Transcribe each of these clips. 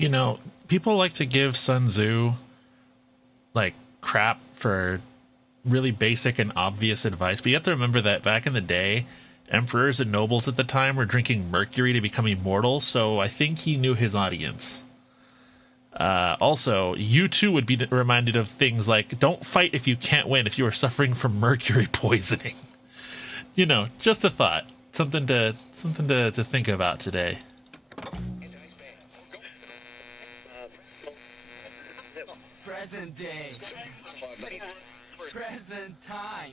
You know, people like to give Sun Tzu like crap for really basic and obvious advice, but you have to remember that back in the day, emperors and nobles at the time were drinking mercury to become immortal, so I think he knew his audience. Also, you too would be reminded of things like don't fight if you can't win if you are suffering from mercury poisoning. You know, just a thought. Something to think about today. Present day. Present time.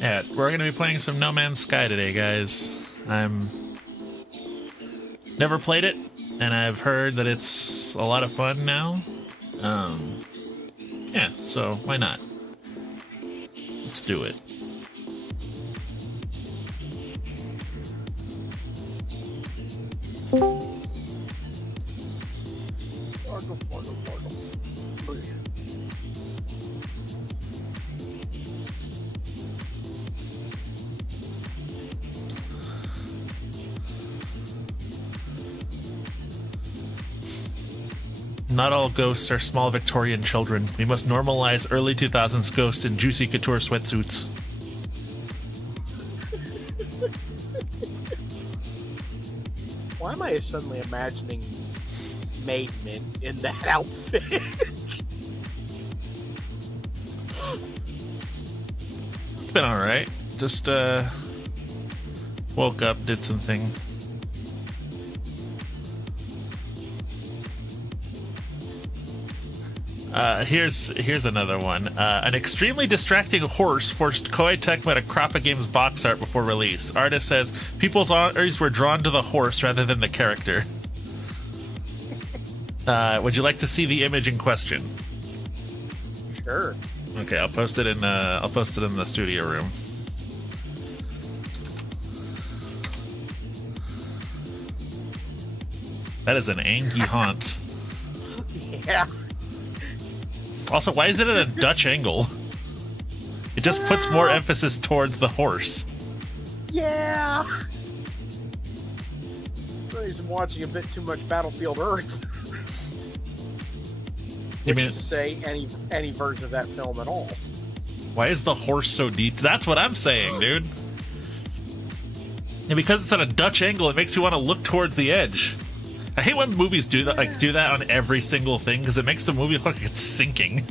Yeah, we're going to be playing some No Man's Sky today, guys. I'm never played it, and I've heard that it's a lot of fun now. Yeah, so why not? Let's do it. Not all ghosts are small Victorian children. We must normalize early 2000s ghosts in juicy couture sweatsuits. Why am I suddenly imagining Maid Mint in that outfit? It's been alright. Just, woke up, did something. Here's another one. An extremely distracting horse forced Koei Tecmo to crop a game's box art before release. Artist says people's eyes were drawn to the horse rather than the character. Would you like to see the image in question? Sure. Okay, I'll post it in the studio room. That is an Angie haunt. Yeah. Also, why is it at a Dutch angle? It just puts more emphasis towards the horse. Yeah. So he's watching a bit too much Battlefield Earth. You mean, to say any version of that film at all. why is the horse so deep? That's what I'm saying, dude. And because it's at a Dutch angle, it makes you want to look towards the edge. I hate when movies do that, like do that on every single thing, because it makes the movie look like it's sinking.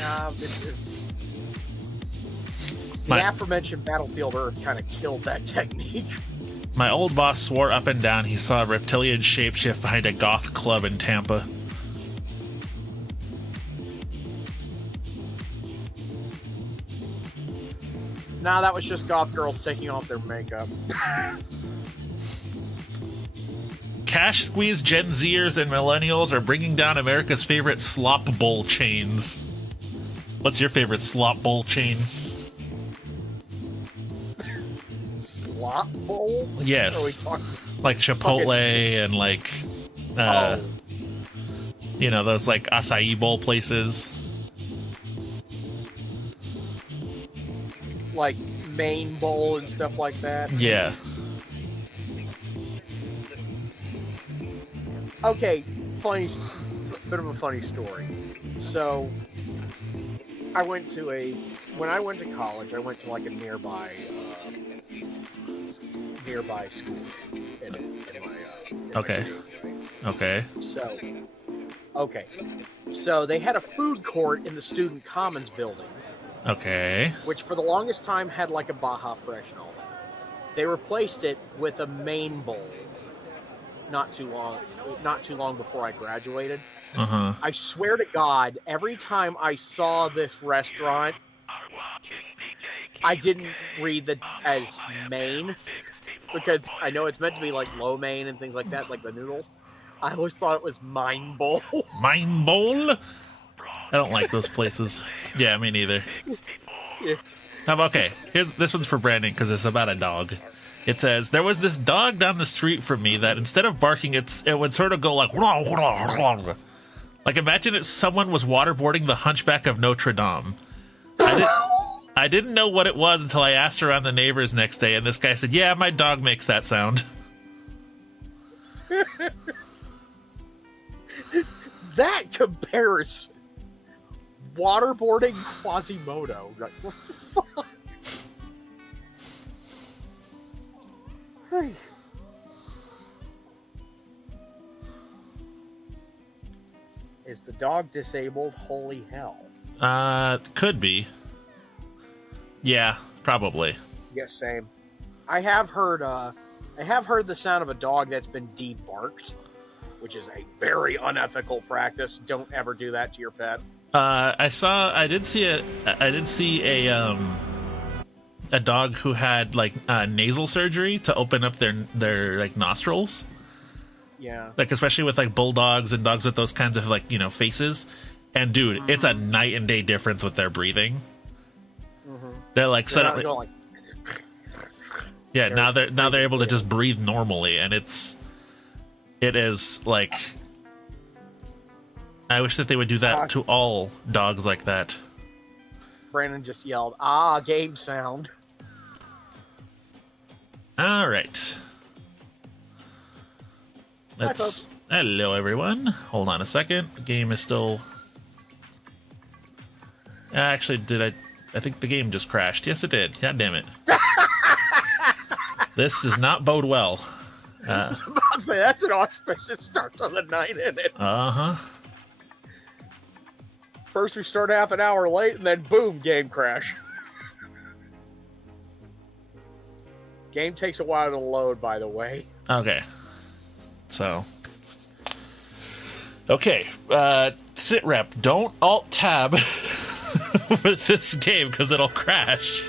Yeah, the aforementioned Battlefield Earth kind of killed that technique. My old boss swore up and down he saw a reptilian shapeshift behind a goth club in Tampa. Nah, that was just goth girls taking off their makeup. Cash squeeze Gen Zers and millennials are bringing down America's favorite slop bowl chains. What's your favorite slop bowl chain? Slop bowl? Yes. Are we talking? Like Chipotle and like, you know, those like acai bowl places. Like main bowl and stuff like that? Yeah. Okay, bit of a funny story. So, when I went to college, I went to like a nearby school in my Okay. state, right? Okay. So they had a food court in the student commons building, Okay. which for the longest time had like a Baja Fresh and all that. They replaced it with a main bowl not too long before I graduated. Uh-huh. I swear to God, every time I saw this restaurant, I didn't read the as main. because I know it's meant to be like lo mein and things like that, like the noodles. I always thought it was Mine Bowl. Mine Bowl? I don't like those places. Yeah, me neither. Yeah. Okay, this one's for Brandon because it's about a dog. It says, there was this dog down the street from me that instead of barking, it would sort of go like... Like, imagine if someone was waterboarding the Hunchback of Notre Dame. I didn't know what it was until I asked around the neighbors next day, and this guy said, yeah, my dog makes that sound. That compares waterboarding Quasimodo. Like, what the fuck? Hey. Is the dog disabled? Holy hell. Could be. Yeah, probably. Yes, same. I have heard the sound of a dog that's been debarked, which is a very unethical practice. Don't ever do that to your pet. I did see a dog who had like nasal surgery to open up their like nostrils. Yeah. Like, especially with like bulldogs and dogs with those kinds of like, faces. And dude, it's a night and day difference with their breathing. They're like suddenly, like, yeah. Now they're able to just breathe normally, and it is like, I wish that they would do that to all dogs like that. Brandon just yelled, game sound. All right. Hello, everyone. Hold on a second. The game is still... Actually, I think the game just crashed. Yes, it did. God damn it. This does not bode well. I was about to say, that's an auspicious start to the night, isn't it? Uh-huh. First we start half an hour late, and then boom, game crash. Game takes a while to load, by the way. Okay. So... Okay. Sit rep. Don't alt-tab with this game, because it'll crash.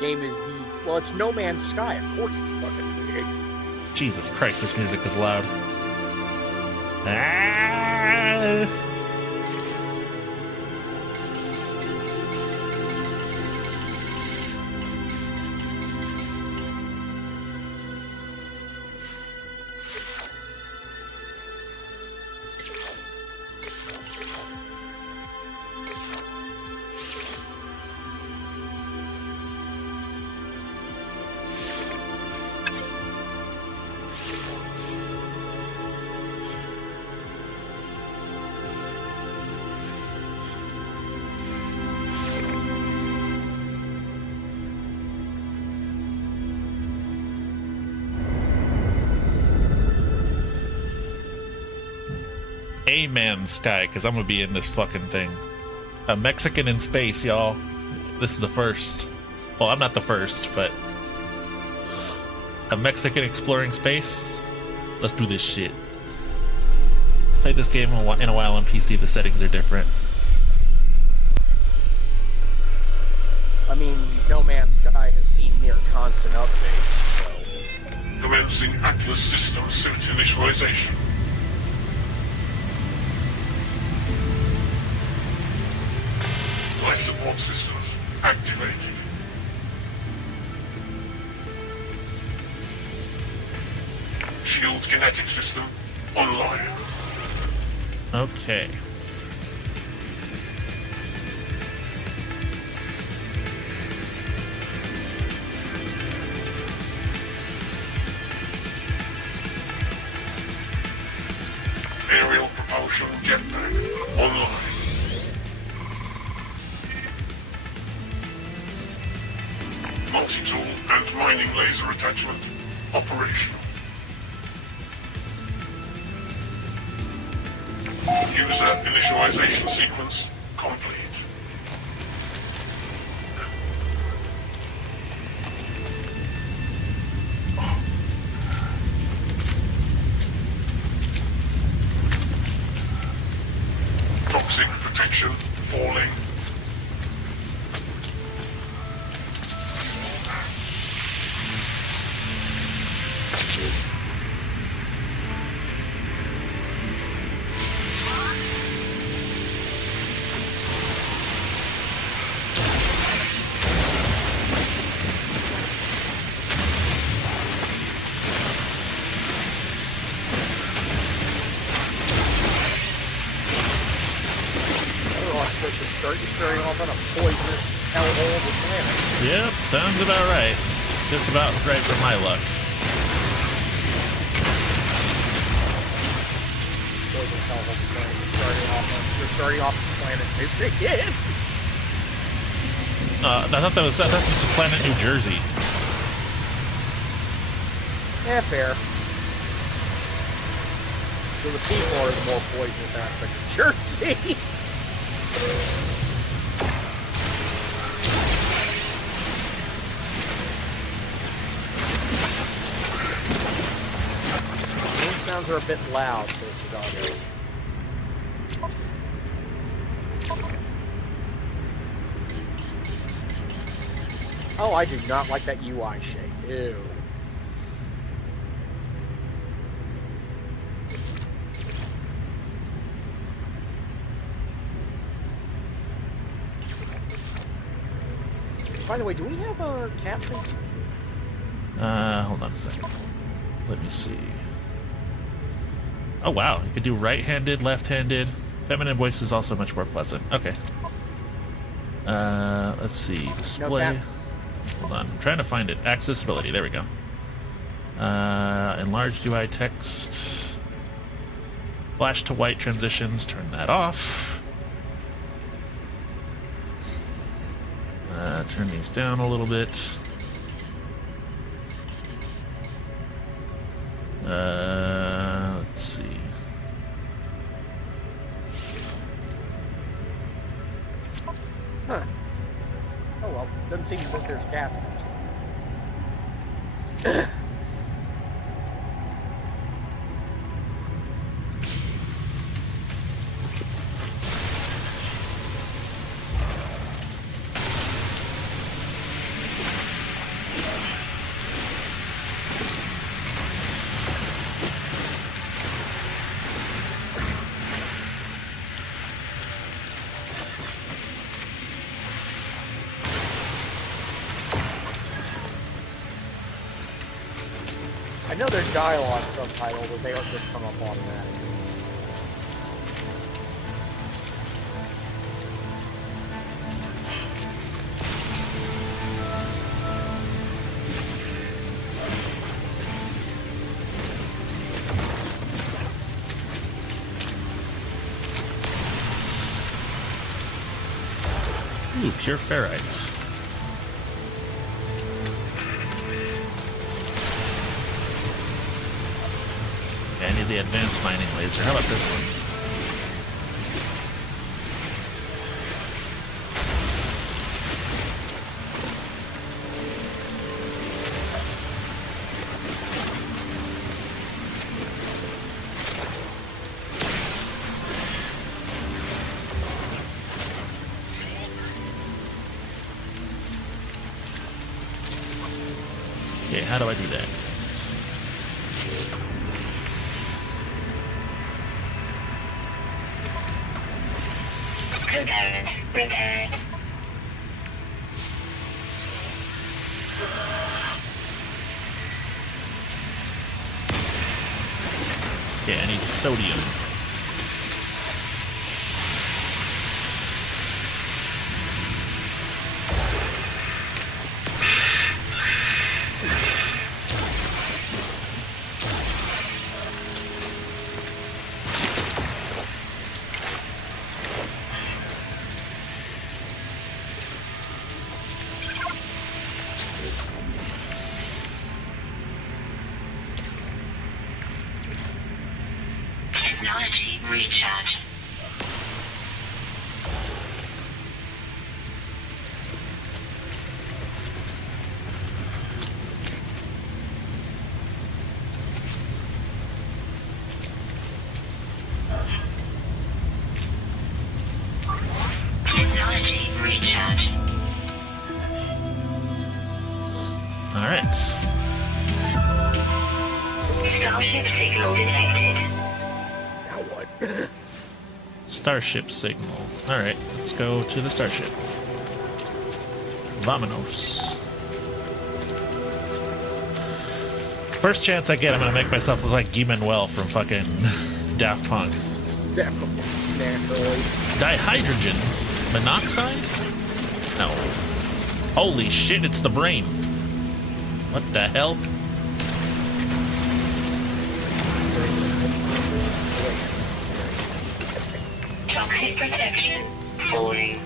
Game is big. Well, it's No Man's Sky. Of course it's fucking big. Jesus Christ, this music is loud. Ah! Amen, Sky, because I'm gonna be in this fucking thing. A Mexican in space, y'all. This is the first. Well, I'm not the first, but a Mexican exploring space. Let's do this shit. Played this game in a while on PC. The settings are different. I mean, No Man's Sky has seen near constant updates, so... Commencing Atlas system suit initialization. Life support systems activated. Shield kinetic system online. Okay. Aerial propulsion jetpack online. Multi-tool and mining laser attachment operational. User initialization sequence complete. Toxic protection falling. Starting off on a poisonous hellhole of a planet. Yep, sounds about right. Just about right for my luck. Poisonous hellhole of a planet. You're starting off the planet Michigan. I thought that was the planet New Jersey. Yeah, fair. So the people are the more poisonous aspect of Jersey. Those sounds are a bit loud, says Chicago. Oh, I do not like that UI shape. Ew. By the way, do we have captions? Hold on a second. Let me see. Oh wow, you could do right-handed, left-handed. Feminine voice is also much more pleasant. Okay. Let's see. Display. Hold on, I'm trying to find it. Accessibility. There we go. Enlarged UI text. Flash to white transitions. Turn that off. Turn these down a little bit. Let's see. Huh. Oh well, doesn't seem as if there's captions. I know there's dialogue subtitles, but they don't just come up automatically. Ooh, pure ferrite. I need the advanced mining laser. How about this one? Okay, how do I do that? Component repaired. Okay, I need sodium. Technology recharge. Technology recharge. All right. Starship signal detected. Now what? Starship signal. Alright, let's go to the starship. Vamonos. First chance I get, I'm gonna make myself look like Guy Manuel from fucking Daft Punk. Definitely. Naturally. Dihydrogen monoxide? No. Holy shit, it's the brain. What the hell? Toxic protection falling.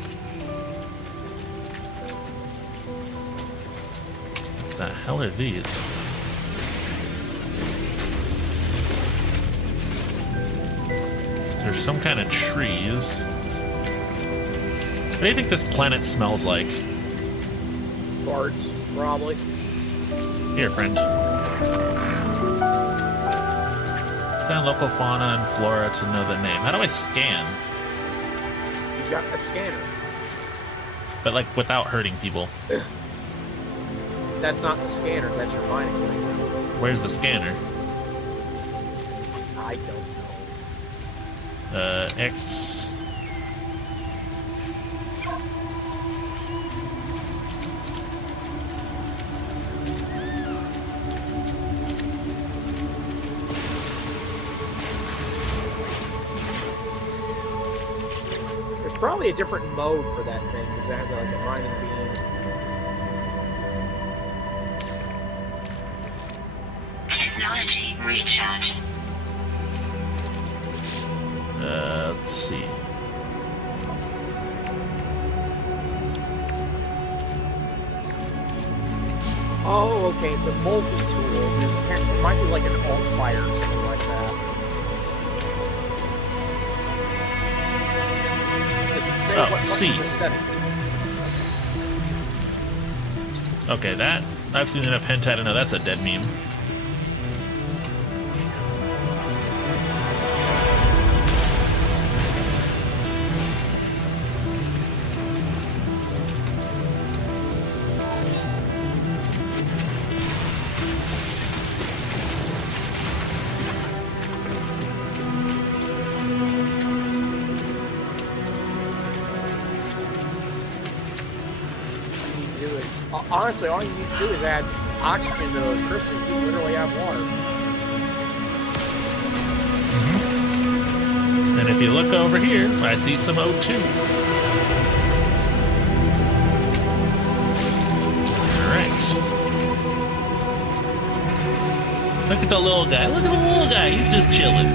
What the hell are these? There's some kind of trees. What do you think this planet smells like? Parts, probably. Here, friend. Scan local fauna and flora to know the name. How do I scan? You've got a scanner. But like without hurting people. That's not the scanner, that's your mining thing. Where's the scanner? I don't know. X. There's probably a different mode for that thing, because it has like a mining beam. Technology recharge. Let's see. Oh, okay, it's a multi-tool. It might be like an alt fire or something like that. Does it say Oh, what's C. the settings? Okay, that I've seen enough hentai to know that's a dead meme. Honestly, all you need to do is add oxygen to those crystals. You literally have water. And if you look over here, I see some O2. Alright. Look at the little guy. Look at the little guy. He's just chilling. You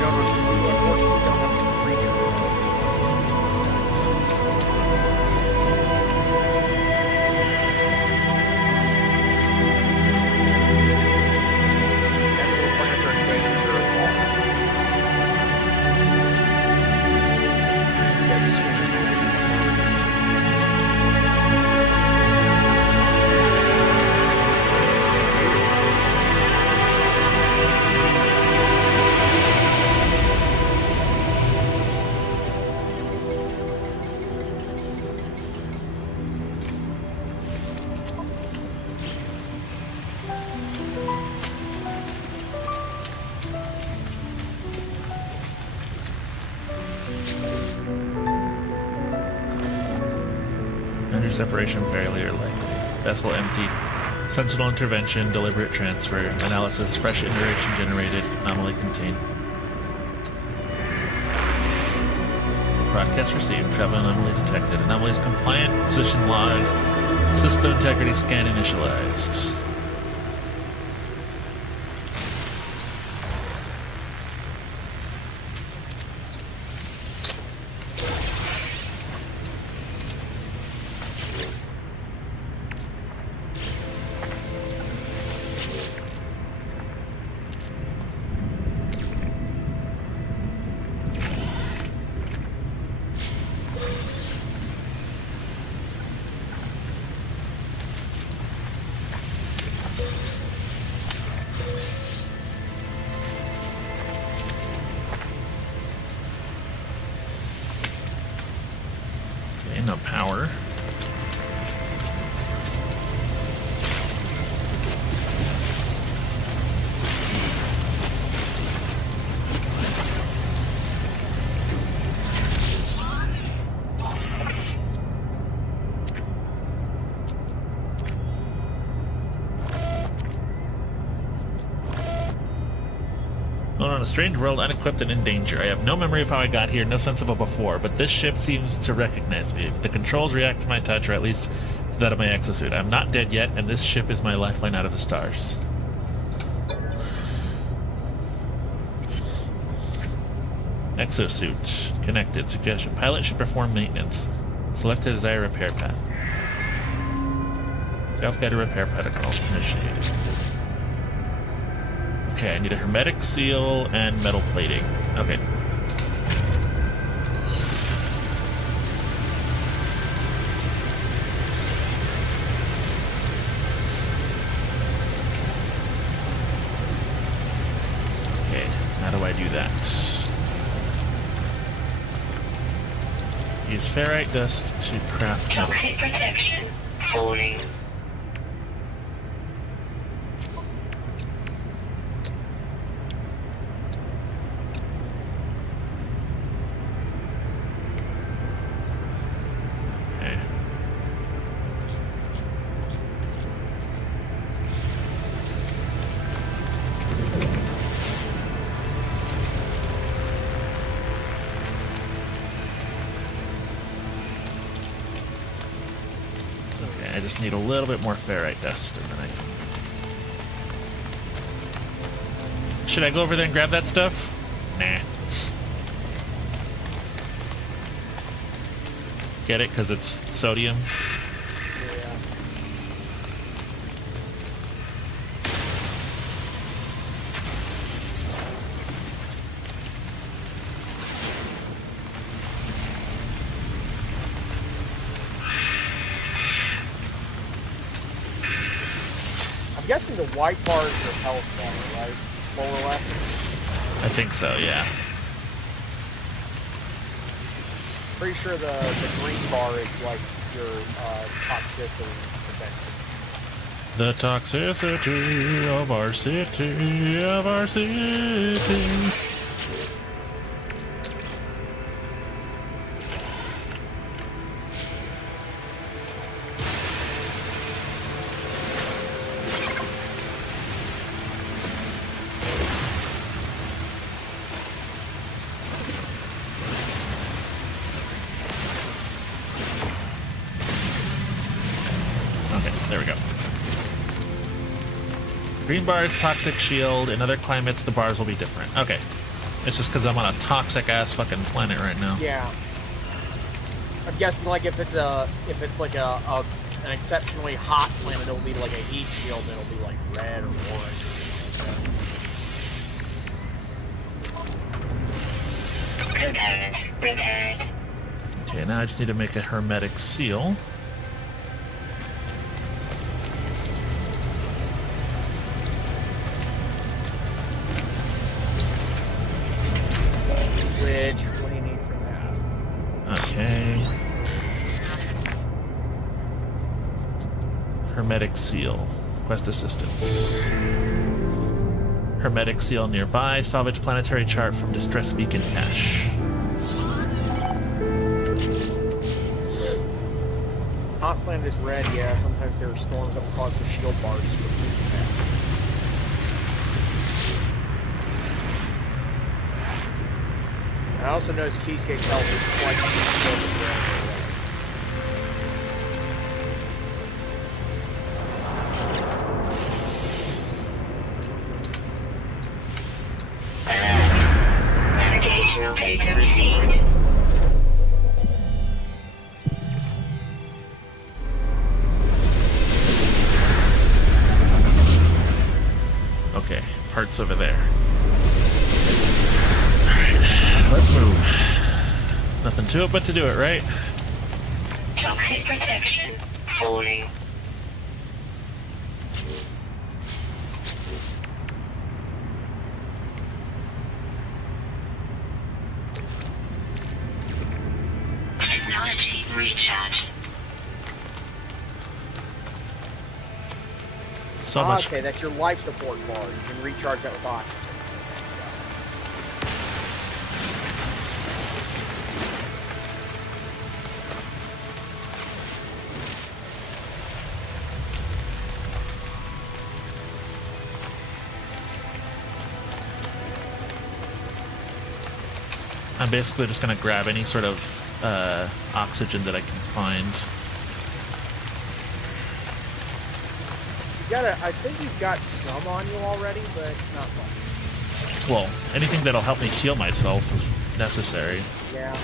don't have to do unfortunately, you don't have to read it. Chemical plants are in danger of loss. Yes. Under separation failure likely. Vessel emptied. Sentinel intervention, deliberate transfer, analysis, fresh iteration generated, anomaly contained. Broadcast received, travel anomaly detected. Anomalies compliant, position log, system integrity scan initialized. Okay, no power. a strange world, unequipped and in danger. I have no memory of how I got here, no sense of a before, but this ship seems to recognize me. The controls react to my touch, or at least to that of my exosuit. I'm not dead yet, and this ship is my lifeline out of the stars. Exosuit. Connected. Suggestion. Pilot should perform maintenance. Select the desired repair path. Self-guided repair protocols initiated. Okay, I need a hermetic seal and metal plating. Okay. Okay, how do I do that? Use ferrite dust to craft metal. Toxic protection. Falling. Okay. Okay, I just need a little bit more ferrite dust and then I can... Should I go over there and grab that stuff? Nah. Get it? Because it's sodium? Yeah. I'm guessing the white bar is your health bar, right? Lower left? I think so, yeah. Pretty sure the green bar is like your toxicity prevention. The toxicity of our city, of our city. Okay, there we go. Green bar is toxic shield. In other climates, the bars will be different. Okay. It's just because I'm on a toxic ass fucking planet right now. Yeah. I'm guessing like if it's like an exceptionally hot planet, it'll be like a heat shield, and it'll be like red or orange. Component repaired. Okay, now I just need to make a hermetic seal. What do you need for that? Okay. Hermetic seal. Request assistance. Hermetic seal nearby. Salvage planetary chart from distress beacon cache. Hot planet is red, yeah. Sometimes there are storms that will cause the shield bars to repeat that. I also noticed Cheesecake's health is slightly shield red. Navigational data received. Okay, parts over there. Alright, let's move. Nothing to it but to do it, right? Toxic protection. Falling. Technology recharge. So much. Okay, that's your life support bar. You can recharge that with oxygen. I'm basically just gonna grab any sort of oxygen that I can find. I think you've got some on you already, but not much. Well, anything that'll help me heal myself is necessary. Yeah.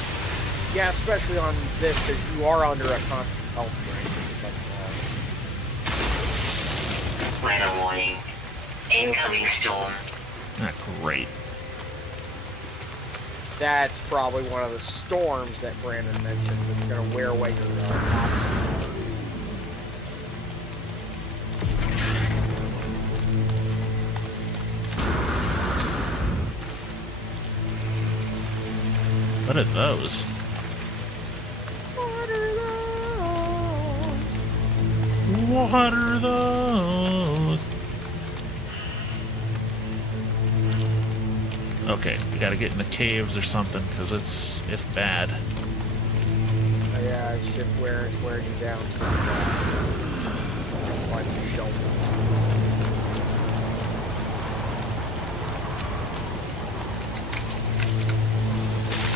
Yeah, especially on this, because you are under a constant health drain. Weather warning. Incoming storm. Ah, great. That's probably one of the storms that Brandon mentioned that's going to wear away your oxygen. What are those? What are those? Okay, we gotta get in the caves or something, because it's bad. Yeah, shit's wearing you down. Find a shelter.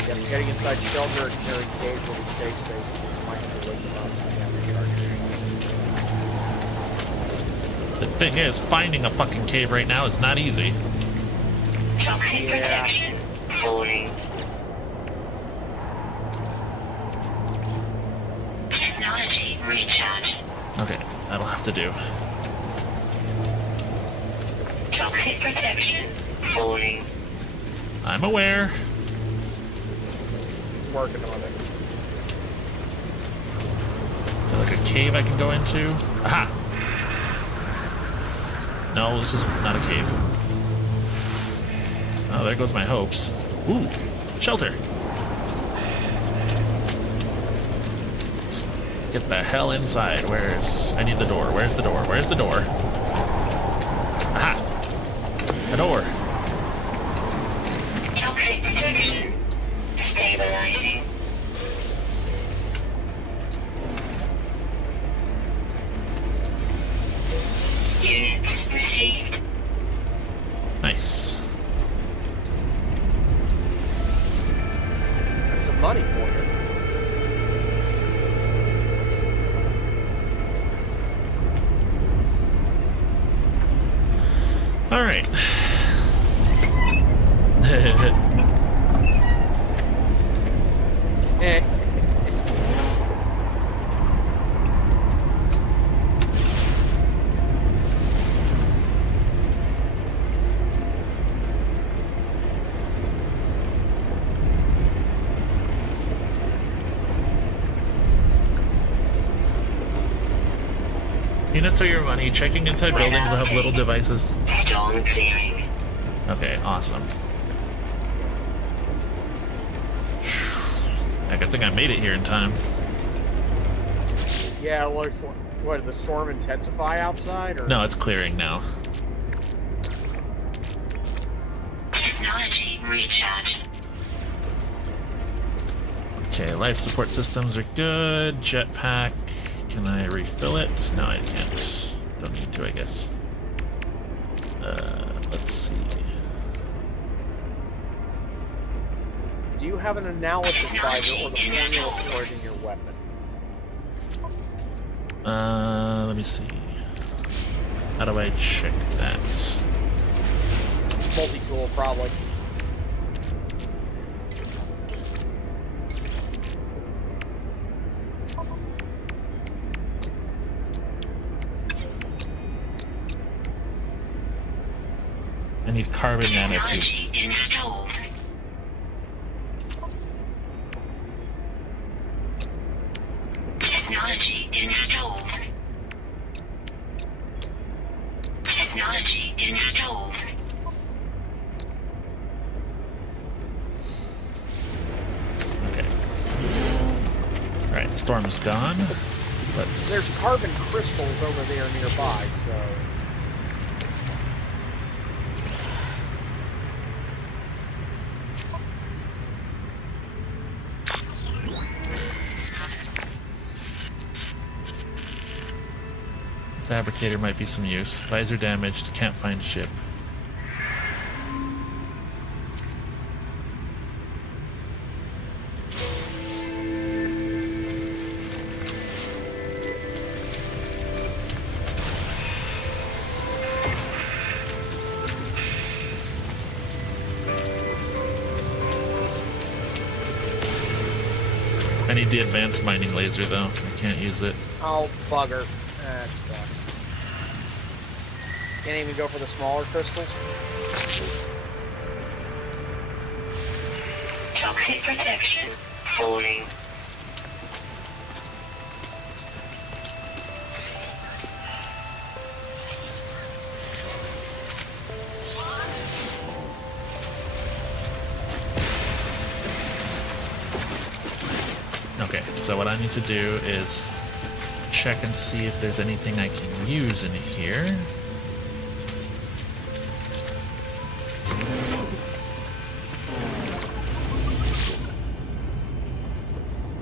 Yeah, getting inside shelter and carrying cage will be safe space. You might have to wake them up and have to charge. The thing is, finding a fucking cave right now is not easy. Toxic protection falling. Technology recharge. Okay, that'll have to do. Toxic protection falling. I'm aware. Working on it. Is there like a cave I can go into? Aha! No, this is not a cave. Oh, there goes my hopes. Ooh, shelter. Let's get the hell inside. I need the door. Where's the door? Where's the door? Aha! The door. Toxic protection stabilizing. Units received. Nice. That's some money for you. All right. Eh. Units are your money. Checking inside buildings will have little devices. Storm clearing. Okay, awesome. I good thing I made it here in time. Yeah, it looks like... What, did the storm intensify outside? Or? No, it's clearing now. Technology recharge. Okay, life support systems are good. Jetpack. Can I refill it? No, I can't. Don't need to, I guess. Let's see. Do you have an analysis visor or the formula for it in your weapon? Let me see. How do I check that? Multi-tool, probably. I need carbon nanotubes. Technology installed. Technology installed. Technology installed. Okay. Alright, the storm's gone. There's Let's... carbon crystals over there nearby, so... Fabricator might be some use. Visor damaged, can't find ship. need the advanced mining laser, though. I can't use it. Oh, bugger. That sucks. Can't even go for the smaller crystals? Toxic protection falling. Okay, so what I need to do is check and see if there's anything I can use in here.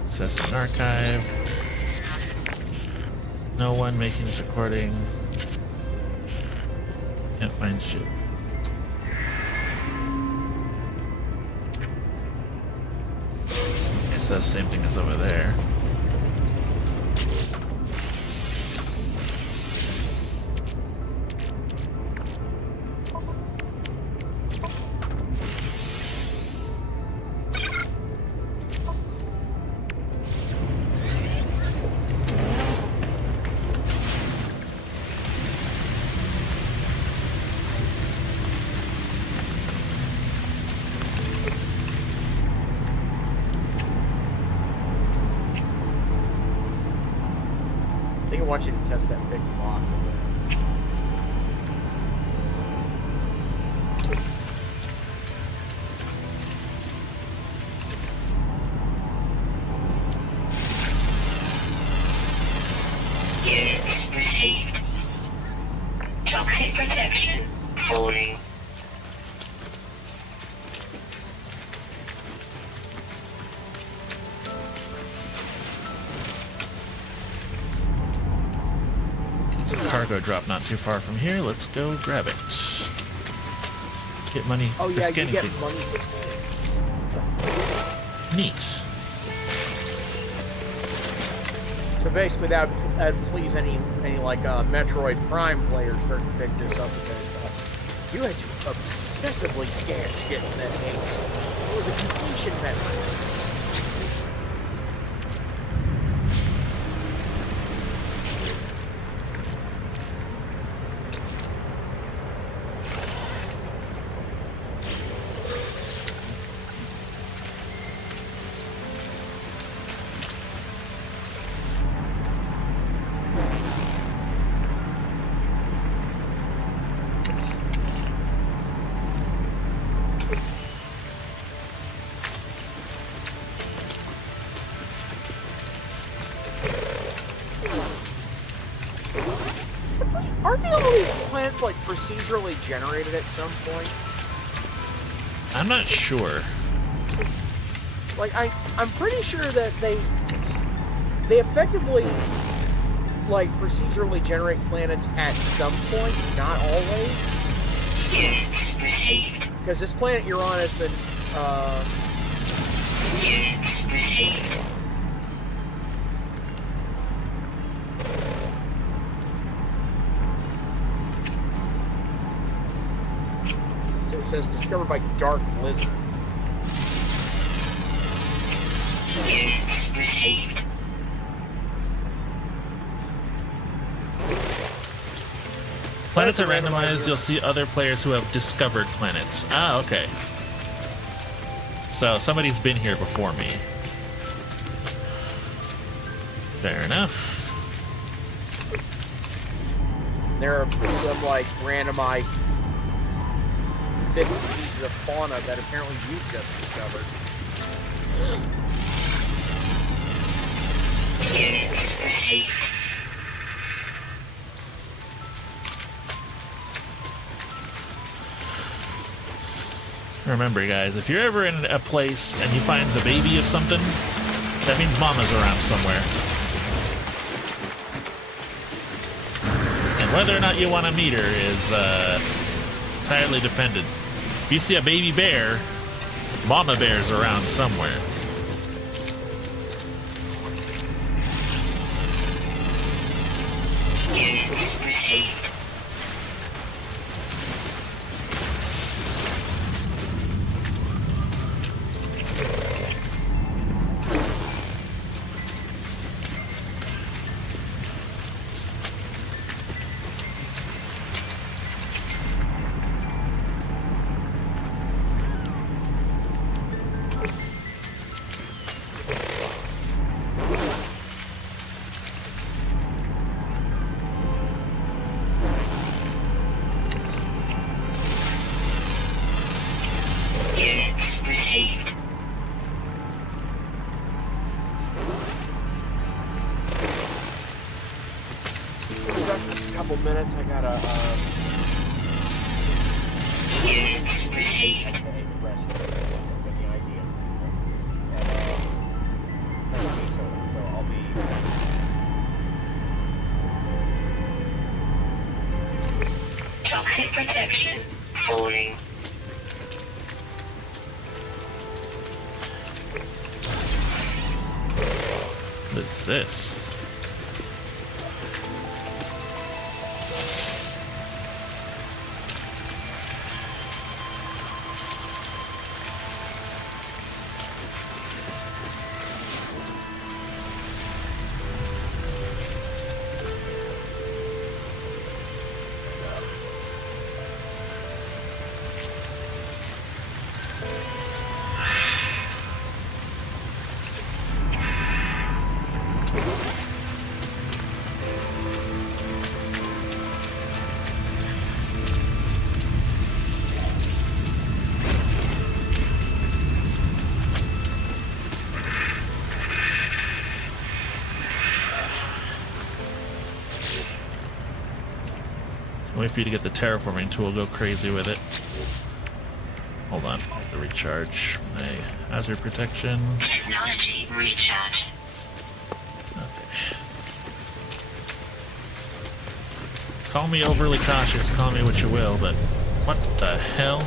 Accessing archive. No one making this recording. Can't find shit. It's the same thing as over there. I think I want you to test that big block. Units received. Toxic protection falling. There's a cargo drop not too far from here. Let's go grab it. Get money Oh for yeah, you scanning get things. money for Neat. So basically, that would please any like Metroid Prime players start to pick this up because you had to obsessively scan shit in that game. It was a completion metric. Aren't all these planets like procedurally generated at some point? I'm not sure. Like I'm pretty sure that they effectively like procedurally generate planets at some point, not always. Units received. Because this planet you're on has been Units received. so it says discovered by Dark Blizzard. Units received. Planets are randomized. You'll see other players who have discovered planets. Ah, okay. So somebody's been here before me. Fair enough. There are some like randomized big pieces of fauna that apparently you just discovered. Units received. Remember, guys, if you're ever in a place and you find the baby of something, that means mama's around somewhere. And whether or not you want to meet her is entirely dependent. If you see a baby bear, mama bear's around somewhere. Units received. a couple minutes. I gotta Units received. get the idea. And so I'll be. Toxic protection falling. What's this? Wait for you to get the terraforming tool, go crazy with it. Hold on, I have to recharge my hazard protection. Technology recharge. Okay. Call me overly cautious, call me what you will, but what the hell?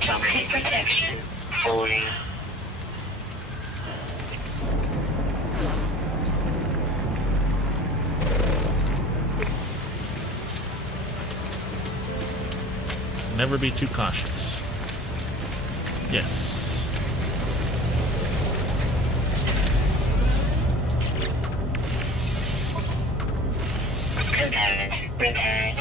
Toxic protection falling. Never be too cautious. Yes. Component repaired.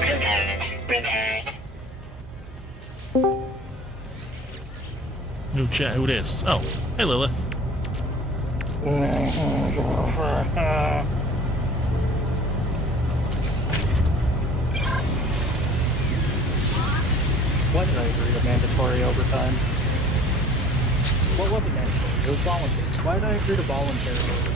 Component repaired. New chat, who this? Oh, hey Lilith. Why did I agree to mandatory overtime? What wasn't mandatory? It was voluntary. Why did I agree to voluntary overtime?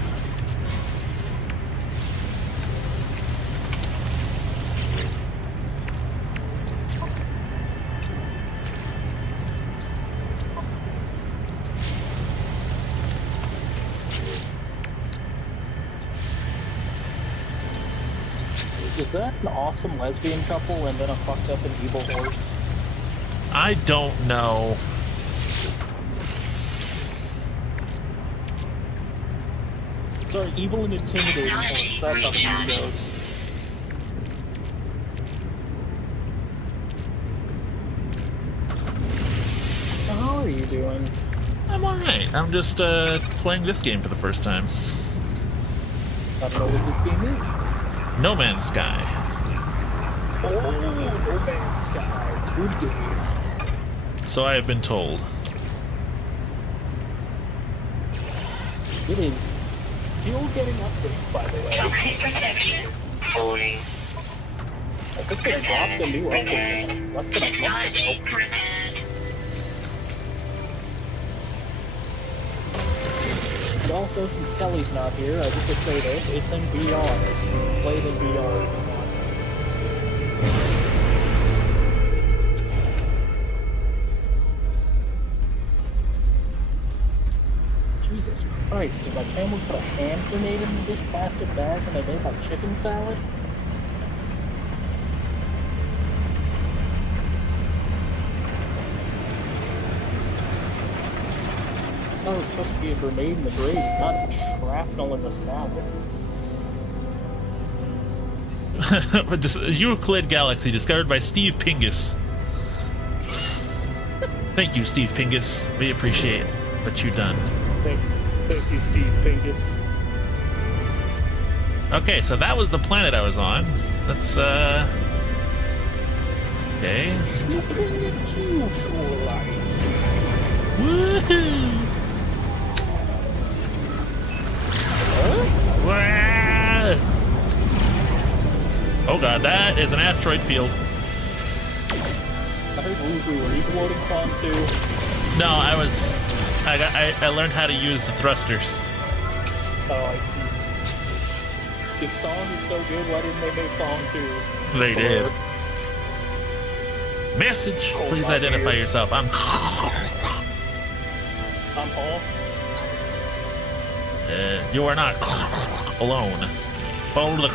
Is that an awesome lesbian couple and then a fucked up and evil horse? I don't know. Sorry, evil and intimidating horse. That's how the movie goes. So how are you doing? I'm alright. I'm just playing this game for the first time. I don't know what this game is. No Man's Sky. Oh, No Man's Sky. Good game. So I have been told. It is still getting updates, by the way. Toxic protection falling. I think they dropped a new update less than a month Technology ago. repaired. And also, since Kelly's not here, I just to say this, it's in VR. Play it in VR if you want. Jesus Christ, did my family put a hand grenade in this plastic bag when they made my chicken salad? I thought it was supposed to be a grenade in the grave, not shrapnel in the salad. Euclid Galaxy discovered by Steve Pingus. Thank you, Steve Pingus. We appreciate what you've done. Thank you, Steve Pingus. Okay, so that was the planet I was on. Let's Okay. Neutralize. Woohoo! Wah! Oh god, that is an asteroid field. I heard Woohoo. Are you promoting song too? No, I learned how to use the thrusters. Oh, I see. If song is so good, why didn't they make song 2? They did. Message! Cold Please out identify here. yourself. I'm Paul. you are not alone. Follow the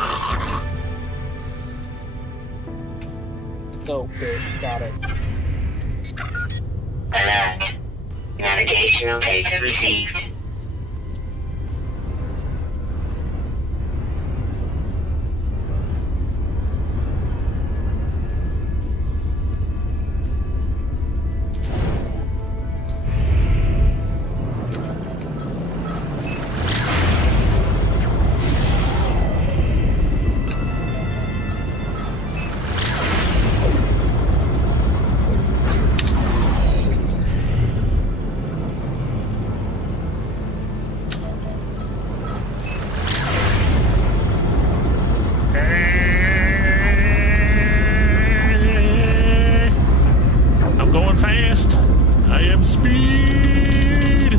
Oh, good. Got it. Alert. Navigational data received. I'm going fast. I am speed.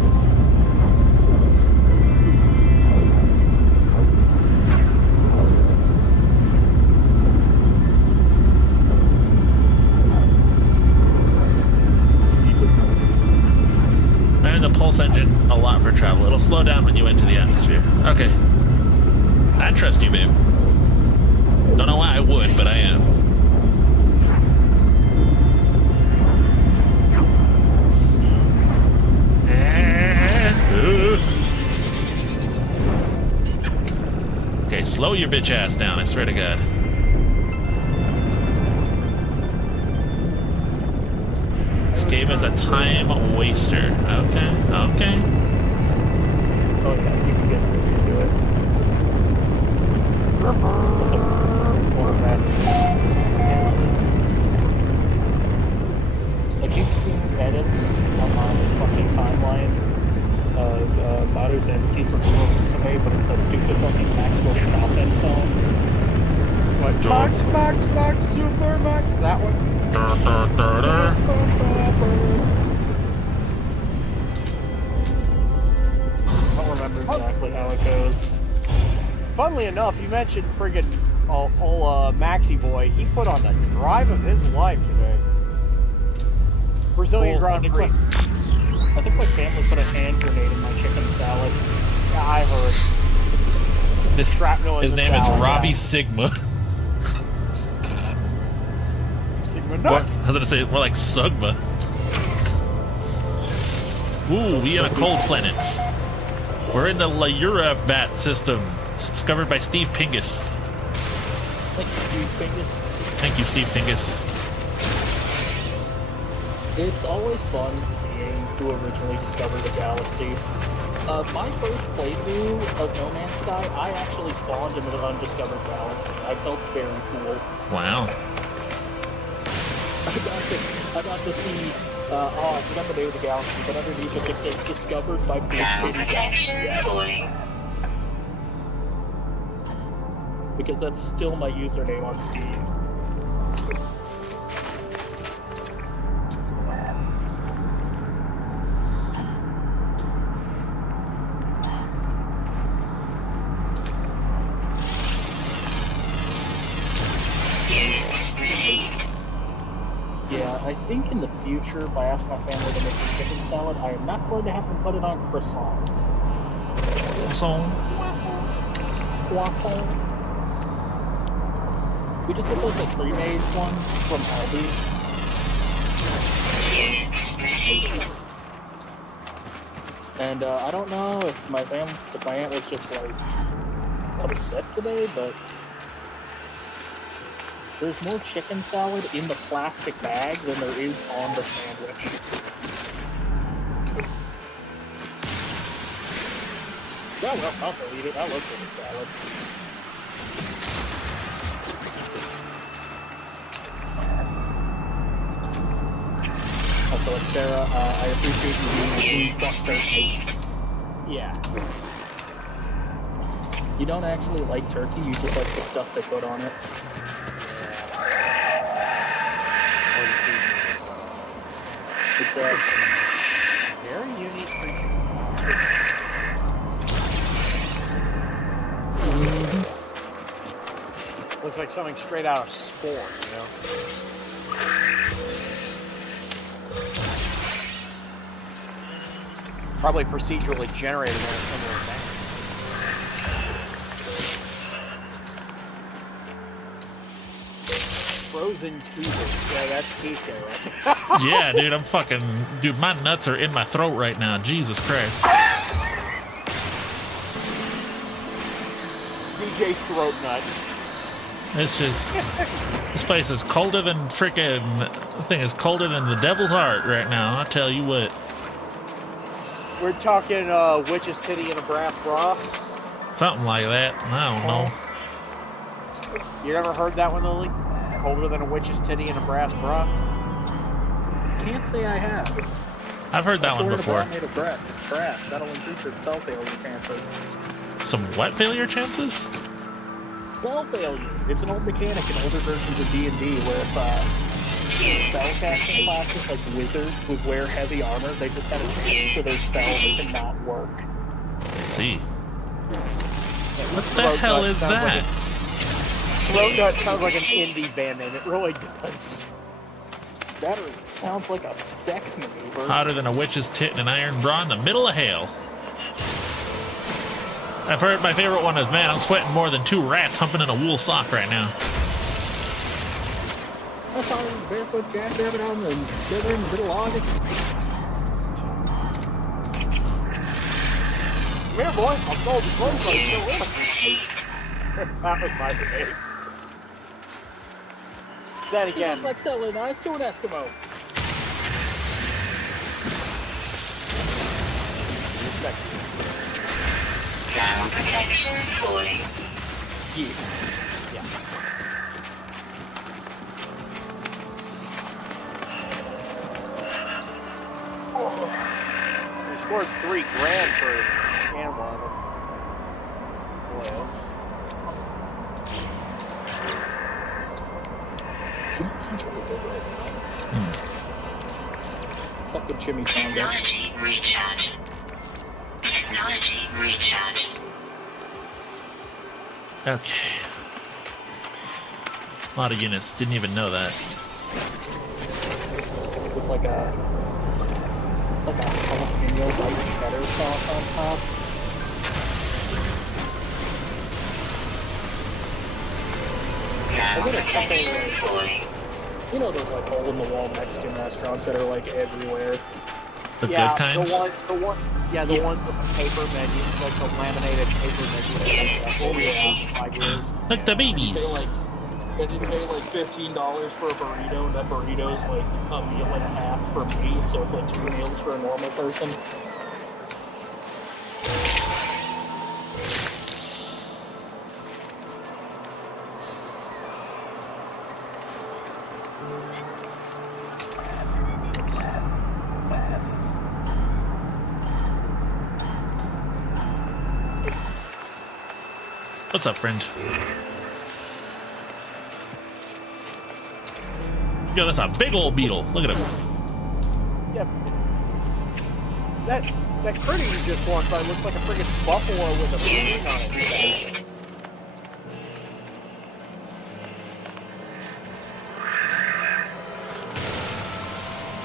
And the pulse engine a lot for travel. It'll slow down when you enter the atmosphere. Okay. I trust you, babe. Don't know why I would, but I am. Okay, slow your bitch ass down, I swear to God. This game is a time waster. Okay, okay. Oh yeah, you can get into it. So, welcome back. Like, you've seen edits on my fucking timeline of Maruzenski from Musume, but it's that stupid fucking Maxwell Schnappen song. What? Max, Super Max. That one. Maxwell Schnappen. I don't remember exactly how it goes. Funnily enough, you mentioned friggin' old Maxi Boy. He put on the drive of his life today. Brazilian Cool. Grand Prix. I think my family put a hand grenade in my chicken salad. Yeah, I heard. This Shrapnel in his the name is salad, Robbie yeah. Sigma. Sigma What? Nut. I was gonna say more like Sugma. Ooh, we on a cold planet. We're in the Lyura bat system. It's discovered by Steve Pingus. Thank you, Steve Pingus. Thank you, Steve Pingus. It's always fun seeing who originally discovered the galaxy. My first playthrough of No Man's Sky, I actually spawned in an undiscovered galaxy. I felt very cool. Wow. I got to see, I forgot the name of the galaxy, but underneath it just says discovered by Big Thermal Titty protection Galaxy. fully. Because that's still my username on Steam. Units received. Yeah, I think in the future, if I ask my family to make me chicken salad, I am not going to have them put it on croissants. So, Croissant. We just get those like pre-made ones from Aldi. Units received. And I don't know if my aunt was just like upset today, but there's more chicken salad in the plastic bag than there is on the sandwich. Yeah, well, I'll still eat it. I love chicken salad. so Xterra, I appreciate you being a true fuck turkey. Yeah. You don't actually like turkey, you just like the stuff they put on it. It's very unique creature. Looks like something straight out of Spawn, you know? Probably procedurally generated in a similar manner. Frozen tuber. Yeah, that's TK, right? Yeah, dude, I'm fucking... Dude, my nuts are in my throat right now. Jesus Christ. DJ Throat Nuts. It's just... This place is colder than frickin'... The thing is colder than the devil's heart right now, I tell you what. We're talking witch's titty in a brass bra. Something like that. I don't know. You ever heard that one, Lily? Colder than a witch's titty in a brass bra? Can't say I have. I've heard that one Sword of before. Bra made of brass. That'll increase your spell failure chances. Some what failure chances? Spell failure. It's an old mechanic in older versions of D&D where if spellcasting classes like wizards would wear heavy armor, they just had a chance for their spells to not work. I see. What the hell is that? Throat Nut sounds like an indie band name. It really does. That sounds like a sex maneuver. Hotter than a witch's tit in an iron bra in the middle of hell. I've heard my favorite one is, man, I'm sweating more than 2 rats humping in a wool sock right now. I saw a barefoot jackrabbit on the river in the middle of August. Come here, boy. I'll fold the clothes like you That was my debate. That He again. looks like selling ice to an Eskimo. Ground protection falling. Yeah. We scored $3,000 for scan one of them. You know, sounds really good right now. Fucking chimichanga. Technology recharge. Technology recharge. Okay. A lot of units. Didn't even know that. With like a jalapeno white cheddar sauce on top. Ground I got a protection couple, falling. you know those like hole-in-the-wall Mexican restaurants that are like everywhere? The Yeah, good kinds? the ones with the paper menu, like the laminated paper menu. Yeah, 5 years. Like the You babies. pay like $15 for a burrito, and that burrito's like a meal and a half for me, so it's like 2 meals for a normal person. What's up, friend? Yo, that's a big old beetle. Look at him. Yeah. That critter you just walked by looks like a friggin' buffalo with a balloon on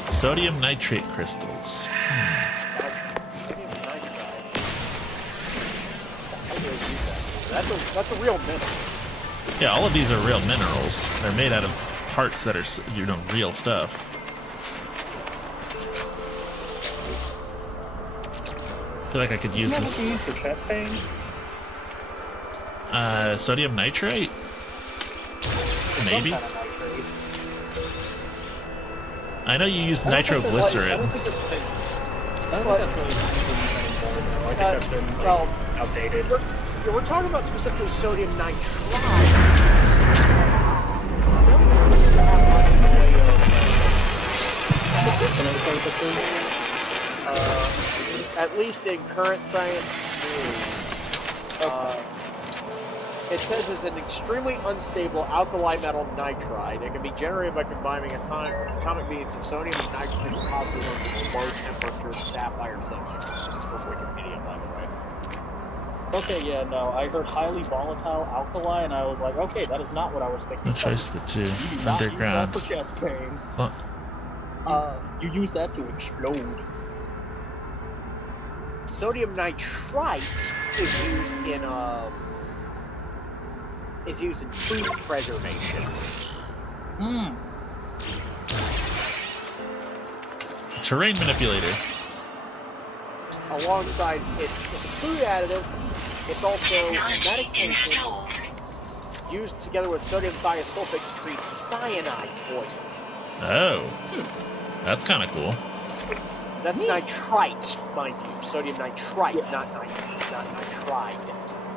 it. Sodium nitrate crystals. That's a real mineral. Yeah, all of these are real minerals. They're made out of parts that are, you know, real stuff. I feel like I could use Isn't that this. what you use for chest pain? Sodium nitrate? Maybe? Some kind of nitrate. I know you use I don't think nitroglycerin. I don't think that's really used anymore. No, I think that's been like, well, outdated. We're talking about specifically sodium nitrite. Medicinal medicinal purposes. At least in current science news, it says it's an extremely unstable alkali metal nitride. It can be generated by combining atomic beads of sodium and nitrogen deposited on low temperature sapphire substrate. This is from Wikipedia, by the way. Okay, yeah, no, I heard highly volatile alkali, and I was like, okay, that is not what I was thinking. No choice but to You do not underground. use that for chest pain. Fuck. You use that to explode. Sodium nitrite is used in food preservation. Hmm. Terrain manipulator. Alongside it's a food additive, it's also Technology medication installed. used together with sodium thiosulfate to treat cyanide poison. Oh. That's kind of cool. That's nitrite, mind you. Sodium nitrite, not nitride.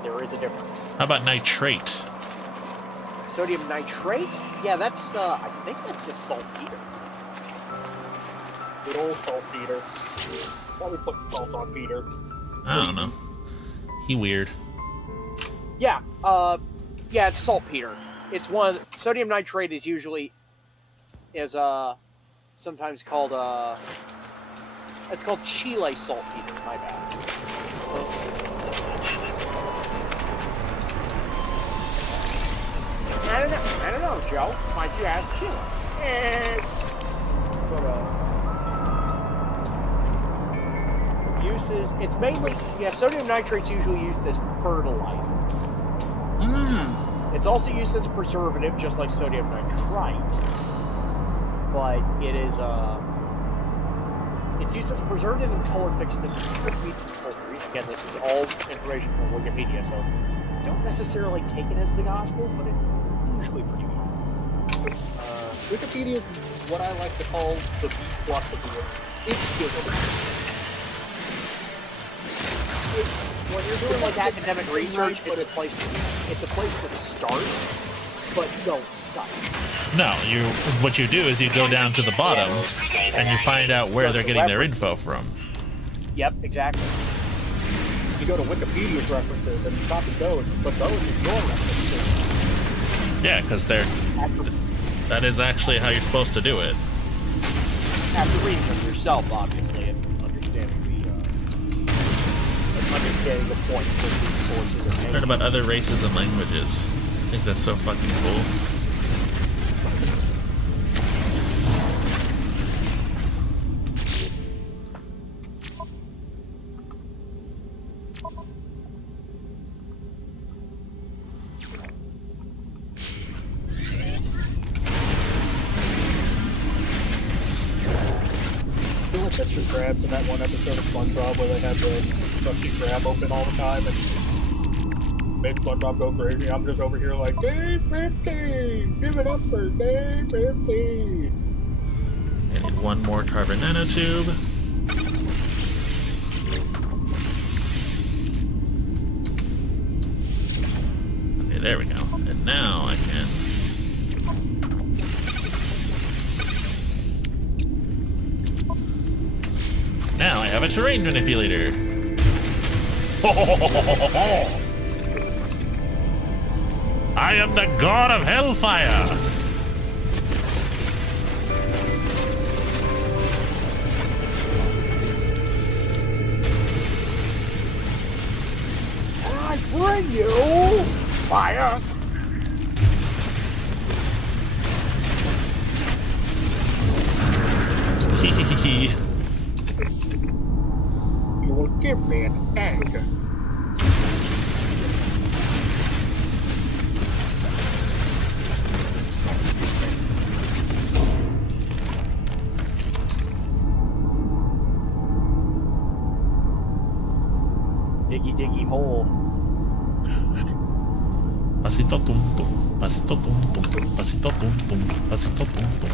There is a difference. How about nitrate? Sodium nitrate? Yeah, that's, I think that's just saltpeter. Good old saltpeter. Why are we putting salt on Peter? I don't know. He weird. Yeah, yeah, it's saltpeter. It's one, sodium nitrate is usually, sometimes called, it's called Chile saltpeter, my bad. I don't know, Joe. Why'd you ask Chile? Uses, it's mainly, yeah, sodium nitrate's usually used as fertilizer. It's also used as a preservative, just like sodium nitrite. But it is, it's used as a preservative and color fixed in meat and poultry. Again, this is all information from Wikipedia, so don't necessarily take it as the gospel, but it's usually pretty good. Wikipedia is what I like to call the B+ of the word. It's good. When you're doing like academic research, it's a place to start, but don't suck. No, what you do is you go down to the bottom and you find out where they're getting their info from. Yep, exactly. You go to Wikipedia's references and you copy those, but those are your references. Yeah, because that is actually how you're supposed to do it. After reading them yourself, obviously, and understanding the points that these sources are making. Learn about other races and languages. I think that's so fucking cool. Mr. Krabs in that one episode of SpongeBob where they had the Krusty Krab open all the time and made SpongeBob go crazy. I'm just over here like, Day 15! Give it up for Day 15! I need one more carbon nanotube. Okay, there we go. And now I can... Now I have a terrain manipulator. I am the god of hellfire. I bring you fire. Hehehe. You will give me an egg. Diggy diggy hole. Pasito tum tum, pasito tum tum, pasito tum tum, pasito tum tum.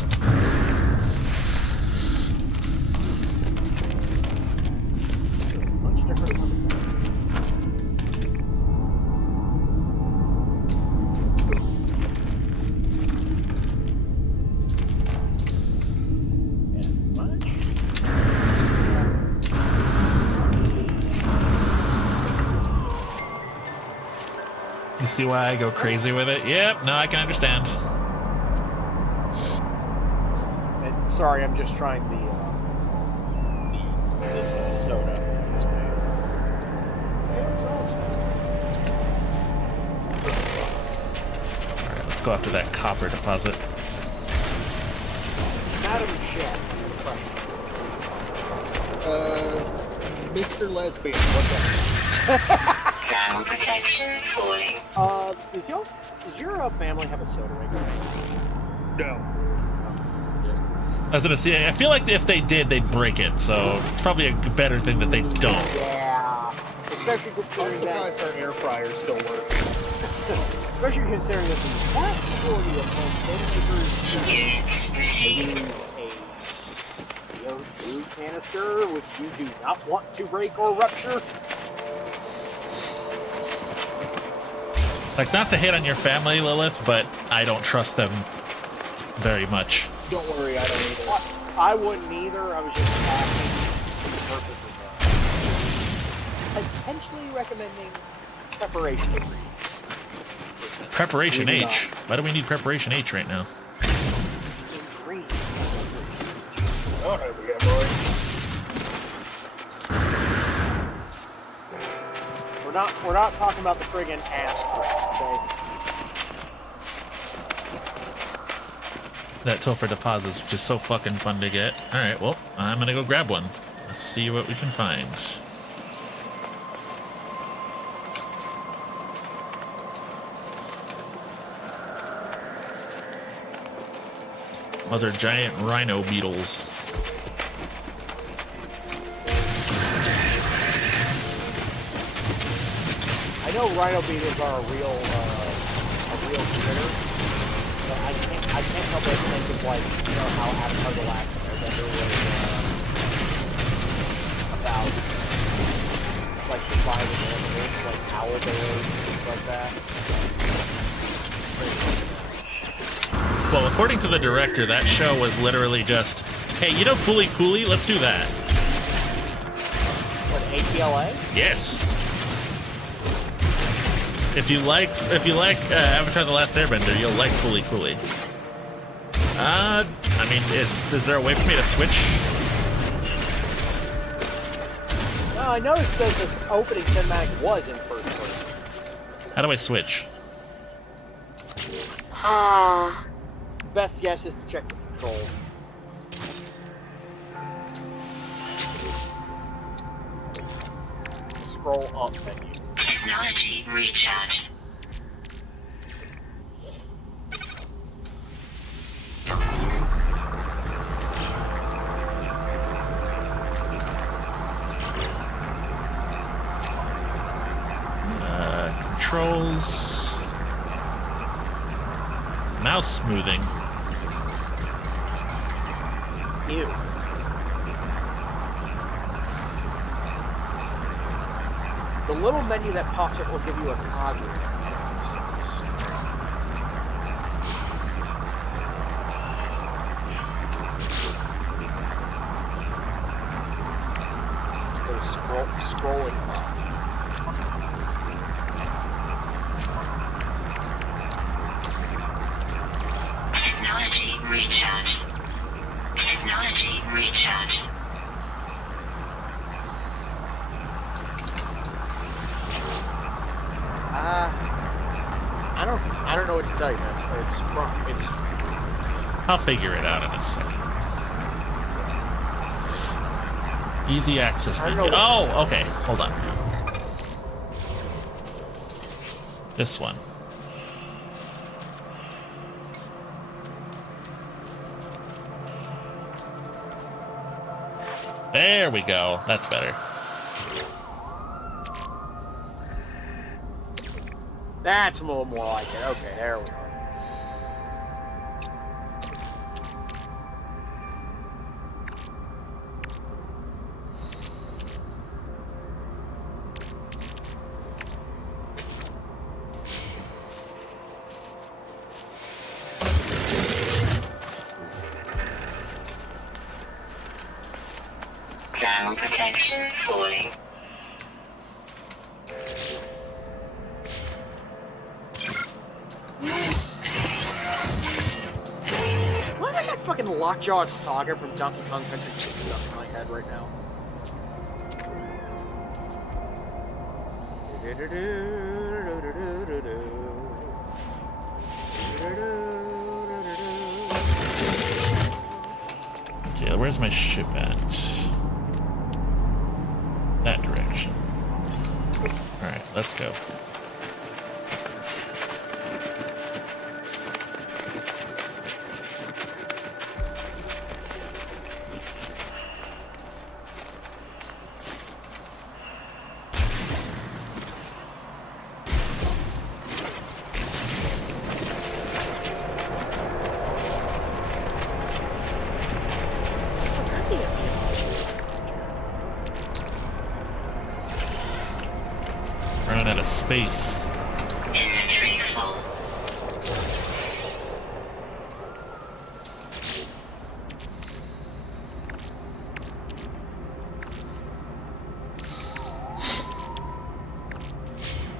Much different. And much see why I go crazy with it. Yep, no, I can understand. And sorry, I'm just trying this soda. This man. Alright, let's go after that copper deposit. Madam Chef. Mr. Lesbian, what's up? Ground protection falling. Does your family have a soda maker? No. I was gonna say, I feel like if they did, they'd break it, so it's probably a better thing that they don't. Yeah. Especially I'm considering that. surprised our air fryer still works. Especially considering that the vast majority of home soda makers Units proceed. use a CO2 canister, which you do not want to break or rupture. Like, not to hate on your family, Lilith, but I don't trust them very much. Don't worry, I don't either. I wouldn't either. I was just asking for the purpose of potentially recommending preparation ingredients. Preparation Maybe H. Why do we need Preparation H right now? Ingredients. Oh, here we go, boys. We're not talking about the friggin' ass crack, okay? That Topher deposits, which is so fucking fun to get. Alright, well, I'm gonna go grab one. Let's see what we can find. Those are giant rhino beetles. I know rhino beetles are a real critter, but I can't help but think of, like, you know how Avatar: The Last Airbender was about like surviving animals, like owl bears, things like that. Well, according to the director, that show was literally just, hey, you know Fooly Cooley? Let's do that. What, ATLA? Yes. If you like Avatar: The Last Airbender, you'll like Fooly Cooley. I mean, is there a way for me to switch? No, I noticed that this opening cinematic was in first person. How do I switch? Best guess is to check the controls. Scroll up menu. Technology recharge. Controls. Mouse smoothing. Ew. The little menu that pops up will give you a cog. Scrolling up. Technology recharge. Technology recharge. I don't know what to tell you, man. It's I'll figure it out in a second. Easy access I don't menu. know Oh, okay. Hold on. This one. There we go. That's better. That's a little more like it. Okay, there we go. Ground protection falling. fucking Lockjaw Saga from Donkey Kong Country stuck in my head right now. Okay, where's my ship at? That direction. Alright, let's go. Running out of space. Inventory full.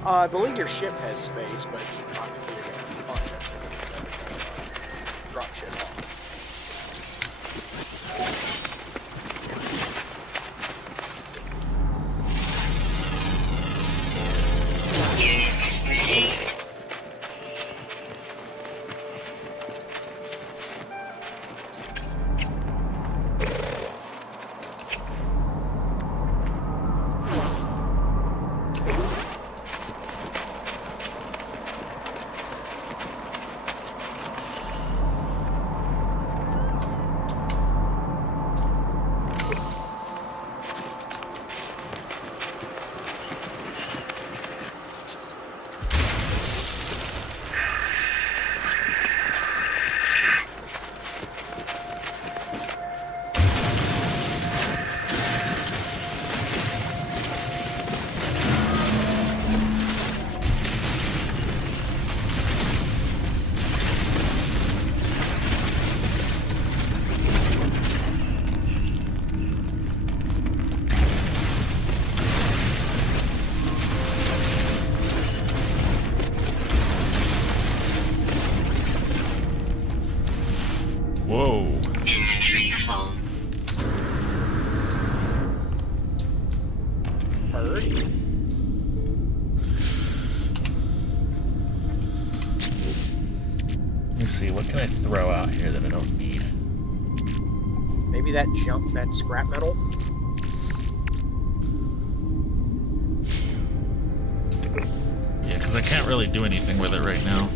I believe your ship has space, but obviously you're gonna have to find it. Drop shit off. Units received. Whoa. Inventory full. Bird. Let me see, what can I throw out here that I don't need? Maybe that scrap metal. Yeah, because I can't really do anything with it right now.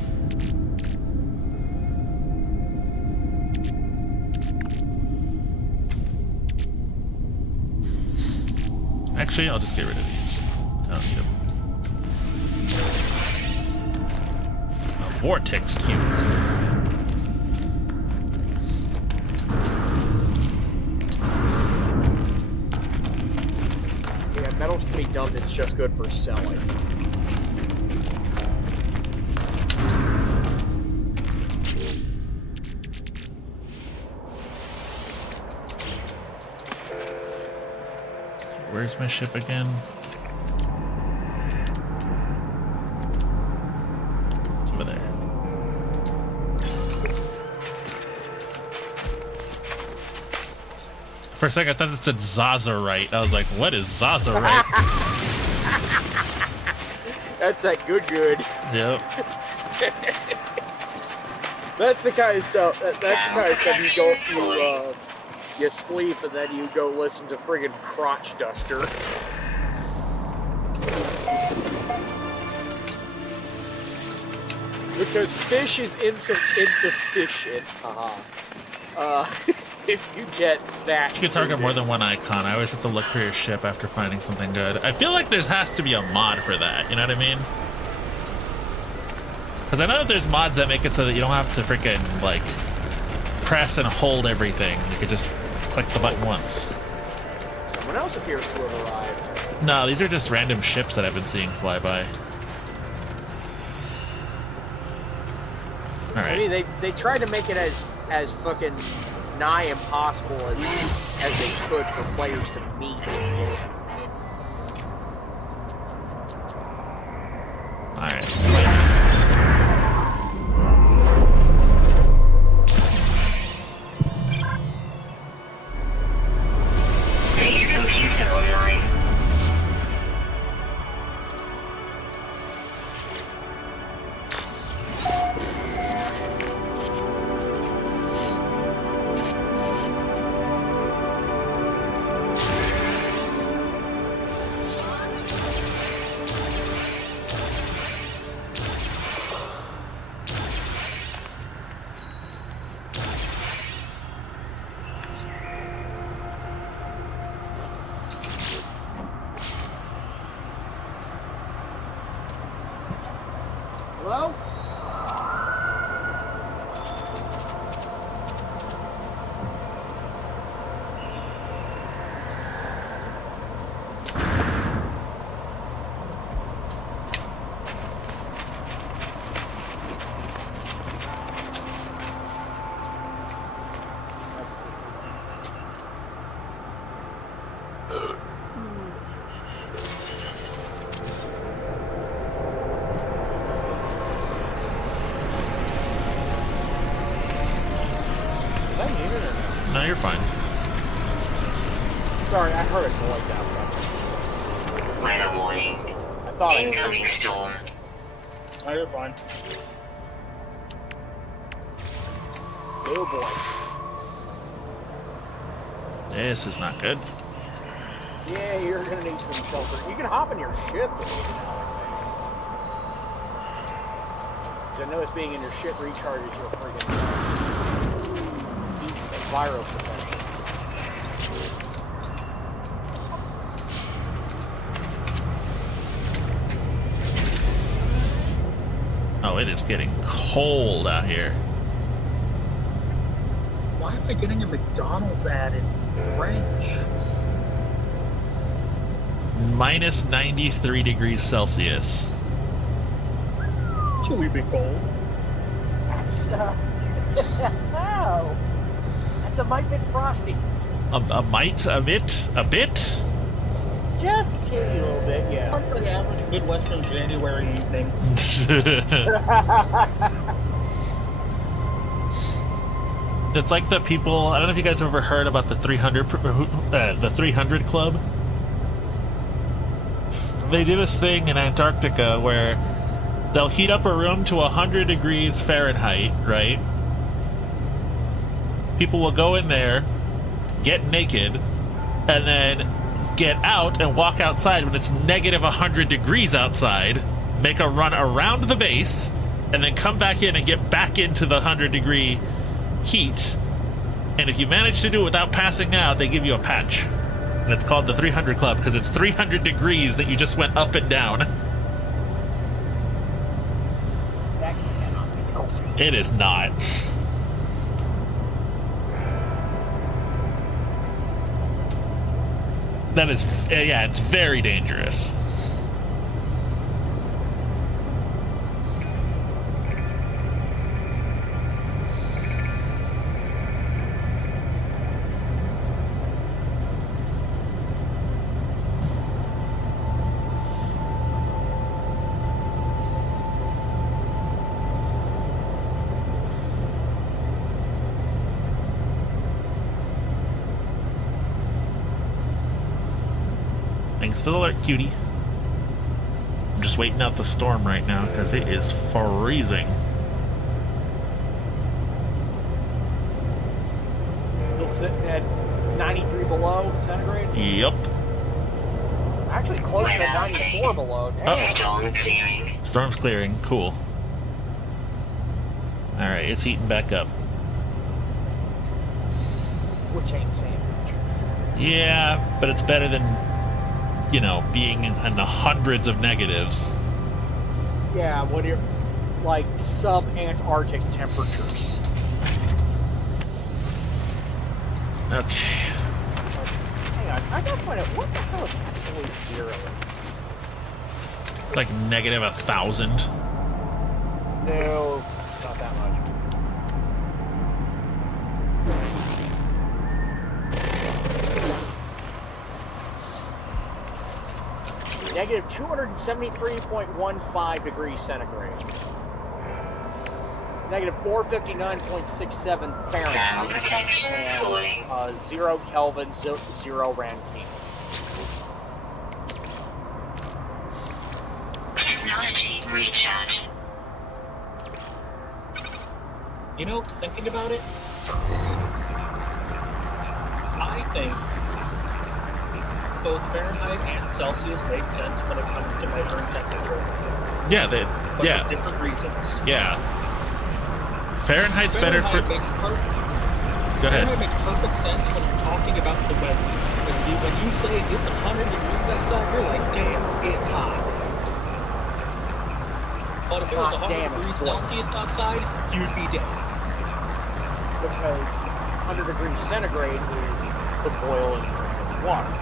Actually, I'll just get rid of these. I don't need them. A vortex cube. Yeah, metals can be dumped, it's just good for selling. Where's my ship again? It's over there. For a second, I thought it said Zazarite. I was like, what is Zazarite? That's that good. Yep. That's the kind of stuff. That's the kind of stuff you sleep and then you go listen to friggin' Crotch Duster. Because fish is insufficient. If you get that. You can target more than one icon. I always have to look for your ship after finding something good. I feel like there has to be a mod for that. You know what I mean? Because I know that there's mods that make it so that you don't have to freaking, like, press and hold everything. You could just click the button once. Someone else appears to have arrived. No, these are just random ships that I've been seeing fly by. All right. I mean, they tried to make it as fucking nigh impossible as they could for players to meet in game. All right. below? Is that muted or no? No, you're fine. Sorry, I heard a noise outside. Weather warning. I thought I Incoming storm. Oh, you're fine. Oh boy. This is not good. Yeah, you're gonna need some shelter. You can hop in your ship if you now. I notice being in your ship recharges your friggin' viral protection. Oh, it is getting cold out here. Why am I getting a McDonald's ad in French? Minus 93 degrees Celsius. Chilly be cold. That's oh, that's a mite bit frosty. A mite? A bit? A bit? Just a teeny little bit, yeah. On an average Midwestern January evening. It's like the people. I don't know if you guys have ever heard about the 300 Club. They do this thing in Antarctica where they'll heat up a room to 100 degrees Fahrenheit, right? People will go in there, get naked, and then get out and walk outside when it's negative 100 degrees outside, make a run around the base, and then come back in and get back into the 100-degree heat. And if you manage to do it without passing out, they give you a patch. And it's called the 300 Club because it's 300 degrees that you just went up and down. That cannot be cold. It is not. That is, yeah, it's very dangerous. Thanks for the alert, cutie. I'm just waiting out the storm right now because it is freezing. Still sitting at 93 below centigrade. Yep. Actually close to 94 below. Damn. Oh. Storm clearing. Storm's clearing. Cool. Alright, it's heating back up. Which ain't saying much. Yeah, but it's better than, you know, being in the hundreds of negatives. Yeah, when you're like sub-Antarctic temperatures. Okay. Hang on, I gotta find out what the hell is absolute zero. It's like negative 1,000. No, it's not that much. Negative 273.15 degrees centigrade. Negative 459.67 Thermal Fahrenheit. protection falling. And 0 Kelvin, 0 Rankine. Technology recharge. You know, thinking about it, I think both Fahrenheit and Celsius make sense when it comes to measuring temperature. Yeah, But yeah, for different reasons. yeah. Fahrenheit's better for. Fahrenheit makes perfect, Go ahead. Fahrenheit makes perfect sense when you're talking about the weather. Because when you say it's 100 degrees outside, you're like, damn, it's hot. But if it was Hot 100 damn, degrees it's boiling. Celsius outside, you'd be dead. Because 100 degrees centigrade is the boiling water.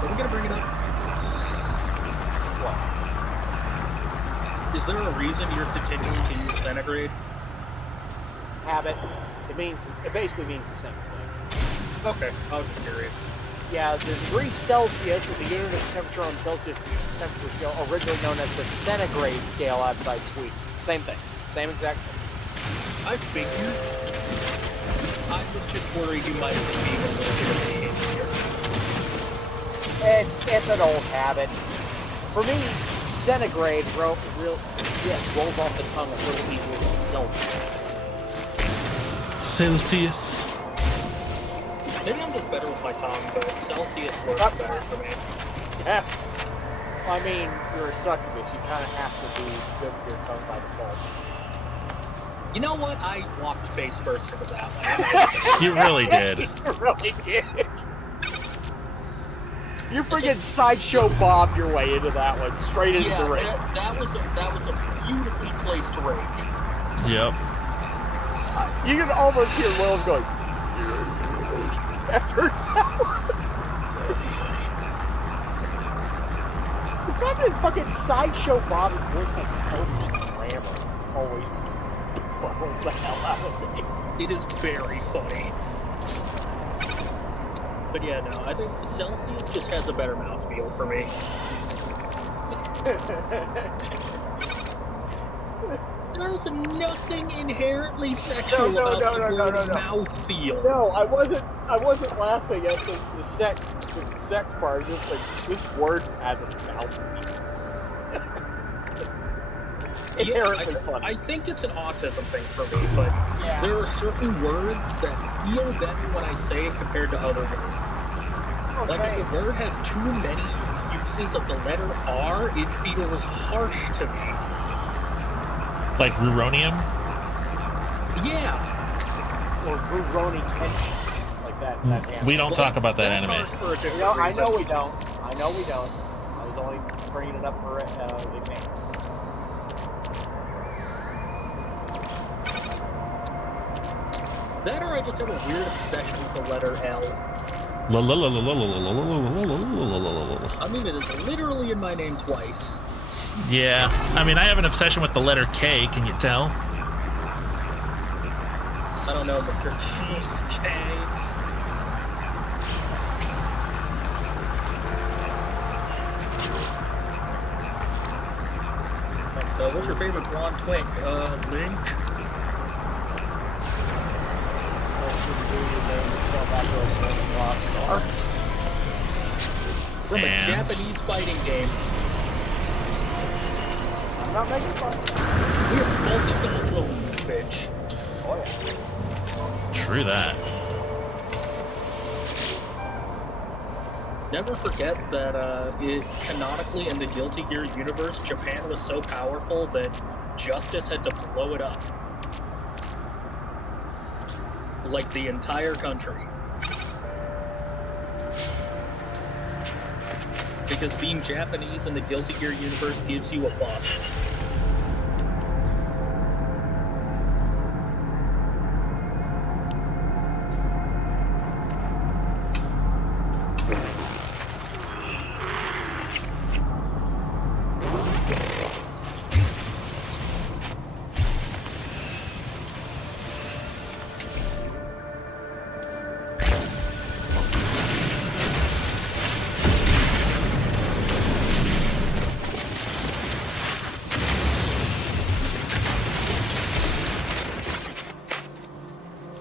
Are we gonna bring it up? What? Is there a reason you're continuing to use centigrade? Habit. It basically means the same thing. Okay, I was just curious. Yeah, the degree Celsius with the unit of temperature on Celsius temperature scale, originally known as the centigrade scale outside Sweden. Same thing. Same exact thing. I figured. I was just worried you might have been being a little bit of a here. It's an old habit. For me, centigrade rolls off the tongue a little easier than Celsius. Celsius. Maybe I'm just better with my tongue, but Celsius works better for me. Yeah. I mean, you're a succubus. You kind of have to be good with your tongue by default. You know what? I walked face first into that one. You really did. You really did. You freaking sideshow bobbed your way into that one, straight into the ring. that was a beautifully placed rage. Yep. You can almost hear Will going after the fact that fucking sideshow Bob is voiced by Kelsey Grammer always fucks the hell out of me. It is very funny. But yeah, no, I think Celsius just has a better mouthfeel for me. There's nothing inherently sexual about the word mouthfeel. No, I wasn't laughing at the sex part. Just like this word has a mouth. Inherently funny. I think it's an autism thing for me, but Yeah. there are certain words that feel better when I say it compared to other words. Like if a word has too many uses of the letter R, it feels harsh to me. Like Ruronium? Yeah. Or Rurouni Kenshin. Like that anime. We don't talk about that That's anime. harsh for a different No, I reason. know we don't. I was only bringing it up for examples. That or I just have a weird obsession with the letter L. I mean, it is literally in my name twice. Yeah. I mean, I have an obsession with the letter K, can you tell? I don't know, Mr. Cheesecake. What's your favorite blonde twink? Link. Rockstar. From a And- Japanese fighting game. I'm not making fun. We are multicultural, bitch. Oh yeah. True that. Never forget that canonically in the Guilty Gear universe, Japan was so powerful that Justice had to blow it up. Like the entire country. Because being Japanese in the Guilty Gear universe gives you a buff.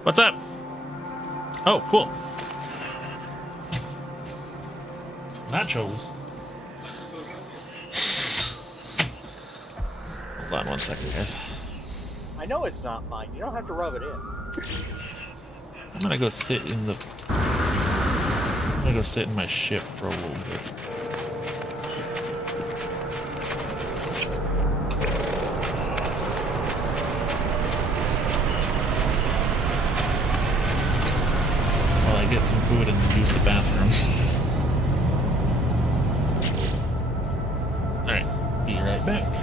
What's up? Oh, cool. Nachos. Hold on one second, guys. I know it's not mine. You don't have to rub it in. I'm gonna go sit in the... I'm gonna go sit in my ship for a little bit. Be right back.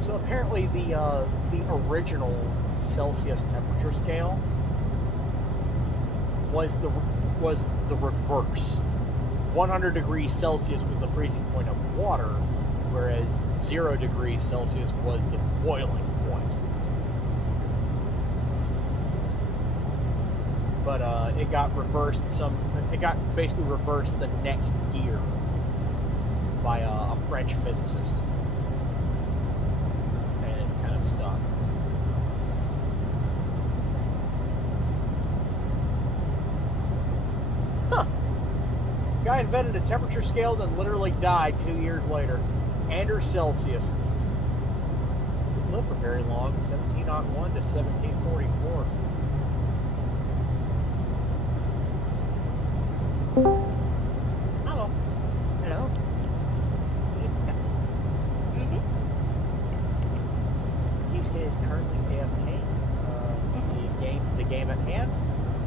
So apparently the original Celsius temperature scale was the reverse. 100 degrees Celsius was the freezing point of water, whereas 0 degrees Celsius was the boiling point. But it got reversed it got basically reversed the next year by a French physicist. And it kind of stuck. Huh. Guy invented a temperature scale that literally died 2 years later. Anders Celsius. Didn't live for very long, 1701 to 1744. Hello. Hello. He's currently AFK. The game at hand,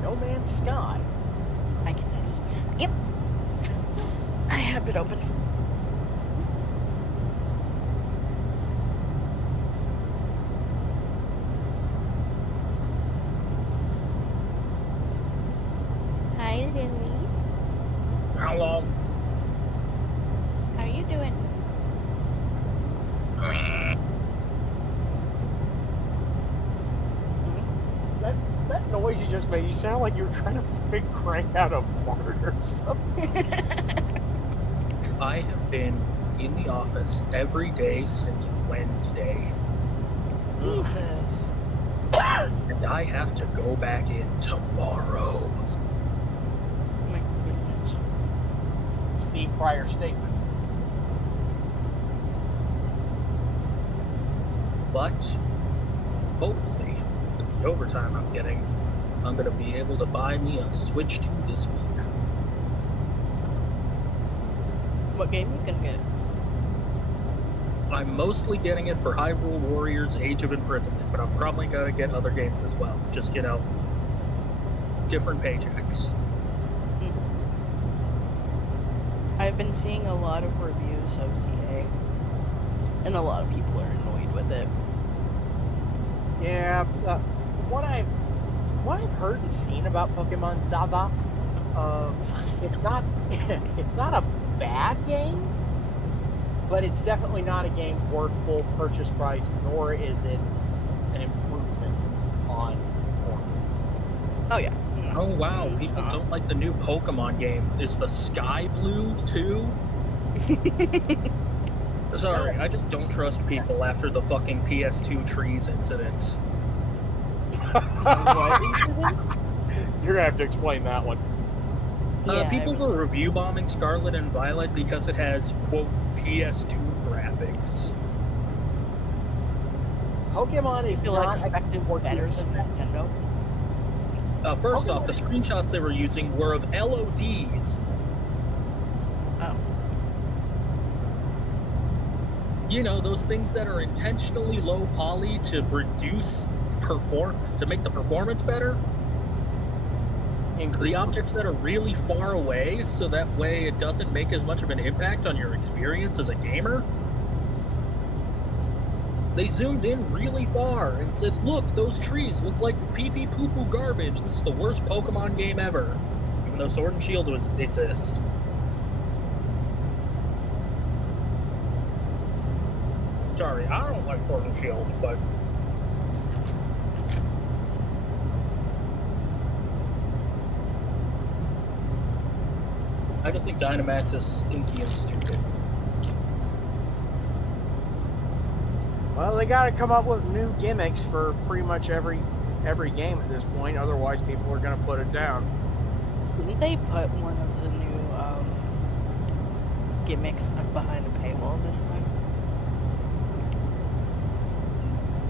No Man's Sky. I can see. Yep. I have it open. Hi, Lily. Hello. How are you doing? That noise you just made, you sound like you were trying to freaking crank out a fart or something. I have been in the office every day since Wednesday, Jesus. and I have to go back in tomorrow. My goodness. See prior statement. But hopefully, with the overtime I'm getting, I'm going to be able to buy me a Switch 2 this week. What game you gonna get? I'm mostly getting it for Hyrule Warriors Age of Imprisonment, but I'm probably going to get other games as well. Just, different paychecks. I've been seeing a lot of reviews of ZA, and a lot of people are annoyed with it. Yeah, what I've heard and seen about Pokemon Zaza, it's not a bad game, but it's definitely not a game worth full purchase price, nor is it an improvement on form. Oh yeah. Oh wow, people don't like the new Pokemon game. Is the Sky Blue too? Sorry, I just don't trust people after the fucking PS2 trees incident. You're gonna have to explain that one. Yeah, People it was- were review bombing Scarlet and Violet because it has, quote, PS2 graphics. Pokemon I is feel not expected better than Nintendo. First off, the screenshots they were using were of LODs. Oh. You know, those things that are intentionally low poly to to make the performance better. The objects that are really far away, so that way it doesn't make as much of an impact on your experience as a gamer. They zoomed in really far and said, look, those trees look like pee-pee poo-poo garbage. This is the worst Pokemon game ever. Even though Sword and Shield exists. Sorry, I don't like Sword and Shield, but... I just think Dynamax is stinky and stupid. Well, they got to come up with new gimmicks for pretty much every game at this point. Otherwise, people are going to put it down. Didn't they put one of the new gimmicks behind a paywall? this time.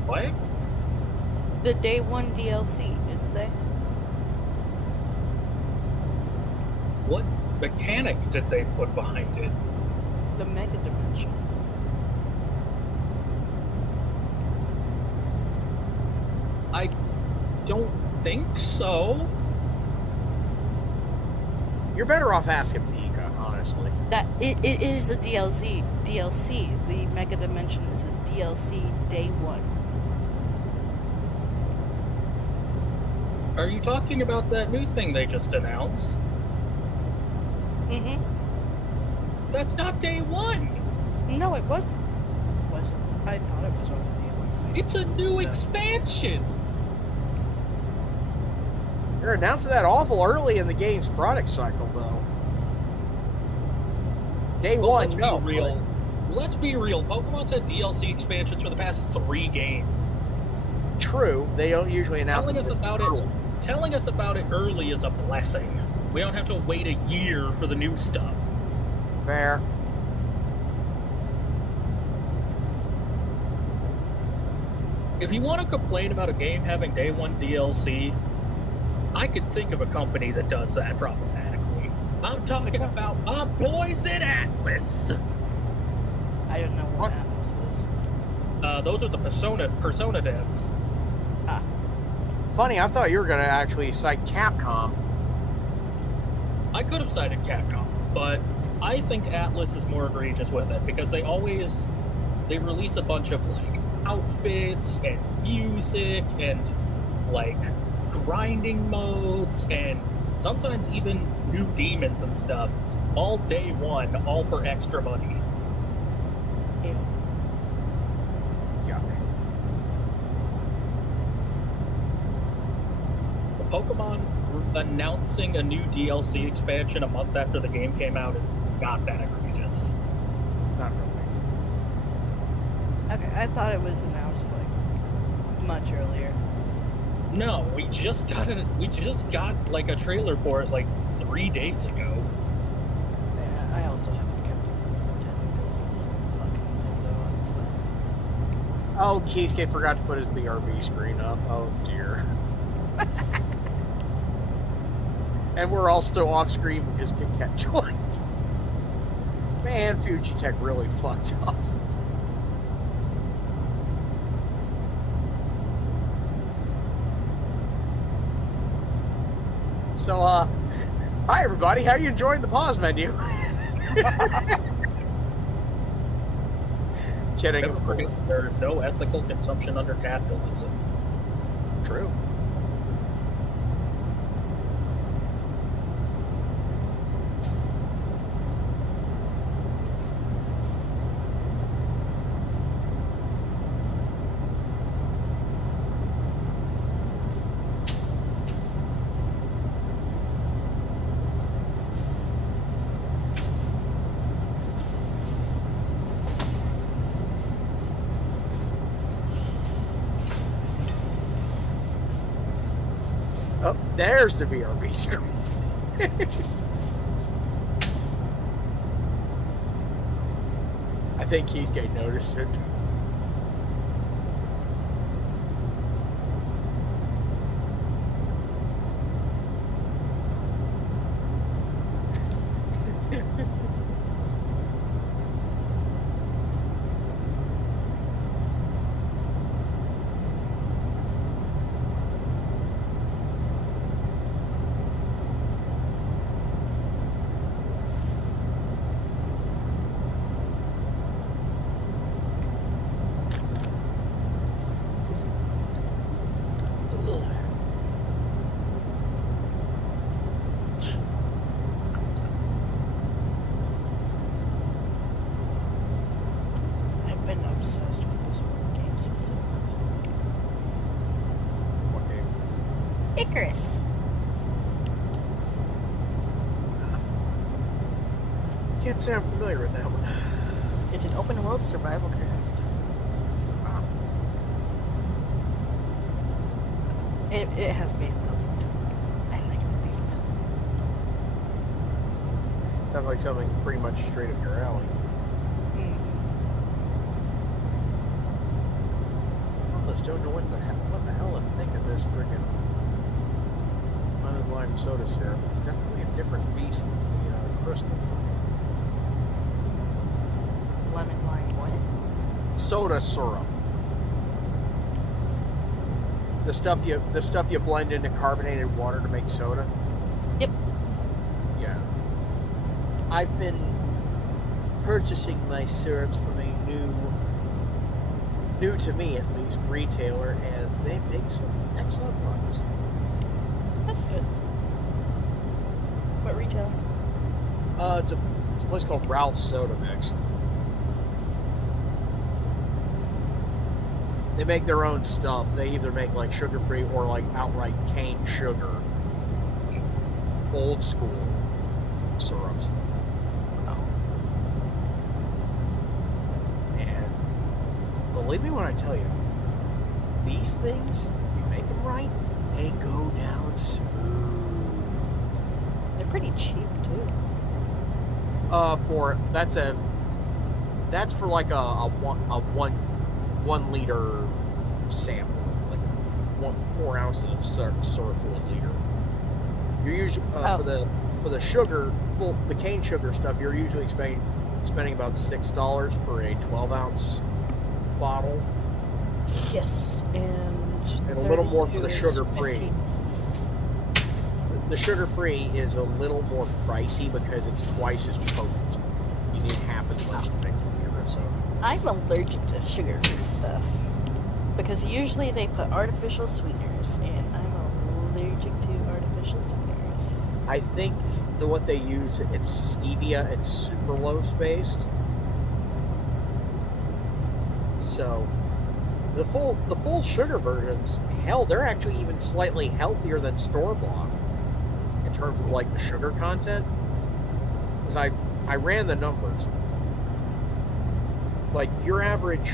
What? The day one DLC, didn't they? What mechanic did they put behind it? The Mega Dimension. I don't think so. You're better off asking Pika, honestly. That it is a DLC. The Mega Dimension is a DLC day one. Are you talking about that new thing they just announced? Mm-hmm. That's not day one. No, it wasn't. I thought it was on day one. It's a new expansion. You're announcing that awful early in the game's product cycle, though. Day Well, one. let's be real. Let's be real. Pokemon's had DLC expansions for the past 3 games. True, they don't usually announce Telling us it about early. it. Telling us about it early is a blessing. We don't have to wait a year for the new stuff. Fair. If you want to complain about a game having day one DLC, I could think of a company that does that problematically. I'm talking about my boys at Atlas. I don't know what What? Atlas is. Those are the Persona devs. Funny, I thought you were going to actually cite Capcom. I could have cited Capcom, but I think Atlas is more egregious with it because they release a bunch of like outfits and music and like grinding modes and sometimes even new demons and stuff all day one, all for extra money. Ew. Yeah. Pokemon announcing a new DLC expansion a month after the game came out is not that egregious. Not really. Okay, I thought it was announced like much earlier. No, we just got like a trailer for it like 3 days ago. Yeah, I also haven't kept up with Nintendo because fucking Nintendo, honestly. Oh, Keisuke forgot to put his BRB screen up. Oh, dear. And we're all still off screen because Kit Kat joined. Man, Fujitech really fucked up. So, hi everybody, how you enjoying the pause menu? Kidding, Never of forget course. there is no ethical consumption under capitalism. True. Oh, there's the BRB screen. I think Keisuke noticed it. I've been obsessed with this one game specifically. What game? Icarus. Can't say I'm familiar with that one. It's an open world survival craft. It has base building. I like the base building. Sounds like something pretty much straight up your alley. Mm. just don't know what the hell to think of this friggin' lemon lime soda syrup. It's definitely a different beast than the crystal. Lemon lime what? Soda syrup. The stuff you blend into carbonated water to make soda. Yep. Yeah. I've been purchasing my syrups from a new to me at least, retailer, and they make some excellent ones. That's good. What retailer? It's a place called Ralph's Soda Mix. They make their own stuff. They either make like sugar-free or like outright cane sugar. Old school syrups. And believe me when I tell you, these things, if you make them right, they go down smooth. They're pretty cheap too. That's for like a 1 liter sample, like 4 ounces of syrup for a liter. You're usually for the sugar, the cane sugar stuff. You're usually spending about $6 for a 12-ounce bottle. Yes, and a little more for the 32 is sugar-free. 15. The sugar-free is a little more pricey because it's twice as potent. You need half as much to make the soda. I'm allergic to sugar-free stuff because usually they put artificial sweeteners, and I'm allergic to artificial sweeteners. I think what they use, it's stevia and sucralose based. So the full sugar versions, hell, they're actually even slightly healthier than store-bought in terms of like the sugar content. Because I ran the numbers. Like your average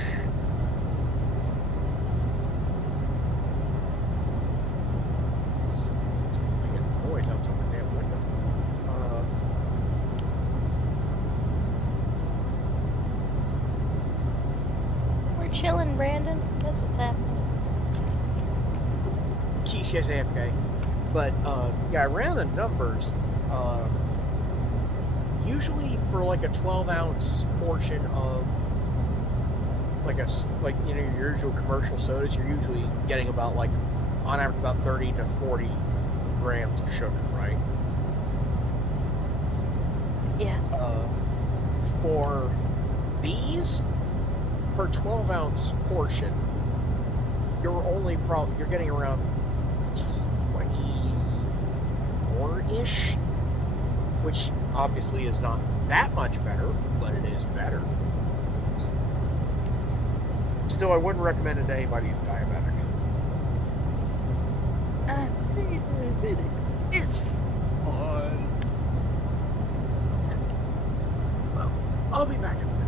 noise outside the damn window. We're chilling, Brandon. That's what's happening. Keisha's AFK. But yeah, I ran the numbers. Usually for like a 12-ounce portion of your usual commercial sodas, you're usually getting about like on average about 30 to 40 grams of sugar, right? Yeah. For these, per 12-ounce portion, you're getting around 24-ish, which obviously is not that much better, but it is better. Still, I wouldn't recommend it to anybody who's diabetic. It's fun. Well, I'll be back in a minute.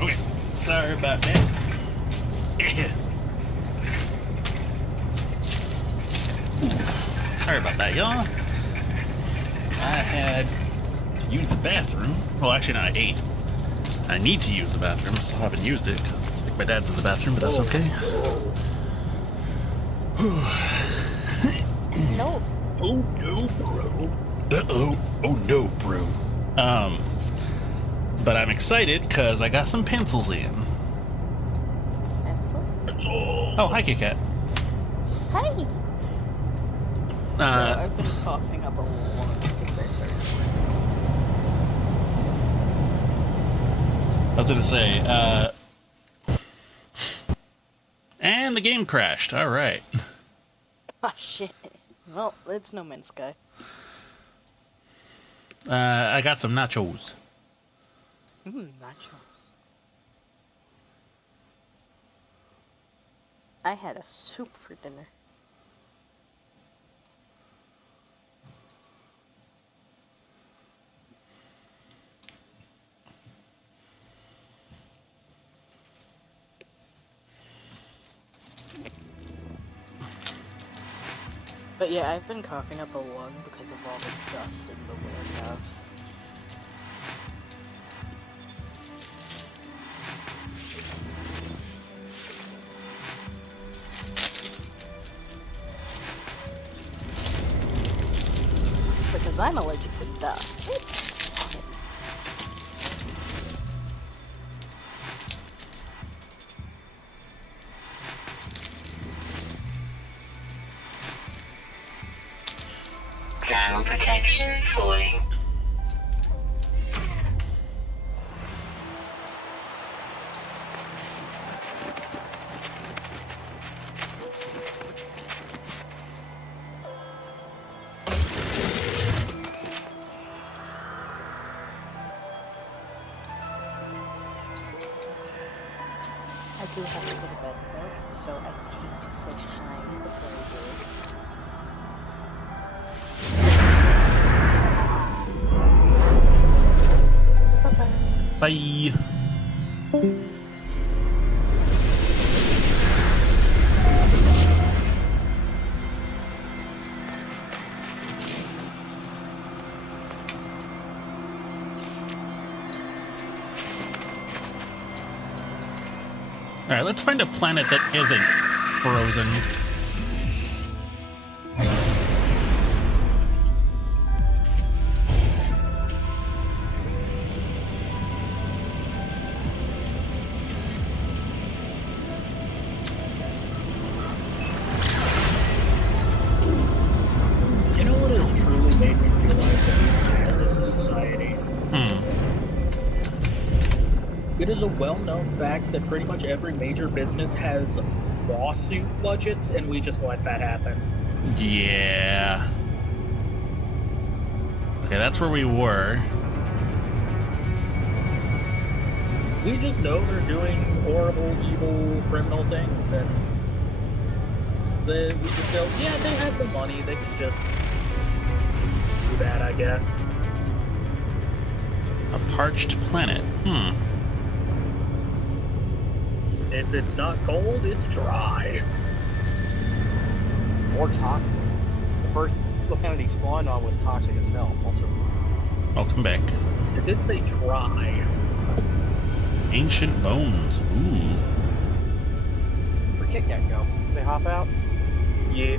Okay, sorry about that. Sorry about that, y'all. I had to use the bathroom. Well, actually, no, I ate. I need to use the bathroom. Still haven't used it because my dad's in the bathroom, but that's okay. No. Oh no, bro. Uh-oh. Oh no, bro. But I'm excited because I got some pencils in. Pencils? Oh, hi, Kit Kat. Hi. I've been coughing up a lot since I started. I was gonna say, and the game crashed. All right. Oh shit. Well, it's No Man's Sky. I got some nachos. Nachos. I had a soup for dinner. But yeah, I've been coughing up a lung because of all the dust in the warehouse. Because I'm allergic to dust. It's fine. Thermal protection falling. I do have to go to bed though, so I take some time before I do it. Bye-bye. Bye. All right, let's find a planet that isn't frozen. You know what has truly made me realize that we've failed as a society? It is a well-known fact that pretty much every major business has lawsuit budgets, and we just let that happen. Yeah. Okay, that's where we were. We just know they're doing horrible, evil, criminal things, and we just go, yeah, they have the money, they can just do that, I guess. A parched planet. If it's not cold, it's dry. Or toxic. The first planet he spawned on was toxic as hell. Also, Welcome back. It did say dry. Ancient bones. Ooh. where'd Kit Kat go? Did they hop out? Yeah.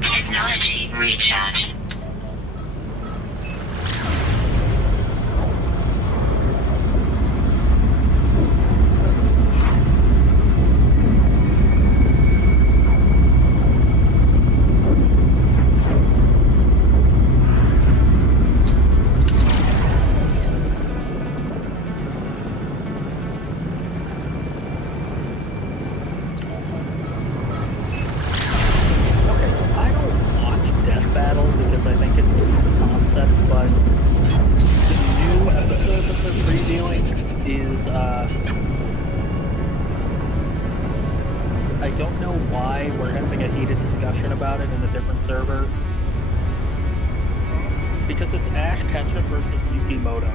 Technology recharge. Okay, so I don't watch Death I don't know why we're having a heated discussion about it in a different server. Because it's Ash Ketchum versus Yukimoto.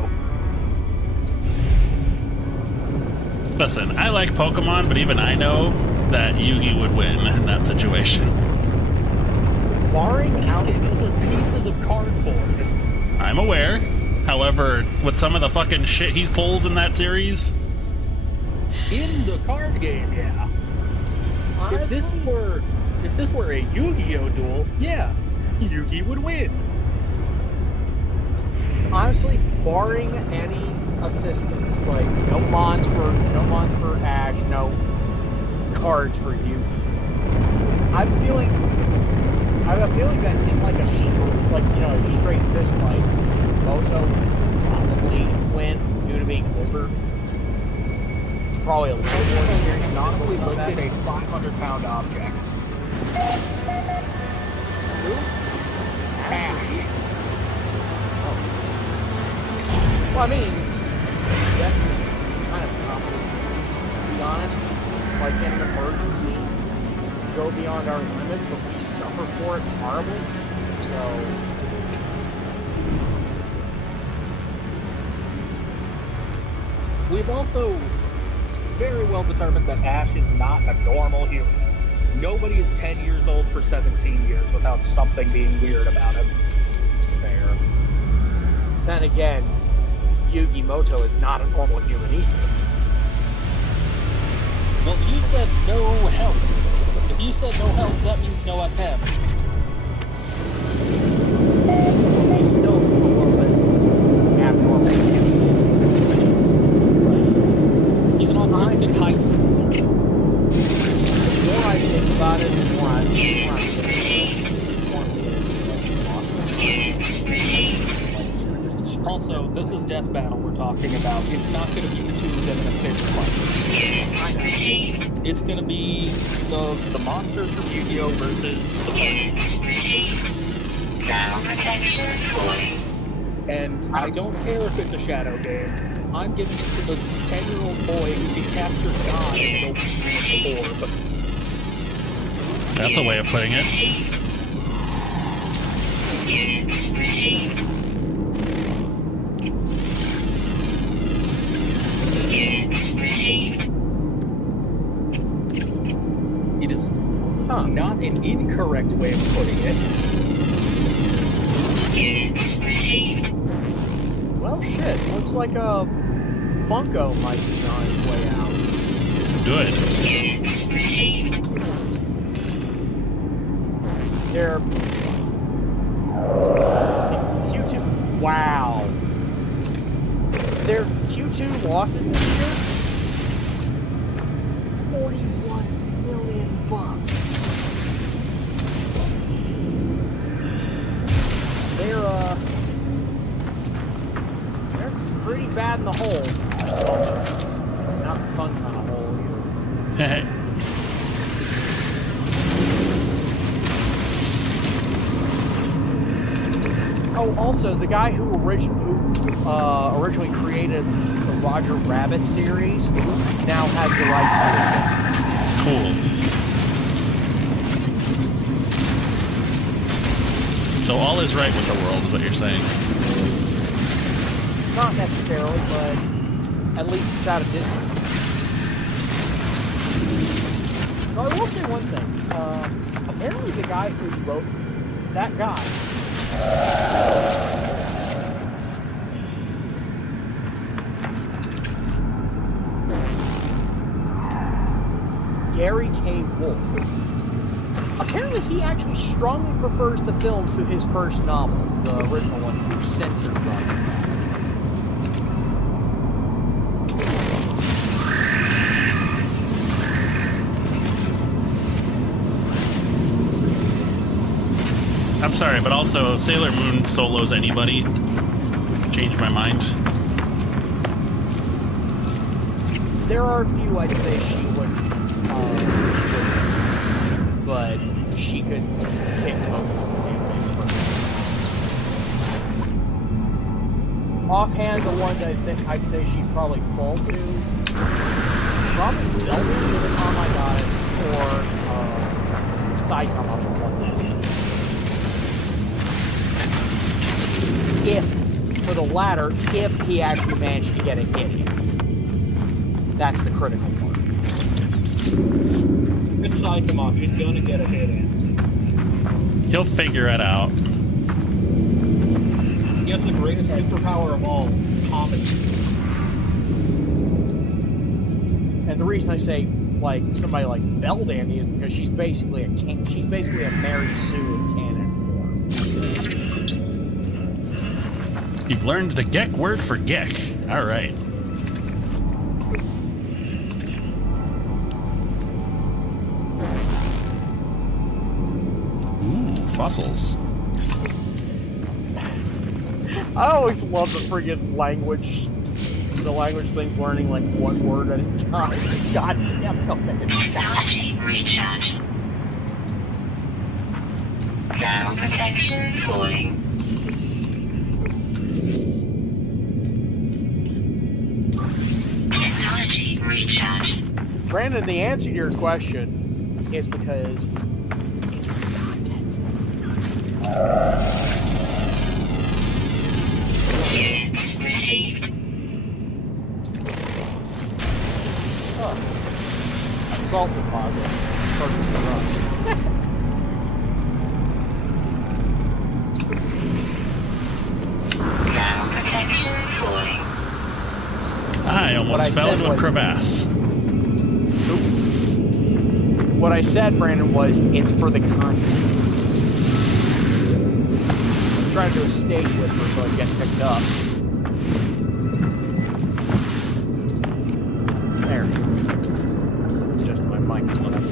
Listen, I like Pokemon, but even I know that Yugi would win in that situation. Barring out, Those are pieces of cardboard. I'm aware. However, with some of the fucking shit he pulls in that series, In the card game, yeah. honestly, If this were a Yu-Gi-Oh duel, yeah, Yugi would win. honestly, barring any assistance, like no mons for Ash, no cards for you. I have a feeling that in like a straight fist fight, Moto probably win due to being older. Probably a little more experience. Canonically on that. lifted a 500-pound object. Who? Ash. Well, I mean, that's kind of common, to be honest. Like in an emergency, we go beyond our limits, but we suffer for it horribly. So, We've also very well determined that Ash is not a normal human. Nobody is 10 years old for 17 years without something being weird about him. fair. Then again, Yugi Moto is not a normal human either. Well, you said no help. If you said no help, that means no attempt. He's still a little bit abnormal human. He's an autistic high schooler. The more I think about it, the more I Also, this is Death Battle we're talking about. It's not going to be the two of them in a fist fight. It's going to be the monsters from Yu-Gi-Oh! Versus the Now protection falling. And I don't care if it's a shadow game. I'm giving it to the 10-year-old boy who can capture God in an open orb. that's a way of putting it. It is not an incorrect way of putting it. Well, shit. Looks like a Funko might be on its way out. Good. They're Q2. Wow. Their Q2 losses this year. $41 million. They're pretty bad in the hole. Not the fun kind of hole either. Oh, also, the guy who originally created the Roger Rabbit series now has the rights to Cool. So all is right with the world, is what you're saying. it. Not necessarily, but at least it's out of Disney. Well, I will say one thing. Apparently the guy who wrote that guy Gary K. Wolf. Apparently he actually strongly prefers the film to his first novel, the original one, who censored Roger. I'm sorry, but also Sailor Moon solos anybody. Changed my mind. There are a few I'd say she would, but she could pick most of the database for offhand, the one that I think I'd say she'd probably fall to, probably Zelda with Oh My Goddess, or ladder if he actually managed to get a hit in. That's the critical part. Good side him off. He's gonna get a hit in. He'll figure it out. He has the greatest superpower of all, comedy. And the reason I say like somebody like Belle Dandy is because she's basically a Mary Sue in canon form. You've learned the Gek word for Gek. All right. Ooh, fossils. I always love the friggin' language thing's learning like one word at a time. God damn it. Technology recharge. Thermal protection falling. Technology recharge. Brandon, the answer to your question is because it's for the content. Units received. Assault deposit. Purchase for us. Thermal protection falling. I What almost I fell said into a was- crevasse. What I said, Brandon, was it's for the content. I'm trying to do a stage whisper so I get picked up. There. Just my mic. Whatever.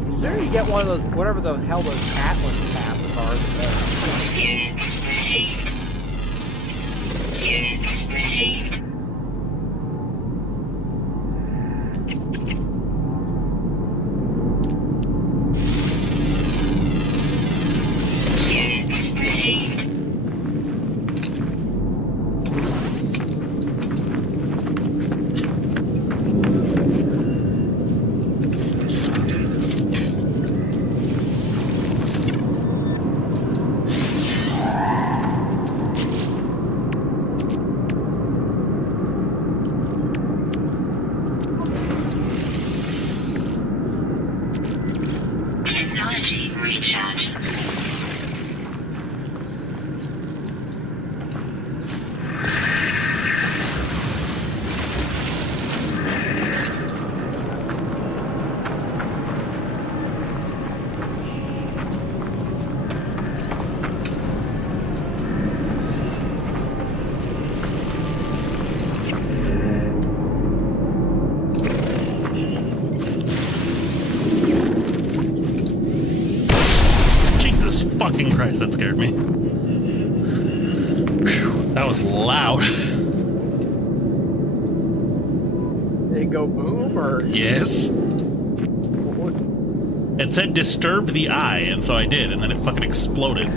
The sooner you get one of those, whatever the hell those Atlas passes are, the better. Units received. Units received. Units received. Technology recharge. Jesus fucking Christ, that scared me. Phew, that was loud. Did it go boom or? Yes. It said disturb the eye, and so I did, and then it fucking exploded.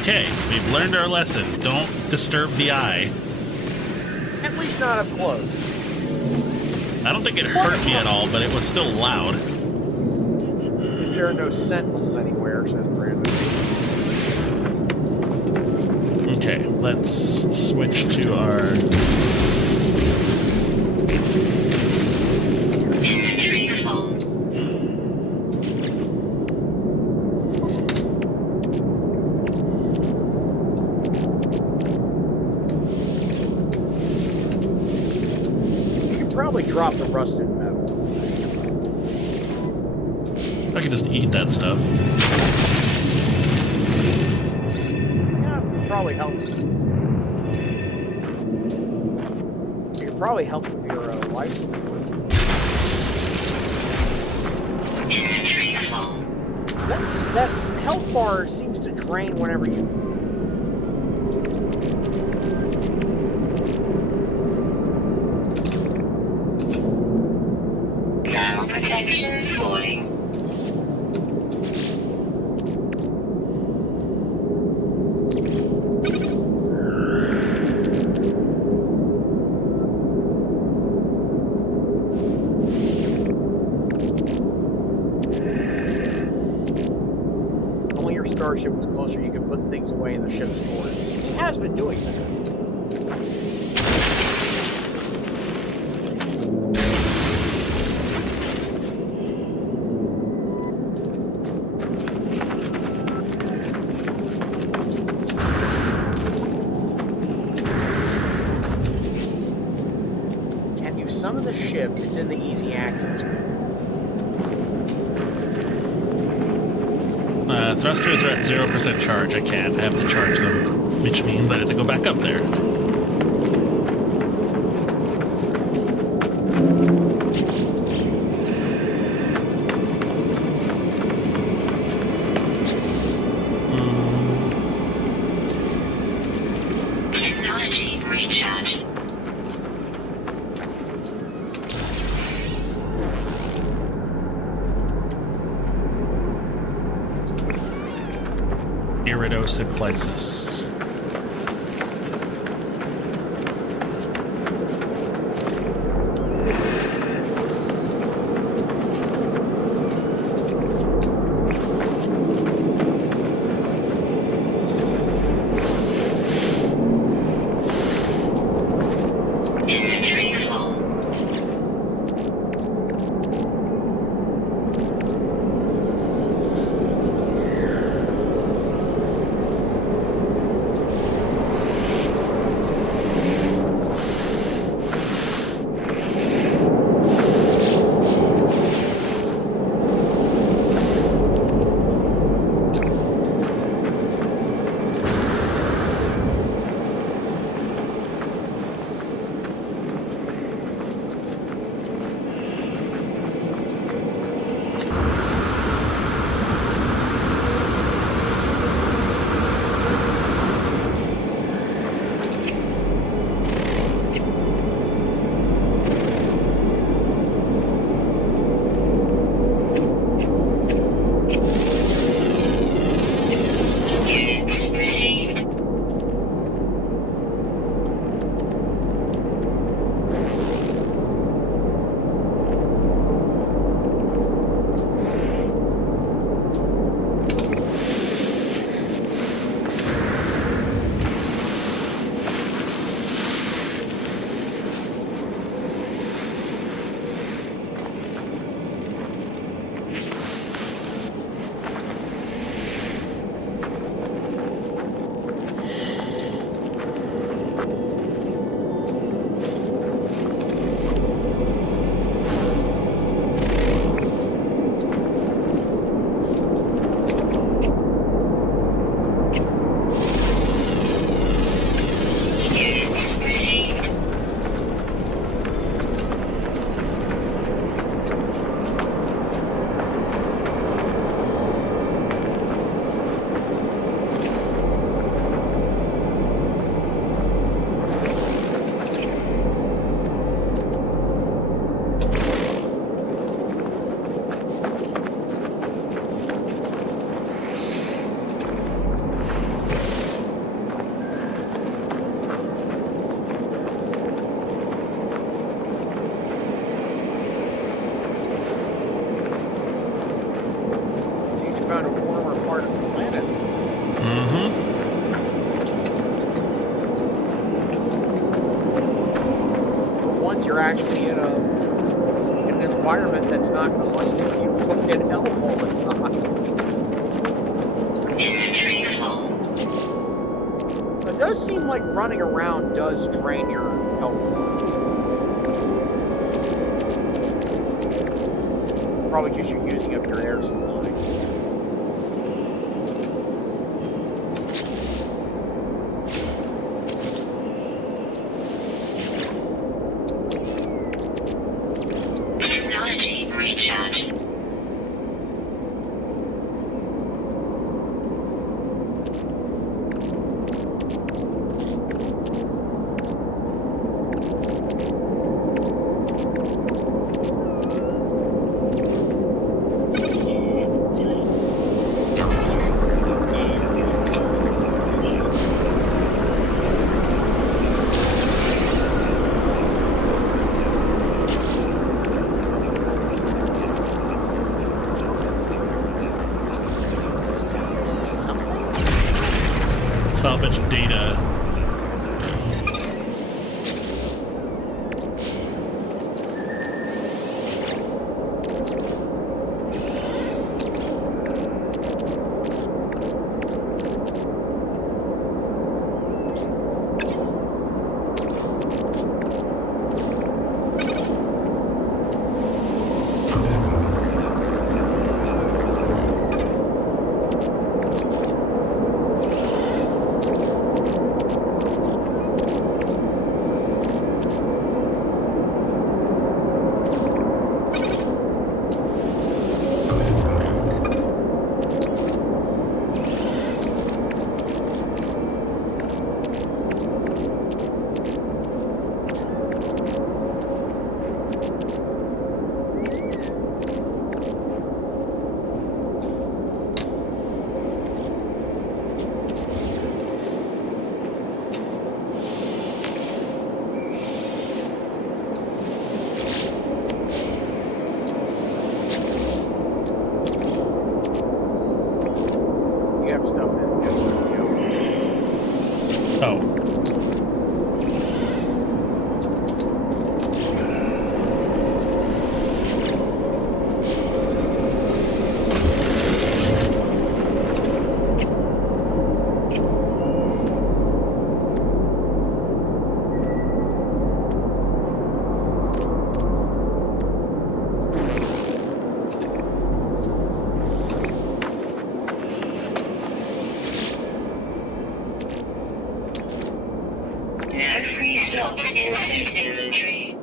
Okay, we've learned our lesson. Don't disturb the eye. At least not up close. I don't think it hurt me at all, but it was still loud. Because there are no sentinels anywhere, says Brandon. Okay, let's switch to our... Inventory full. You could probably drop the rusted metal. I could just eat that stuff. Yeah, it would probably help. It could probably help with your life. Inventory full. That health bar seems to drain whenever you Thermal protection falling. If only your starship was closer, you could put things away in the ship's storage. He has been doing that. Can you summon the ship? It's in the easy access. Thrusters are at 0% charge. I can't. I have to charge them, which means I have to go back up there. Technology recharge. Iridocyclisis. Inventory full. Units received. Units received. Seems you found a warmer part of the planet. Mm-hmm. For once, you're actually in an environment that's not costing you fucking hell all the time. Inventory full. It does seem like running around does drain your health. Probably because you're using up your air supply. Technology recharge. salvage data. You have stuff in yes, Oh. No free slots in suit inventory.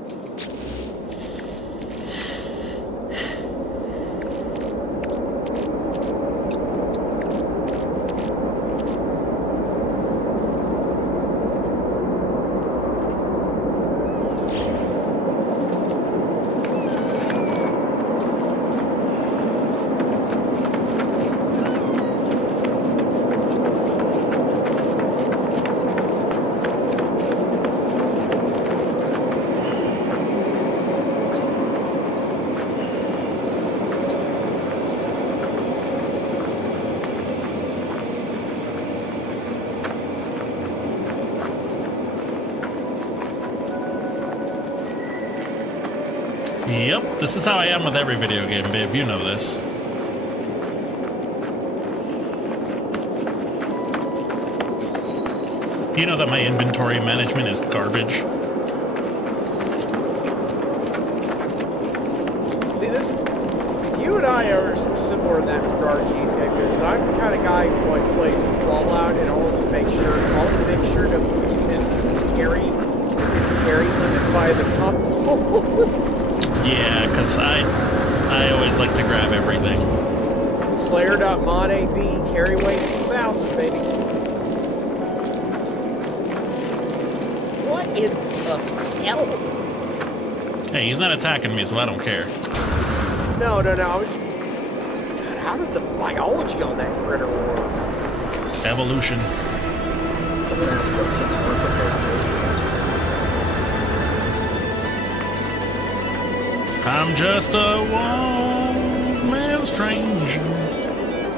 Yep, this is how I am with every video game, babe. You know this. You know that my inventory management is garbage. See, this, you and I are similar in that regard, GCA, because I'm the kind of guy who like plays Fallout and always makes sure to meet his carry limit by the console. Yeah, because I always like to grab everything. Player.modav carry weight 2000, baby. What in the hell? Hey, he's not attacking me, so I don't care. No. God, how does the biology on that critter work? Evolution. I'm just a one-man stranger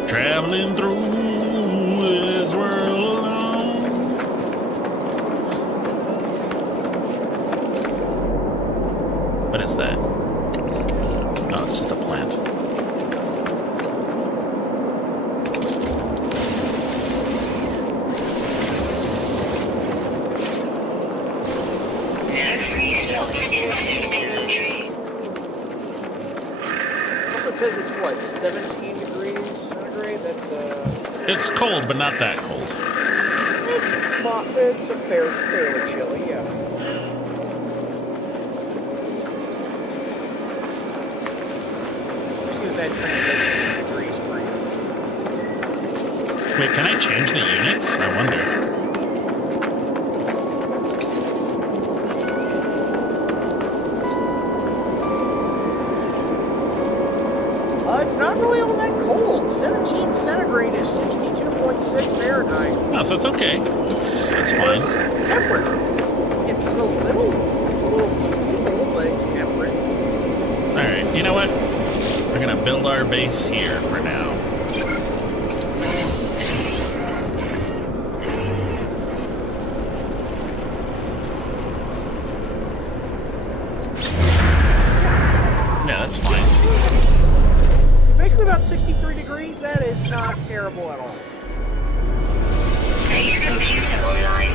traveling through this world alone. What is that? Oh, it's just a plant. No free slots in suit inventory. It says it's what, 17 degrees centigrade? That's It's cold, but not that cold. it's a fairly chilly, yeah. Usually that translates to degrees for you. Wait, can I change the units? I wonder. It's not really all that cold. 17 centigrade is 62.6 Fahrenheit. Oh, so it's okay. It's fine. Temperate. It's a little cool, but it's temperate. All right. You know what? We're gonna build our base here for now. 63 degrees, that is not terrible at all. Base computer online.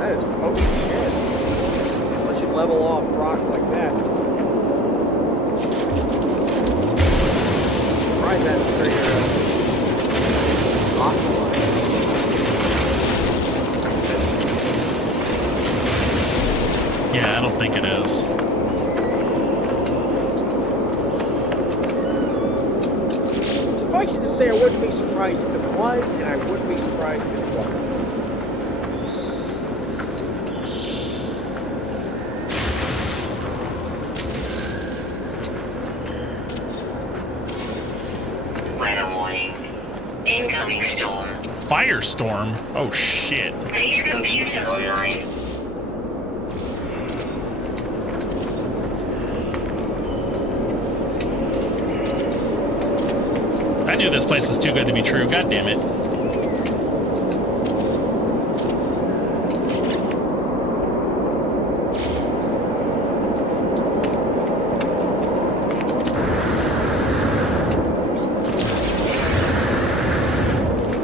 That is potent shit. Unless you level off rock like that. Right, that's trigger oxide. Yeah, I don't think it is. Suffice it to say, I wouldn't be surprised if it was, and I wouldn't be surprised if it wasn't. Weather warning. Incoming storm. Firestorm? Oh shit. Base computer online. I knew this place was too good to be true. God damn it.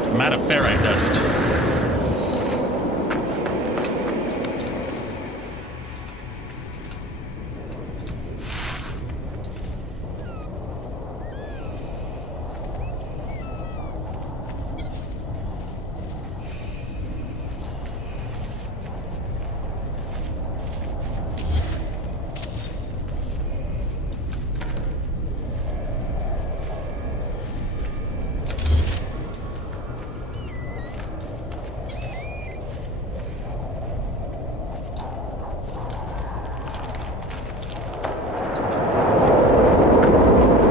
I'm out of ferrite dust.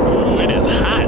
Ooh, it is hot.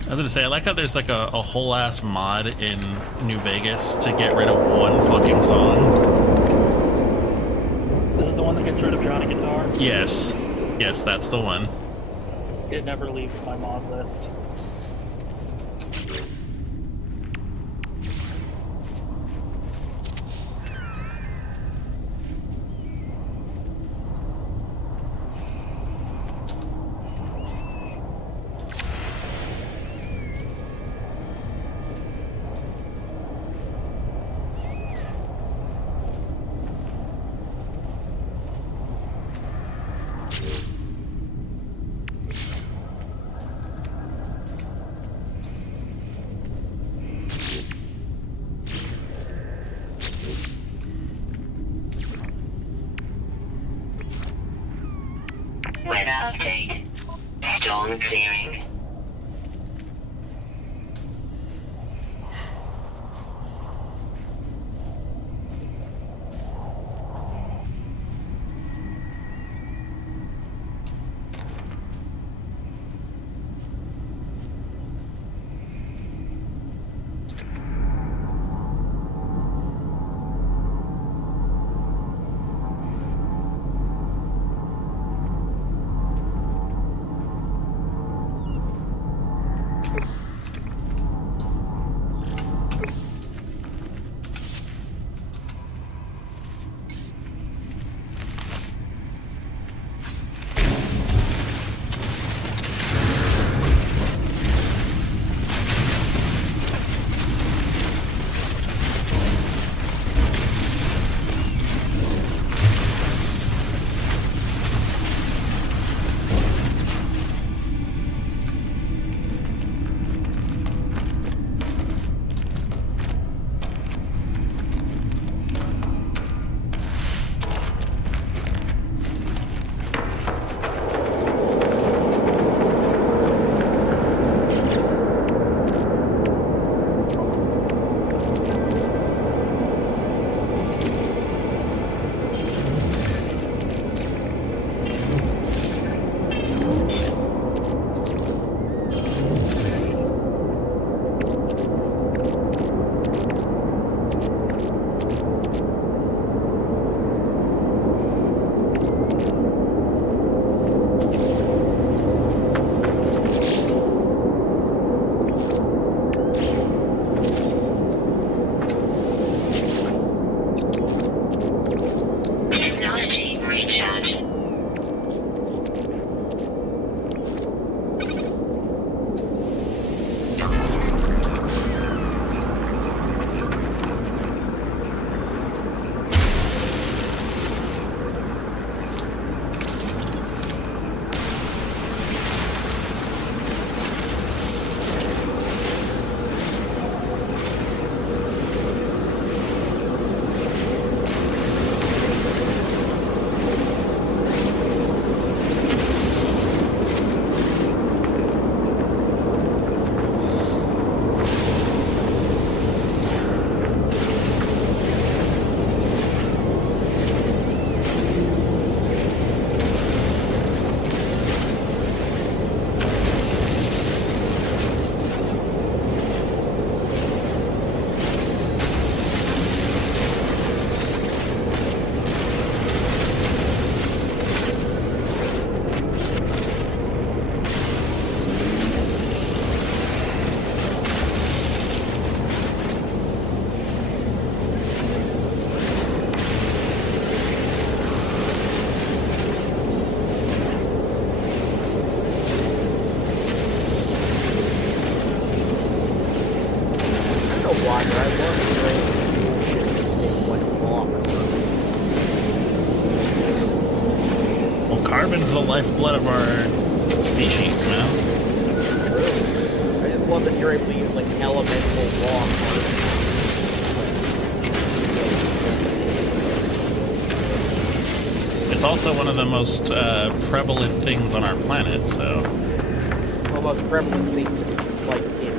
I was gonna say, I like how there's like a whole ass mod in New Vegas to get rid of one fucking song. Is it the one that gets rid of Johnny Guitar? Yes. Yes, that's the one. It never leaves my mod list. Weather update. Storm clearing. Technology recharge. Well, carbon's the lifeblood of our species, man. I just love that you're able to use like elemental raw It's also one of the most prevalent things on our planet, so... the most prevalent things like in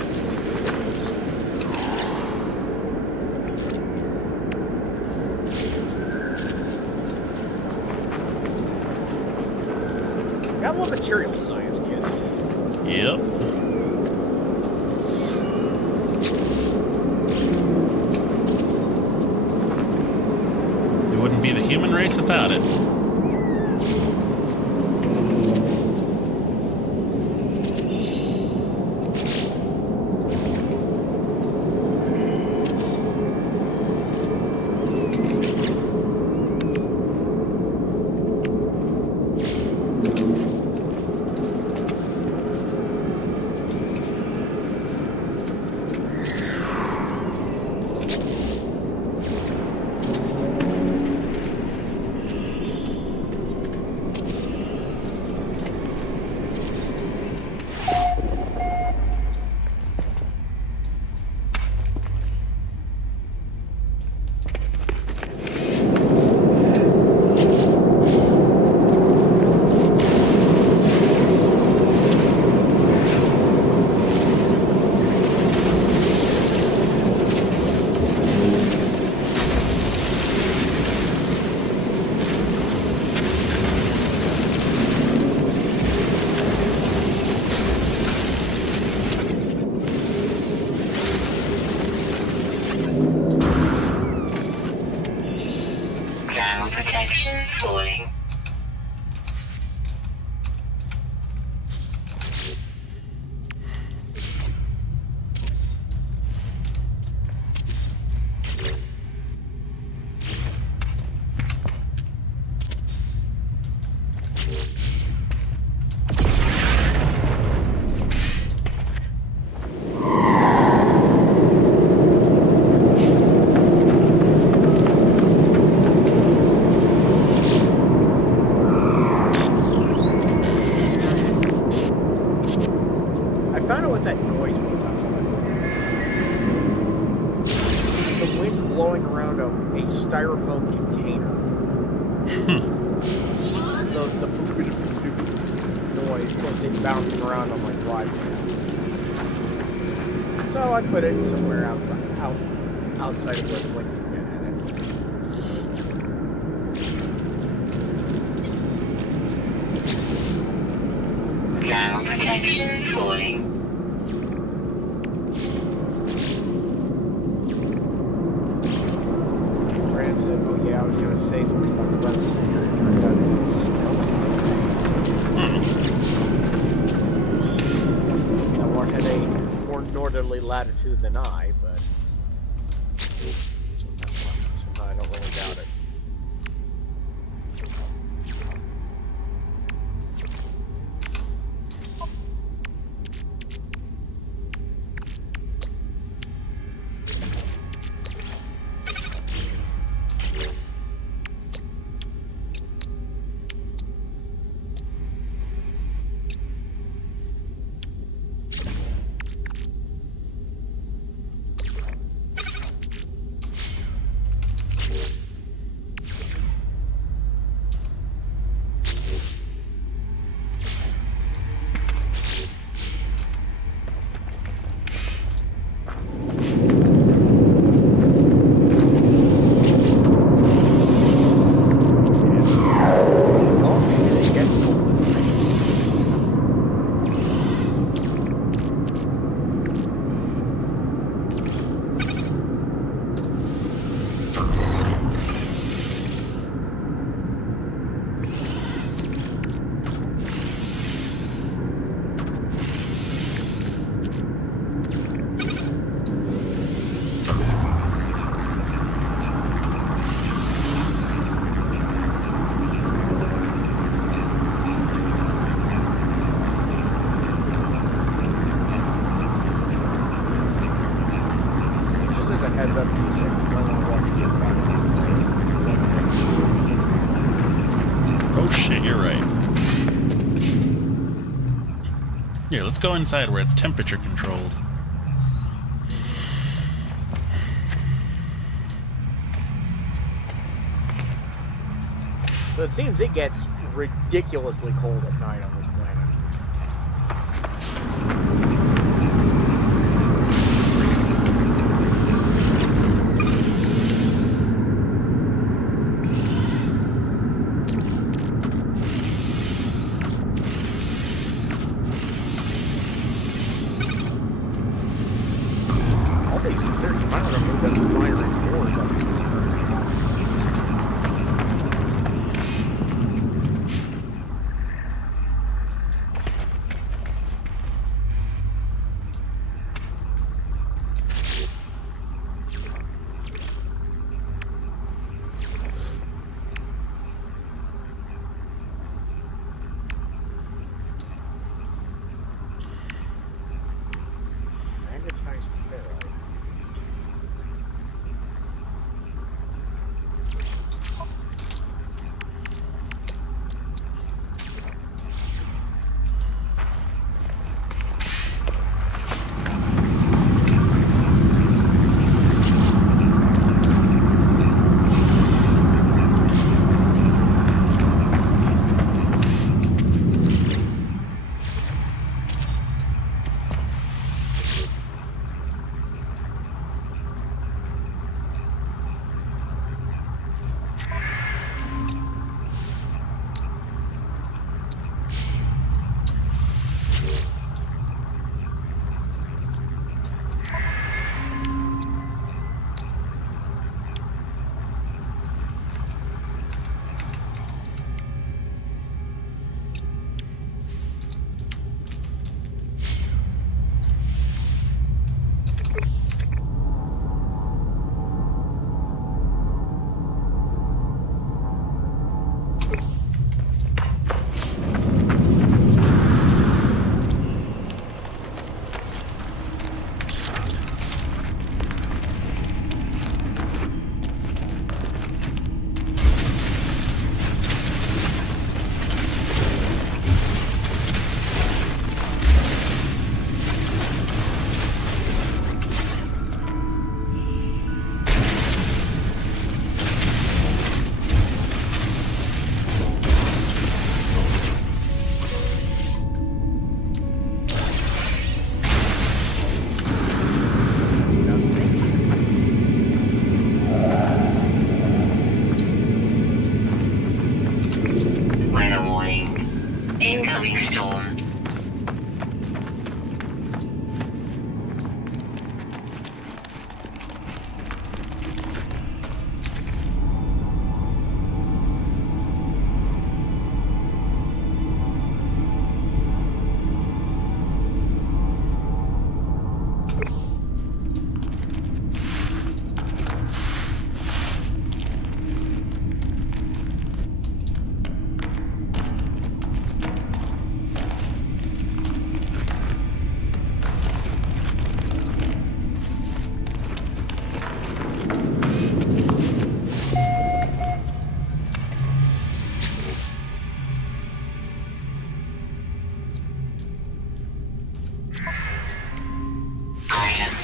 got one material science, kids. Yep. We wouldn't be the human race without it. found out what that noise was outside. The wind blowing around a styrofoam container. the noise was it bouncing around on my glide paths. So I put it somewhere outside of where the wind could get at it. Ground protection falling. Brad said, "Oh yeah, I was going to say something about the weather here. It turns out it's snowing." Now, one had a more northerly latitude than I, but somehow I don't really doubt it. Heads up, you said you don't want to walk through Oh shit, you're right. Here, let's go inside where it's temperature controlled. So it seems it gets ridiculously cold at night on this planet.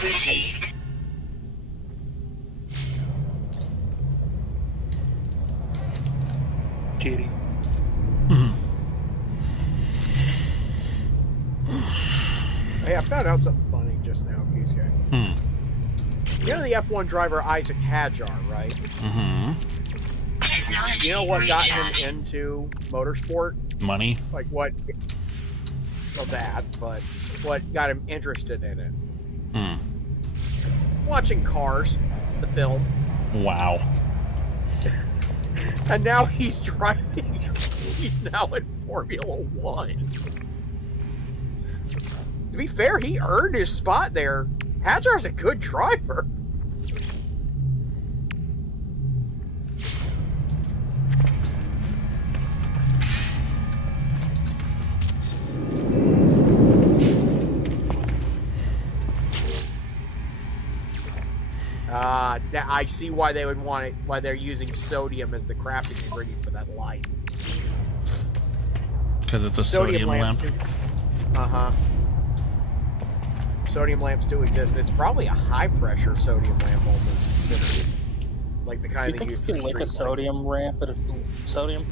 received. Kitty. Hey, I found out something funny just now, Keisuke. You know the F1 driver Isaac Hadjar, right? Technology You know what got him recharge. into motorsport? Money. Like what? Well, that, but what got him interested in it? Watching Cars, the film, Wow. and now he's driving. He's now in Formula One. To be fair, he earned his spot there. Hadjar's a good driver. Now I see why they would want it. Why they're using sodium as the crafting ingredient for that light. Because it's a sodium lamp. Uh-huh. Sodium lamps do exist. It's probably a high-pressure sodium lamp, almost considered. Like the Do kind you they think use if you for lick a street lights. sodium ramp at a sodium?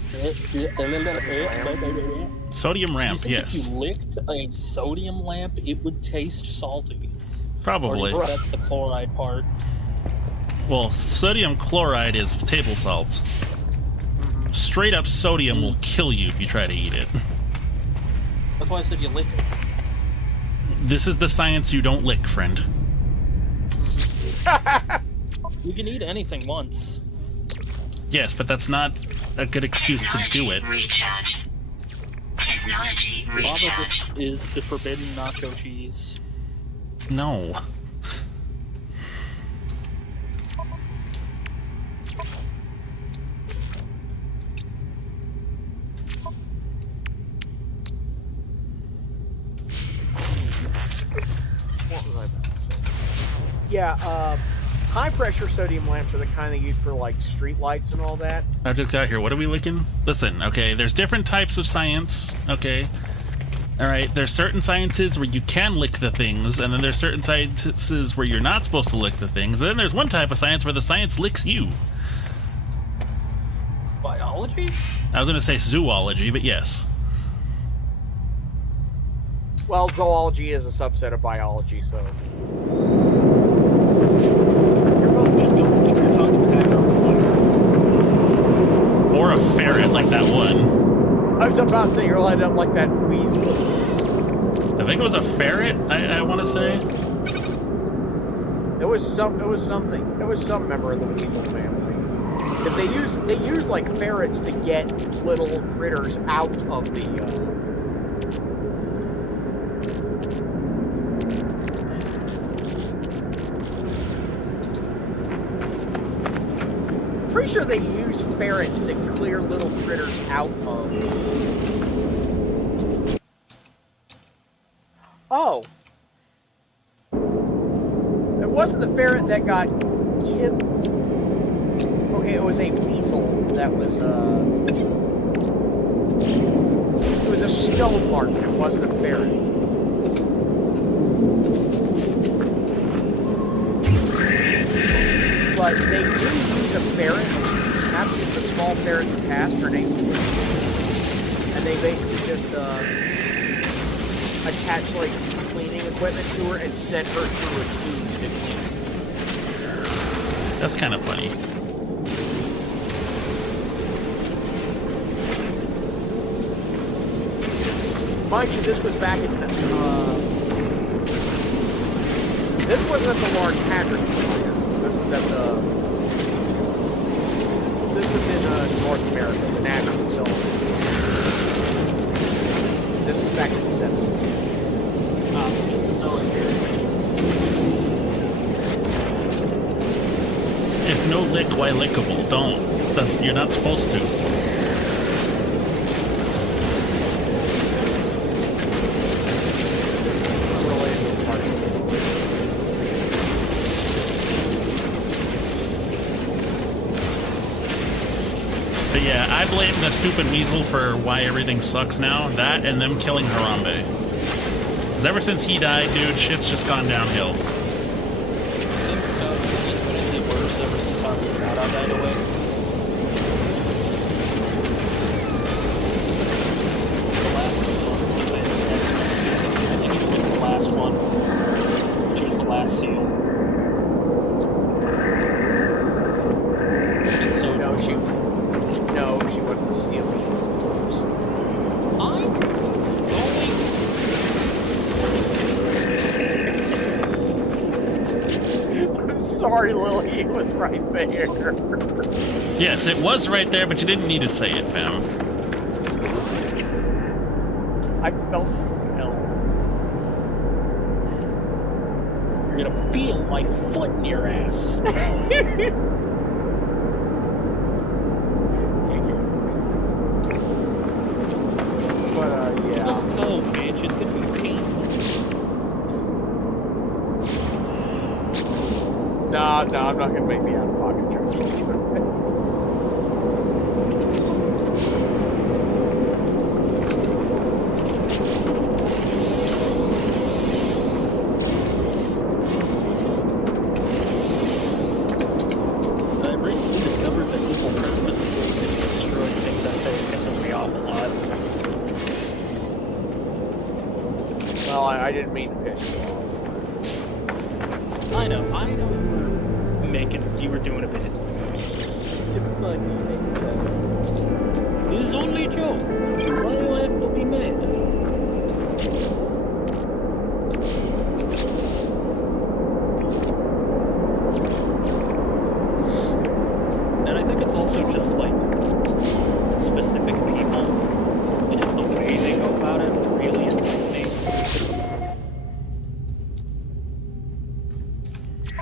Sodium ramp, Do you think yes. if you licked a sodium lamp, it would taste salty? Or Probably. do you think that's the chloride part? Well, sodium chloride is table salts. Straight up sodium will kill you if you try to eat it. That's why I said you lick it. This is the science you don't lick, friend. You can eat anything once. Yes, but that's not a good excuse to do it. Recharge. Technology Lava recharge. just is the forbidden nacho cheese. No. What was I about to say? Yeah, high-pressure sodium lamps are the kind they use for like street lights and all that. I just got here. What are we licking? Listen, okay, there's different types of science, okay? Alright, there's certain sciences where you can lick the things, and then there's certain sciences where you're not supposed to lick the things, and then there's one type of science where the science licks you. Biology? I was gonna say zoology, but yes. Well, zoology is a subset of biology, so. Just don't stick your tongue in the back of the Or a ferret like that one. I was about to say you're lined up like that weasel. I think it was a ferret, I want to say. It was some member of the weasel family. If they use like ferrets to get little critters out of the. Pretty sure they use ferrets to clear little critters out of. Oh. It wasn't the ferret that got killed. Okay, it was a weasel that was, it was a stone marten, it wasn't a ferret. But they do use a ferret. Have used a small ferret in the past. Her name's Lucy. And they basically just attach like cleaning equipment to her and send her through a tube to clean. That's kind of funny. Mind you, this was back in this wasn't at the Lawrence Patrick Museum. This was at the. This was in North America, the National Facility. This was back in the 70s. This is all If no lick, why lickable? Don't. You're not supposed to. But yeah, I blame the stupid weasel for why everything sucks now. That and them killing Harambe. 'Cause ever since he died, dude, shit's just gone downhill. by the way. The last 2 months he went exponential. I think she was the last one. She was the last seal. And so No, she wasn't a seal. I'm going. I'm sorry, Lily. It was right there. Yes, it was right there, but you didn't need to say it, fam. I felt compelled. You're gonna feel my foot in your ass. But yeah. No, bitch, it's gonna be painful. No, I'm not gonna make the out-of-pocket jokes. I've recently discovered that people purposely misconstrue things I say. It pisses me off a lot. Well, I didn't mean to piss you off. I know you were doing a bit. It's only a joke. Why do I have to be mad? And I think it's also just like specific people. It's just the way they go about it really annoys me.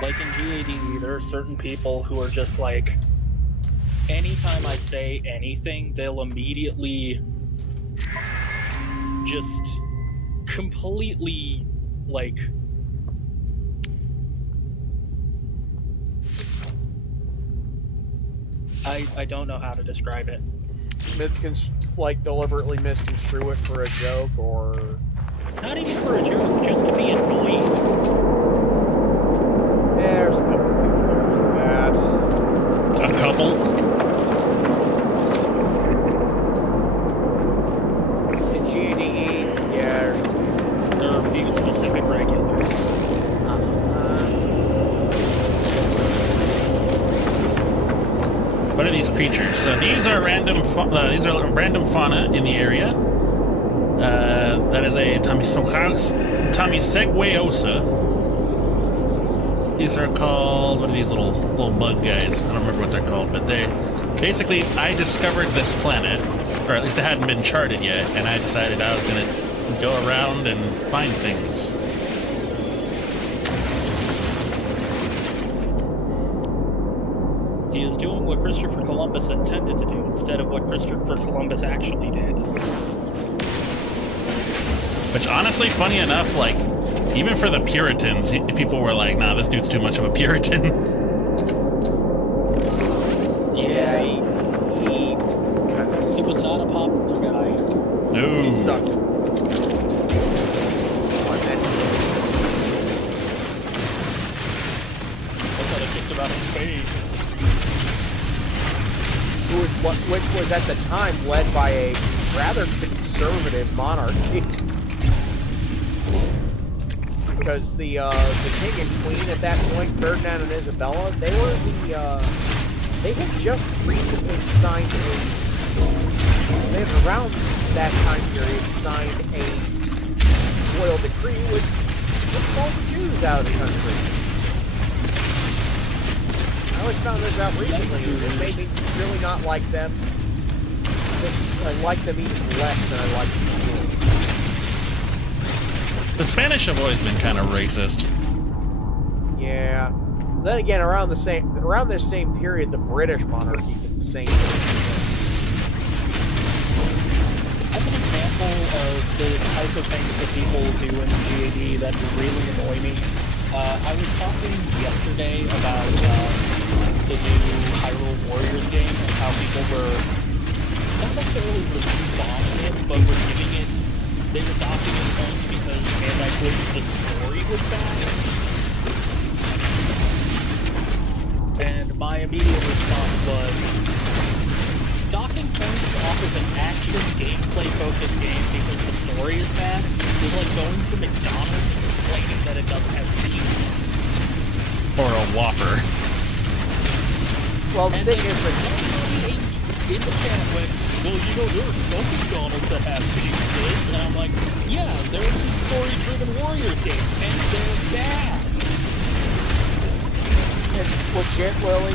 Like in GAD, there are certain people who are just like, anytime I say anything, they'll immediately just completely like I don't know how to describe it. Like deliberately misconstrue it for a joke, or Not even for a joke, just to be annoying. there's a couple people that are like that. A couple? In GADE, yeah. There are few specific regulars. What are these creatures? So these are random fauna in the area. That is a Tamisegweosa. These are called, what are these little bug guys? I don't remember what they're called, but they basically, I discovered this planet, or at least it hadn't been charted yet, and I decided I was gonna go around and find things. He is doing what Christopher Columbus intended to do instead of what Christopher Columbus actually did. Which honestly, funny enough, like, even for the Puritans, people were like, nah, this dude's too much of a Puritan. Yeah, he kind of He was not a popular guy. No. He sucked. I thought I kicked him out of space. Which was at the time led by a rather conservative monarchy. Because the king and queen at that point, Ferdinand and Isabella, they had just recently signed they had around that time period signed a royal decree which took all the Jews out of the country. I only found this out recently. It made me really not like them. I like them even less than I like the Jews. The Spanish have always been kind of racist. Yeah. Then again, around this same period, the British monarchy did the same thing. As an example of the type of things that people do in GAD that really annoy me, I was talking yesterday about the new Hyrule Warriors game and how people were not necessarily bombing it, but were giving it, they were docking it points because, and I quote, the story was bad. And my my immediate response was docking points off of an action gameplay-focused game because the story is bad is like going to McDonald's and complaining that it doesn't have pizza. Or a Whopper. Well, the And thing then is, that somebody in the chat went, well, you know, there are some McDonald's that have pizzas. And I'm like, yeah, there are some story-driven Warriors games, and they're bad. it's legit, Lily.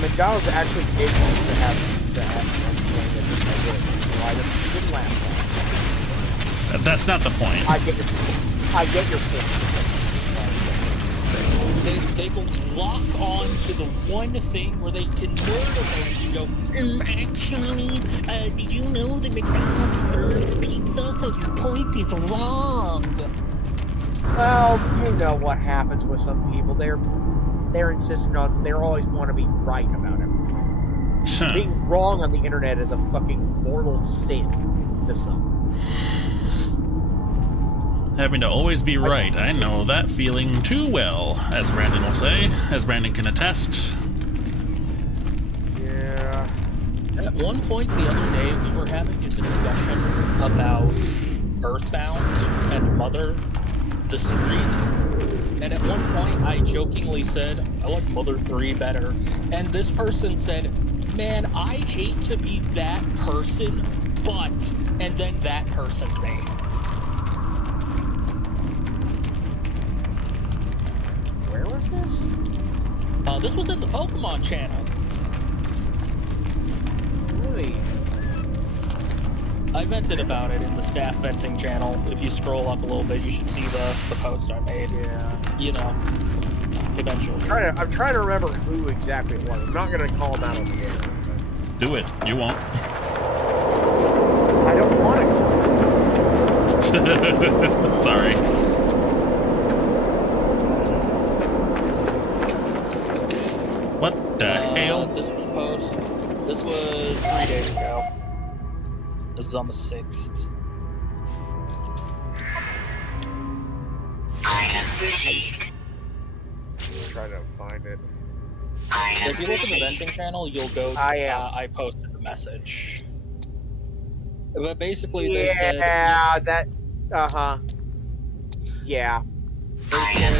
McDonald's actually did used to have something that you didn't laugh That's not the point. at. I get your point. They will lock on to the one thing where they can nerd about you go, actually, did you know that McDonald's serves pizza, so your point is wrong? Well, you know what happens with some people. They're insistent on, they always want to be right about it. Being wrong on the internet is a fucking mortal sin to some. Having to always be right. I know that feeling too well, as Brandon will say, as Brandon can attest. Yeah. At one point the other day, we were having a discussion about Earthbound and Mother, the series. And at one point, I jokingly said, I like Mother 3 better. And this person said, man, I hate to be that person, but... And then that person made. Where was this? This was in the Pokemon channel. Really? I vented about it in the staff venting channel. If you scroll up a little bit, you should see the post I made. Yeah. You know, eventually. I'm trying to remember who exactly it was. I'm not going to call him out on the air. Do it. You won't. I don't want to. Sorry. What the hell? This was 3 days ago. This is on the 6th. Item received. I'm trying to find it. So if you look at the venting channel, you'll go. I posted the message. But basically, they said. Yeah, that. Yeah. They said,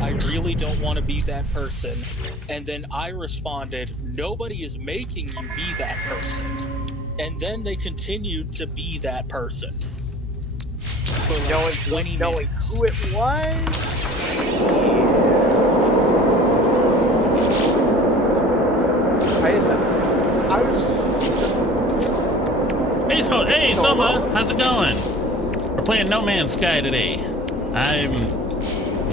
I really don't want to be that person. And then I responded, nobody is making you be that person. And then they continued to be that person. For like 20 knowing minutes. who it was? Hey, Soma, how's it going? We're playing No Man's Sky today. I'm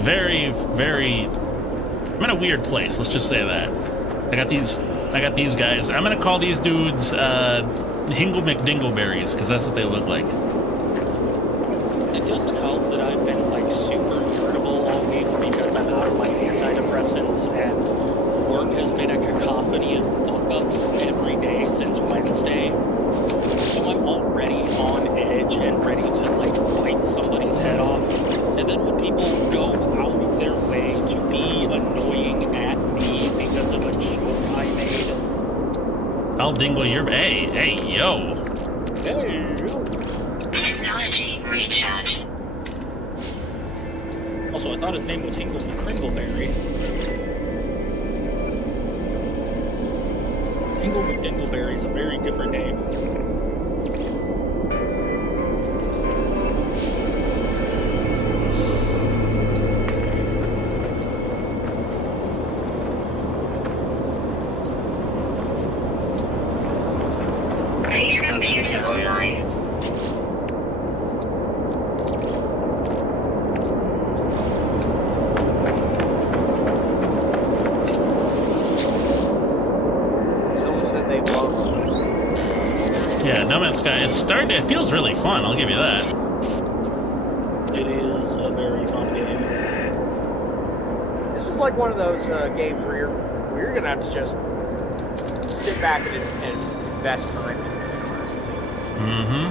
I'm in a weird place, let's just say that. I got these guys. I'm gonna call these dudes Hingle McDingleberries, because that's what they look like. It doesn't help that I've been like super irritable all week because I'm out of my antidepressants and work has been a cacophony of fuck-ups every day since Wednesday. So I'm already on edge and ready to like bite somebody's head off. And then when people go out of their way to be annoying at me because of a joke I made. I'll dingle your... Hey, yo. Hey, Technology recharge. Also, I thought his name was Hingle McCringleberry. Hingle McDingleberry is a very different name. Base computer online. Someone said they love it. Yeah, No Man's Sky, it feels really fun, I'll give you that. It is a very fun game. This is like one of those games where you're gonna have to just sit back and invest time in it, honestly. Mm-hmm.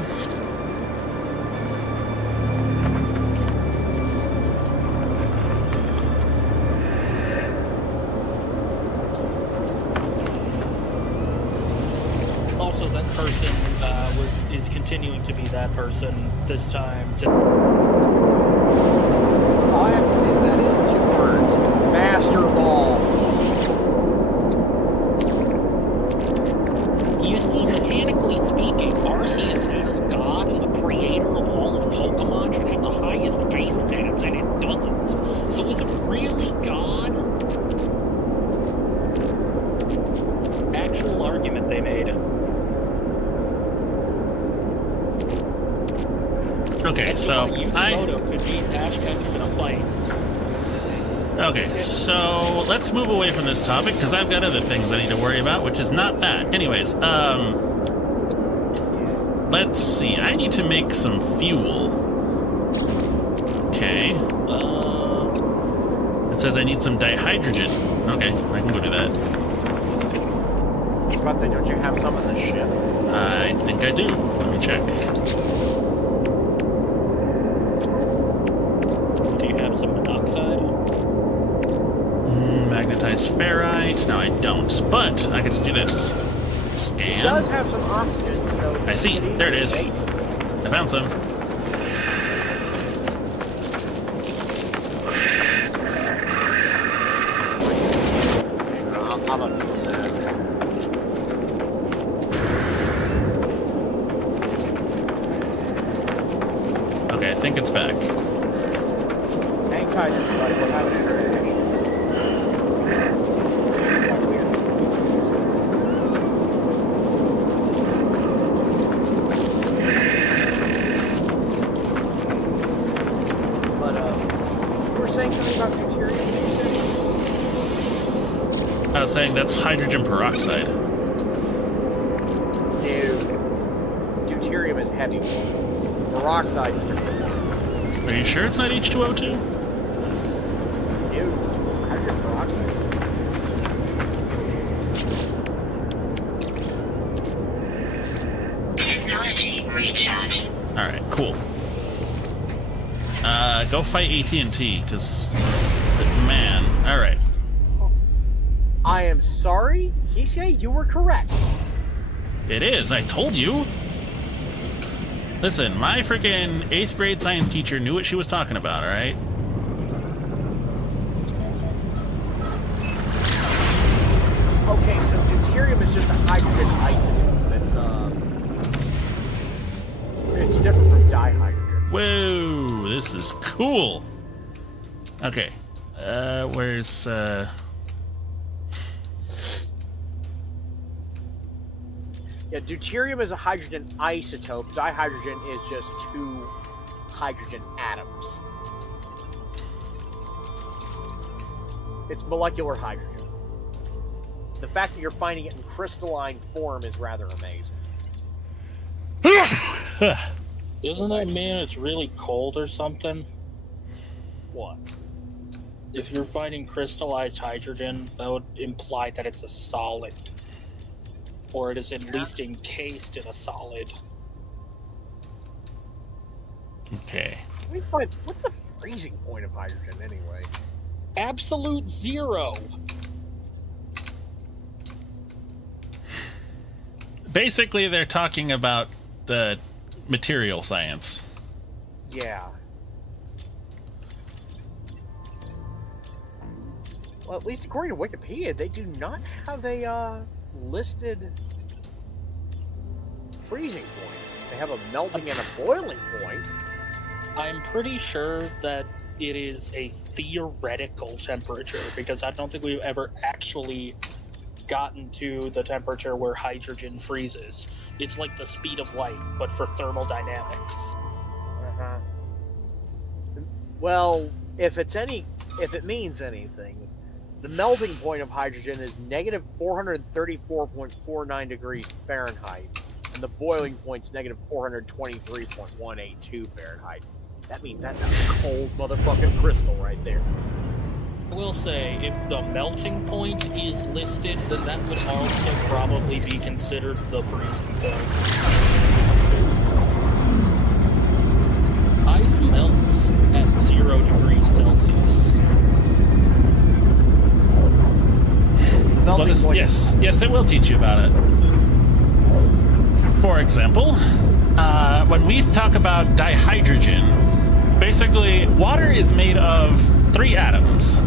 that person this time. All I have to say that is 2 words. Master Ball. You see, mechanically speaking, Arceus as God and the creator of all of Pokemon should have the highest base stats, and it doesn't. So is it really God? Actual argument they made. Okay, And so Yukimoto could beat Ash Ketchum in a fight. Okay, so let's move away from this topic because I've got other things I need to worry about, which is not that. Anyways, let's see. I need to make some fuel. Okay. It says I need some dihydrogen. Okay, I can go do that. I was about to say, don't you have some in the ship? I think I do. Let me check. Do you have some monoxide? Magnetized ferrite. No, I don't. But I can just do this. It Scan. does have some oxygen, so... I see. There it is. I found some. I'm up to that. Okay, I think it's back. Hang tight, everybody. We're having internet issues. But, you were saying something about deuterium? I was saying that's hydrogen peroxide. Dude. Deuterium is heavy. Peroxide is different. Are you sure it's not H2O2? Dude. Hydrogen peroxide. Technology recharge. Alright, cool. Go fight AT&T, because... Man, alright. I am sorry, Hisei, you were correct. It is, I told you! Listen, my freaking 8th grade science teacher knew what she was talking about, alright? Okay, so deuterium is just a hydrogen isotope. It's different from dihydrogen. Whoa, this is cool! Okay, where's, Yeah, deuterium is a hydrogen isotope. Dihydrogen is just 2 hydrogen atoms. It's molecular hydrogen. The fact that you're finding it in crystalline form is rather amazing. Doesn't that mean it's really cold or something? What? If you're finding crystallized hydrogen, that would imply that it's a solid. Or it is at least encased in a solid. okay. What's the freezing point of hydrogen anyway? Absolute 0. Basically, they're talking about the material science. Yeah. Well, at least according to Wikipedia, they do not have a listed freezing point. They have a melting and a boiling point. I'm pretty sure that it is a theoretical temperature, because I don't think we've ever actually gotten to the temperature where hydrogen freezes. It's like the speed of light, but for thermodynamics. Uh-huh. Well, if it means anything, the melting point of hydrogen is negative 434.49 degrees Fahrenheit, and the boiling point's negative 423.182 Fahrenheit. That means that's a cold motherfucking crystal right there. I will say, if the melting point is listed, then that would also probably be considered the freezing point. Ice melts at 0 degrees Celsius. Melting point yes, it will teach you about it. For example, when we talk about dihydrogen, basically water is made of 3 atoms.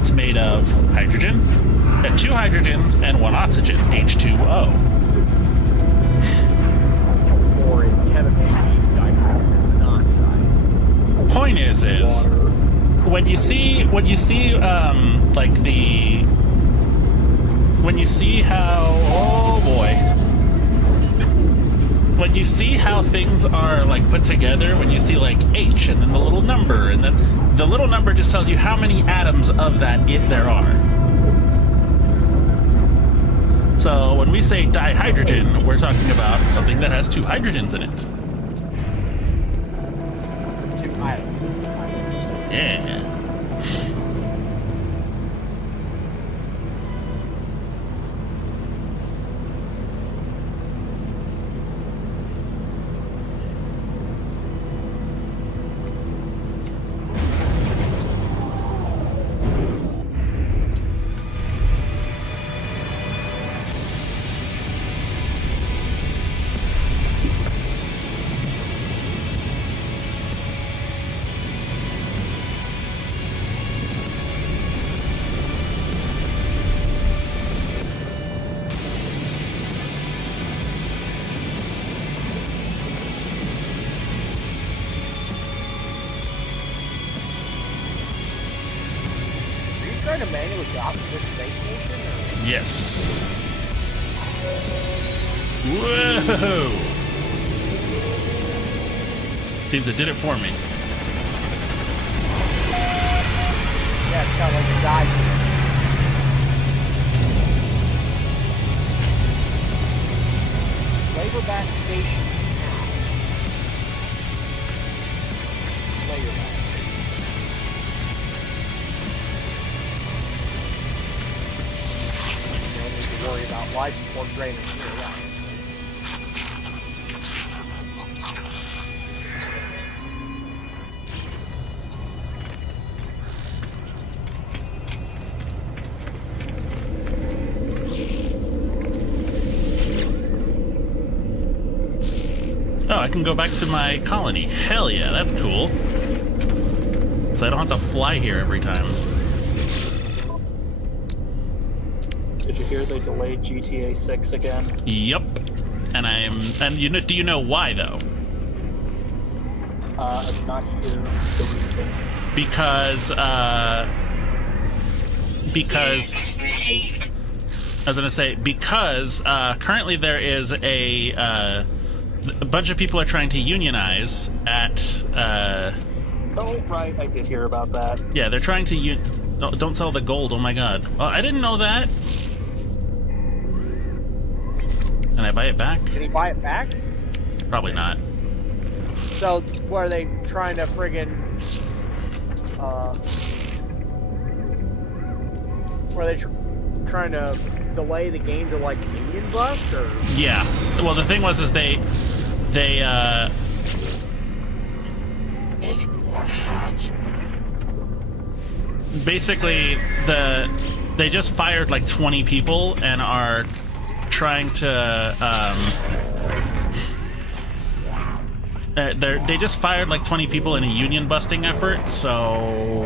It's made of hydrogen, and 2 hydrogens, and 1 oxygen, H2O. Or in chemistry, dihydrogen monoxide. Point is when you see like the when you see how when you see how things are like put together, when you see like H and then the little number, and then the little number just tells you how many atoms of that there are. So when we say dihydrogen, we're talking about something that has 2 hydrogens in it. 2 atoms. Yeah. Trying to manually dock to this space station? Or? Yes. Whoa! Seems it did it for me. Yeah, it's kind of like a dive. Laborback Station. Laborback. Worry about life support draining here. Yeah. Oh, I can go back to my colony. Hell yeah, that's cool. So I don't have to fly here every time. Did you hear they delayed GTA 6 again? Yep. And you know, do you know why though? I did not hear the reason. Because I was gonna say because currently there is a bunch of people are trying to unionize at. Oh right, I did hear about that. Yeah, they're trying to don't sell the gold. Oh my god, I didn't know that. Can I buy it back? Can he buy it back? Probably not. So, what are they trying to friggin'... were they trying to delay the game to, like, Union Bust, or...? Yeah. Well, the thing was, is they basically, they just fired, like, 20 people and are trying to they just fired like 20 people in a union busting effort, so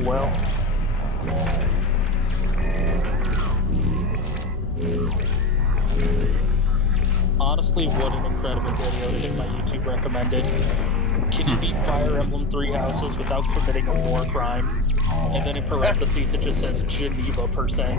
well, honestly, what an incredible video to get my YouTube recommended. Can you beat Fire Emblem 3 Houses without committing a war crime? And then in parentheses it just says Geneva %.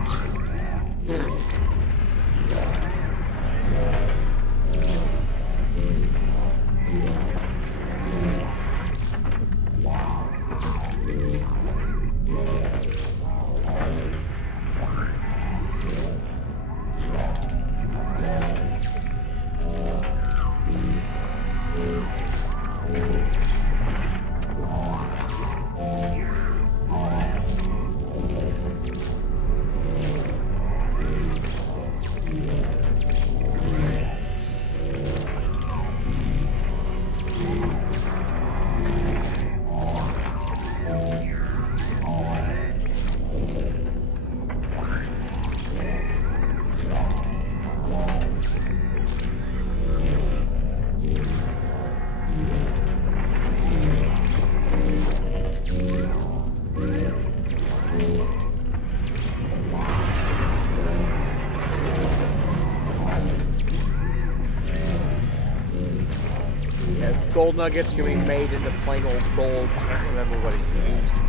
Yeah, gold nuggets can be made into plain old gold. I can't remember what it's used for.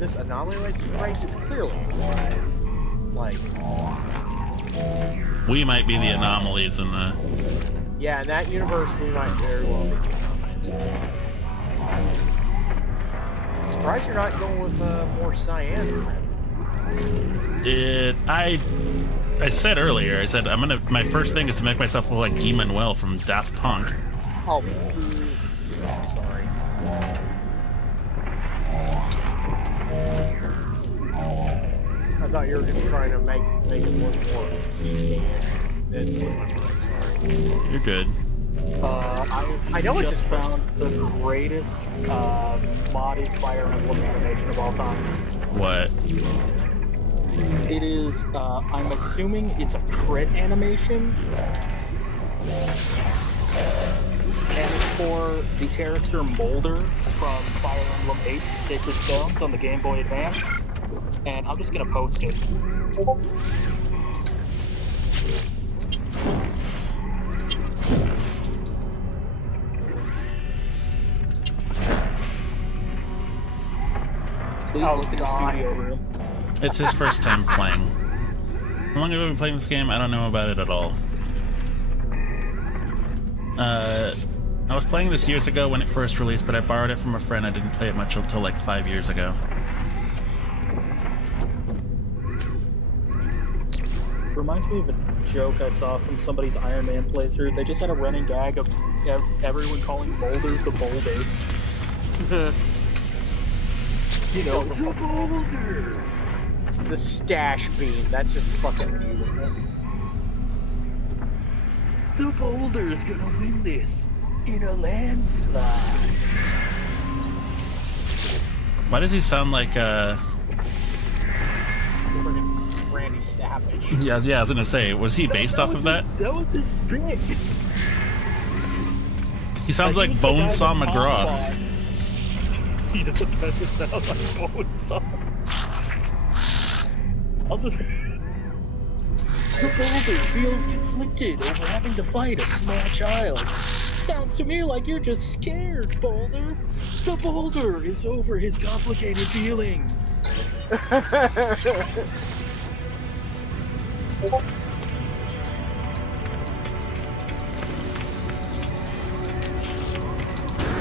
This anomaly race, it's clearly like. We might be the anomalies in the. Yeah, in that universe, we might very well be. I'm surprised you're not going with more cyan. I said earlier. I said my first thing is to make myself look like Guy Manuel from Daft Punk. Oh, sorry. I thought you were just trying to make it look more cheesecake. That slipped my mind. Sorry. You're good. I know just found the greatest modded Fire Emblem animation of all time. What? It is, I'm assuming it's a crit animation. And it's for the character Molder from Fire Emblem 8 Sacred Stones on the Game Boy Advance. And I'm just gonna post it. Please look in the studio room. It's his first time playing. How long have you been playing this game? I don't know about it at all. I was playing this years ago when it first released, but I borrowed it from a friend. I didn't play it much until like 5 years ago. Reminds me of a joke I saw from somebody's Iron Man playthrough. They just had a running gag of everyone calling Molder the Boulder. You know, the Boulder! The stash beam, that's just fucking beautiful. The Boulder's gonna win this in a landslide. Why does he sound like Friggin' Randy Savage. Yeah, I was gonna say, was he based off of that? That was his bit. He sounds like Bonesaw McGraw. He does kind of sound like Bonesaw. I'll just... The Boulder feels conflicted over having to fight a small child. Sounds to me like you're just scared, Boulder. The Boulder is over his complicated feelings.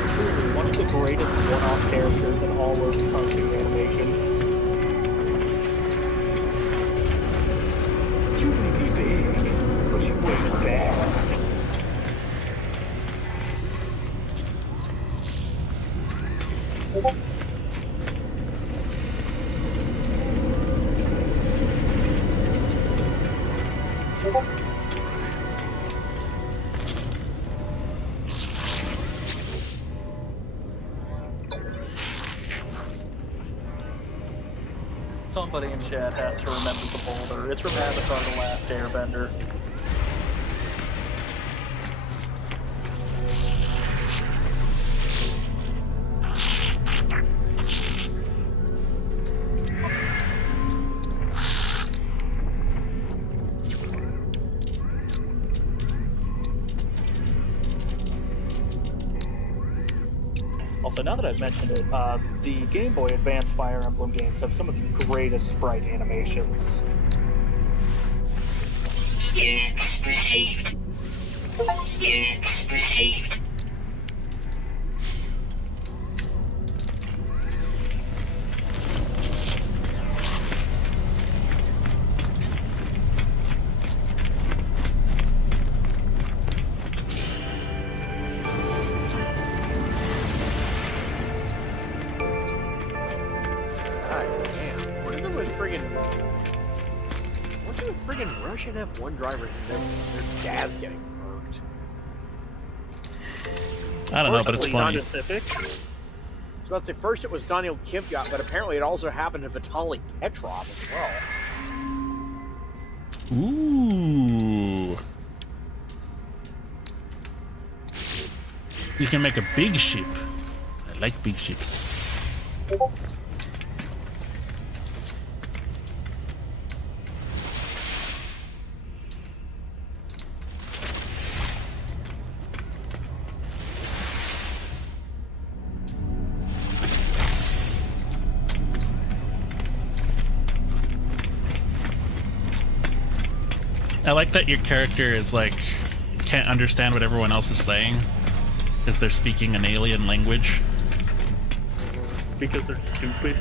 Truly, one of the greatest one-off characters in all of cartoon animation. You may be big, but you ain't bad. Somebody in chat has to remember the Boulder. It's from Avatar: The Last Airbender. Also, now that I've mentioned it, the Game Boy Advance Fire Emblem games have some of the greatest sprite animations. Units received. Units received. Russian F1 drivers and their dad's getting murked. I don't know, but it's funny. Specific. I was about to say, first it was Daniel Kvyat, but apparently it also happened to Vitaly Petrov as well. Ooh. You can make a big ship. I like big ships. I like that your character is like can't understand what everyone else is saying because they're speaking an alien language. Because they're stupid.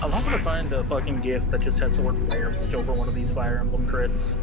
I'm gonna find a fucking gift that just has the word fire still for one of these Fire Emblem crits.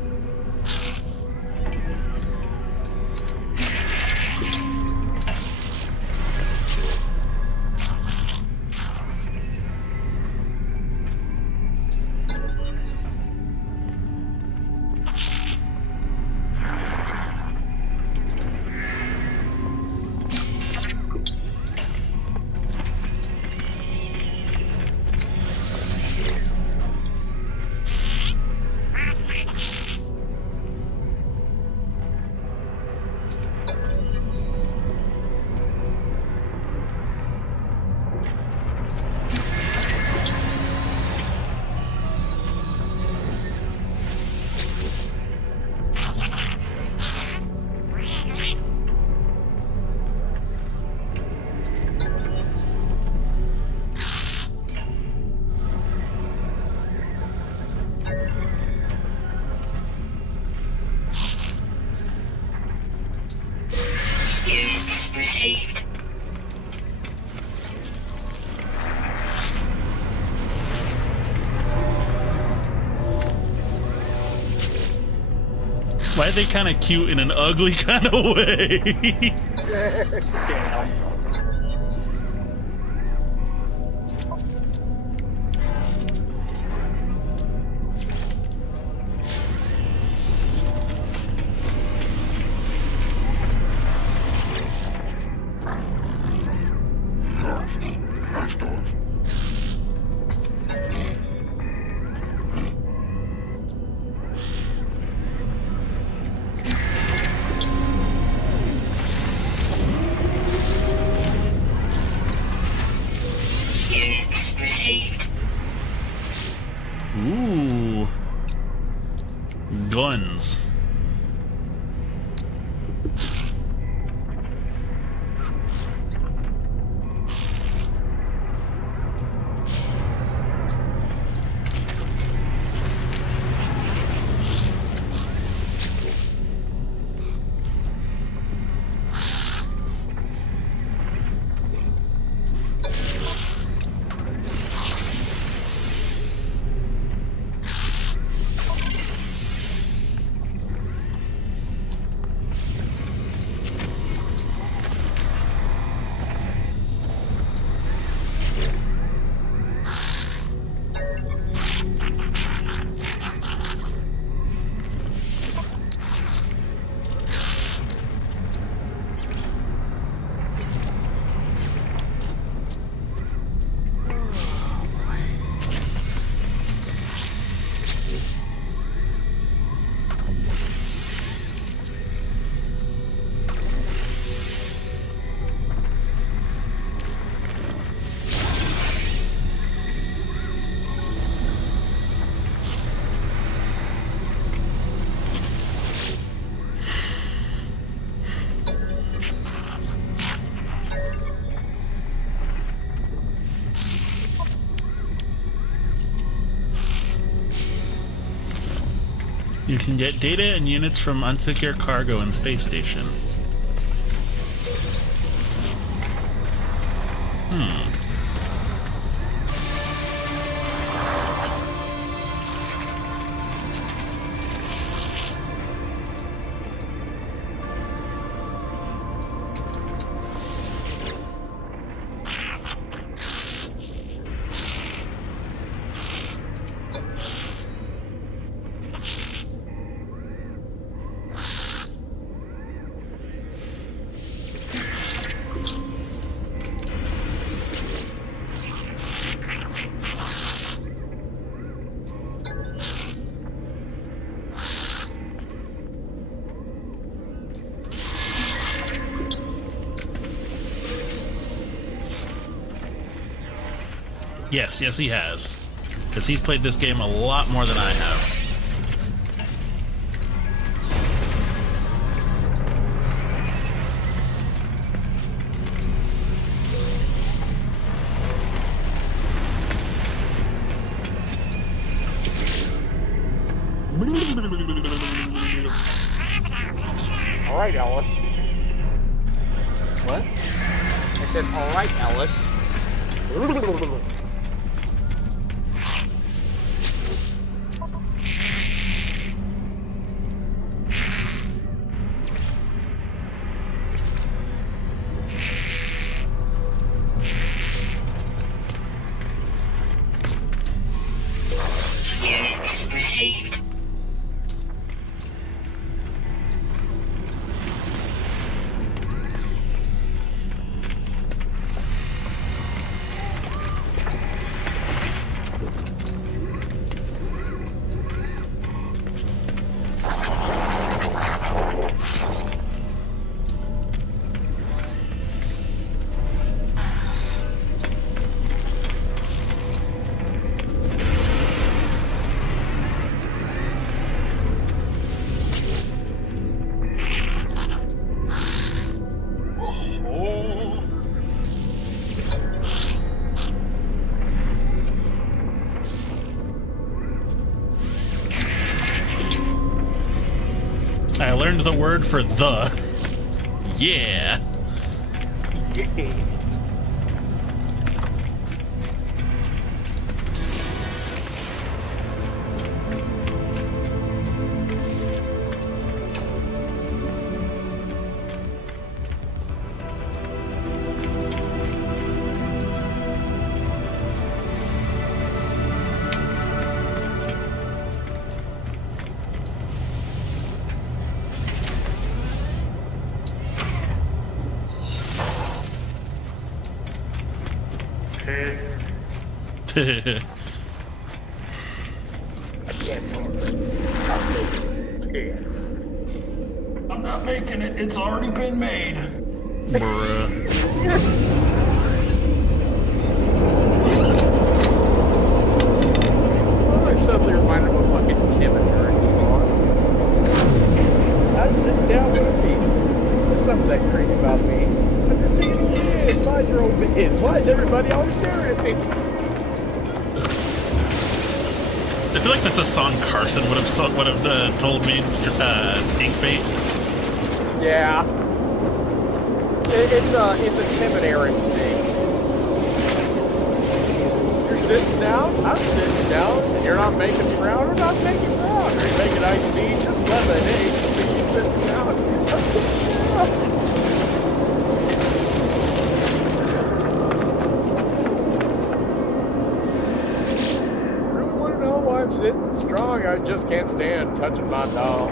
Units received. Why are they kind of cute in an ugly kind of way? Damn. Units received. Ooh. Guns. You can get data and units from unsecure cargo and space station. Yes, he has. Because he's played this game a lot more than I have. All right, Ellis. What? I said, all right, Ellis. Units received. I learned the word for the. Yeah. Piss. I can't talk. I'm making piss. I'm not making it. It's already been made. Bruh. Oh, I suddenly reminded of a fucking Tim and Eric song. I was sitting down with me. There's something that crazy about me. I'm just taking a piss. Mind your own business. Why is everybody always staring at me? I feel like that's a song Carson would have told me. Inkbait. Yeah. It's a Tim and Eric thing. You're sitting down, I'm sitting down, and you're not making brown, I'm not making brown. Are you making iced tea? Just lemonade. So you sitting down, I'm sitting down. Really want to know why I'm sitting strong? I just can't stand touching my doll.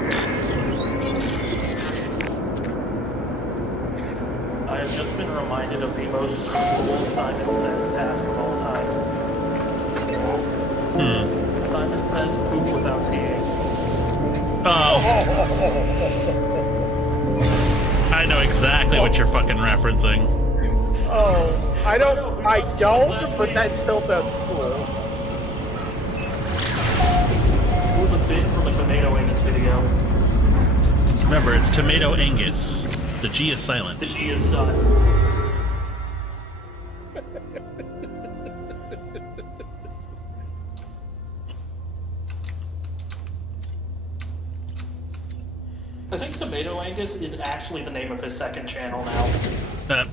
I have just been reminded of the most cruel Simon Says task of all time. Simon Says poop without peeing. Oh. I know exactly what you're fucking referencing. Oh, I don't, but that still sounds cool. It was a bit from a Tomato Angus video. Remember, it's Tomato Angus. The G is silent. The G is silent. I think Tomato Angus is actually the name of his second channel now.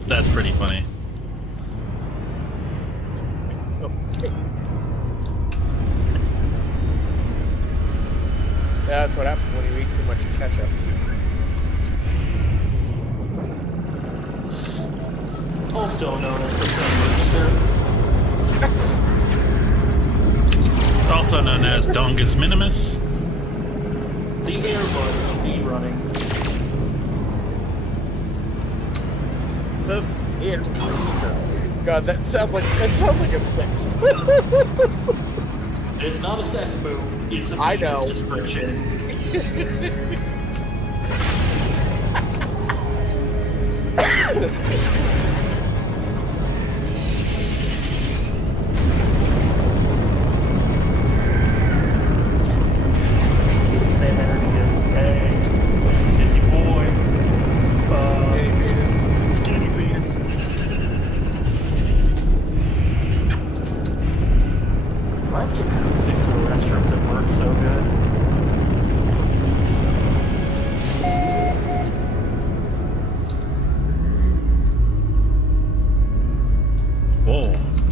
That's pretty funny. That's what happens when you eat too much ketchup. Also known as the Rooster. Also known as Dongus Minimus. The Airbud speed running. The Rooster. God, that sounds like a sex move. It's not a sex move. It's a I penis know. description.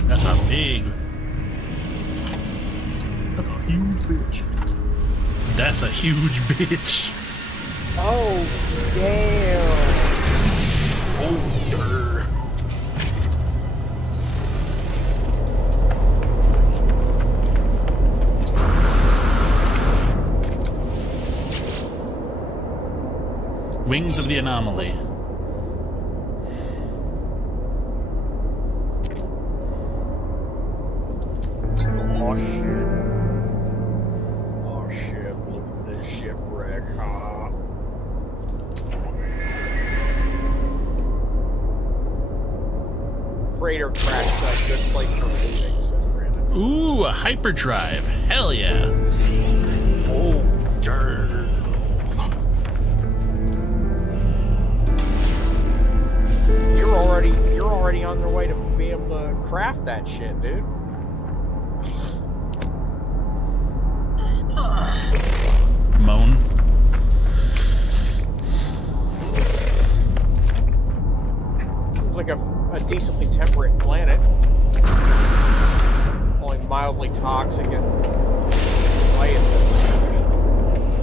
That's a big. That's a huge bitch. That's a huge bitch. Oh, damn. Oh, durr. Wings of the Anomaly. Oh, shit. Oh, shit. Look at this shipwreck, huh? Freighter crash is a good place for leaving, says Brandon. Ooh, a hyperdrive. Hell yeah. Oh, durr. You're already on their way to be able to craft that shit, dude. Moan. Seems like a decently temperate planet. Only mildly toxic and light.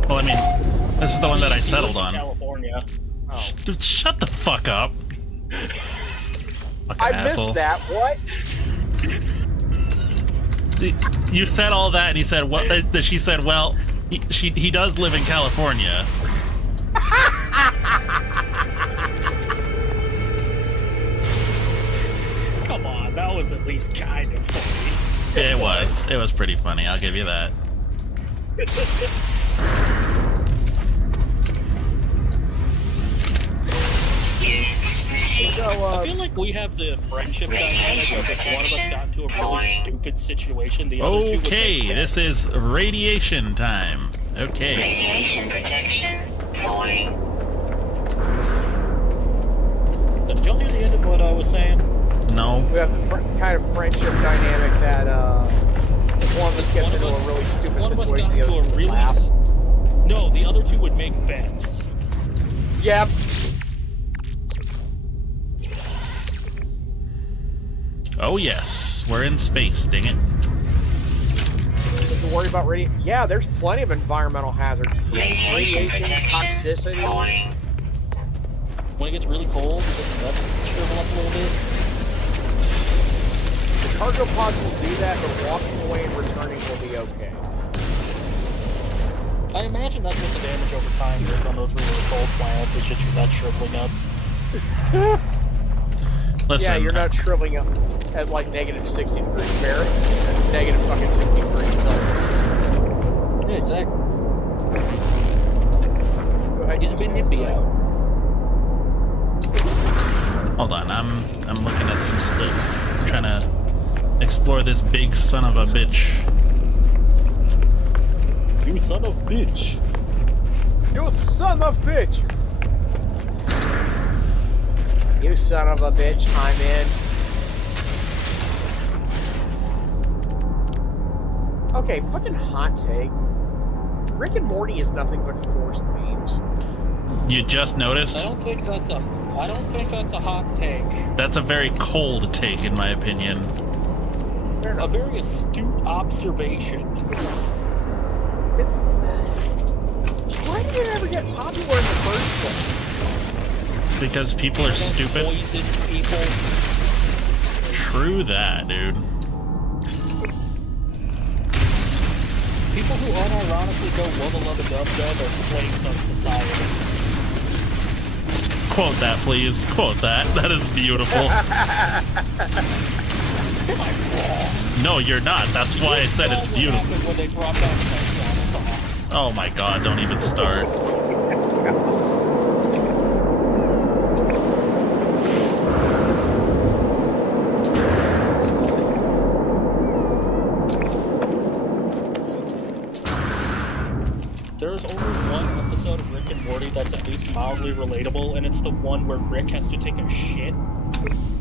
Well, I mean, this is the one that I He settled lives in on. California. Oh. Dude, shut the fuck up. Fucking I asshole. missed that. What? You said all that, and he said, "What?" She said, "Well, he does live in California." Come on, that was at least kind of funny. Yeah, it was. It was pretty funny. I'll give you that. So, I feel like we have the friendship dynamic of if one of us got into a really stupid situation, the other two would Okay, make this bets. is radiation time. Okay. Radiation protection falling. Did y'all hear the end of what I was saying? No. we have the kind of friendship dynamic that if one of us gets into a really stupid one of us situation, got the into other a would really laugh. no, the other two would make bets. Yep. Oh yes, we're in space. Dang it. To worry about radiation. Yeah, there's plenty of environmental hazards. Radiation protection toxicity. falling. When it gets really cold, the nuts shrivel up a little bit. The cargo pods will do that, but walking away and returning will be okay. I imagine that's what the damage over time is on those really cold planets. It's just your nuts shriveling up. Listen. Yeah, you're not shriveling up at like negative 60 degrees Fahrenheit. Negative fucking 60 degrees Celsius. Yeah, exactly. Go ahead. He's a bit nippy out. Hold on, I'm looking at some stuff. I'm trying to explore this big son of a bitch. You son of a bitch. You son of a bitch! You son of a bitch, I'm in. Okay, fucking hot take. Rick and Morty is nothing but forced memes. You just noticed? I don't think that's a hot take. That's a very cold take, in my opinion. A very astute observation. It's... Why did it ever get popular in the first place? Because people are stupid. Poison people. True that, dude. People who unironically go wubba lubba dub dub are plagues on society. Quote that, please. Quote that. That is beautiful. Am I wrong? No, you're not. That's why I said it's What beautiful. happened when they brought back Szechuan sauce? Oh my god, don't even start. There's only one episode of Rick and Morty that's at least mildly relatable, and it's the one where Rick has to take a shit.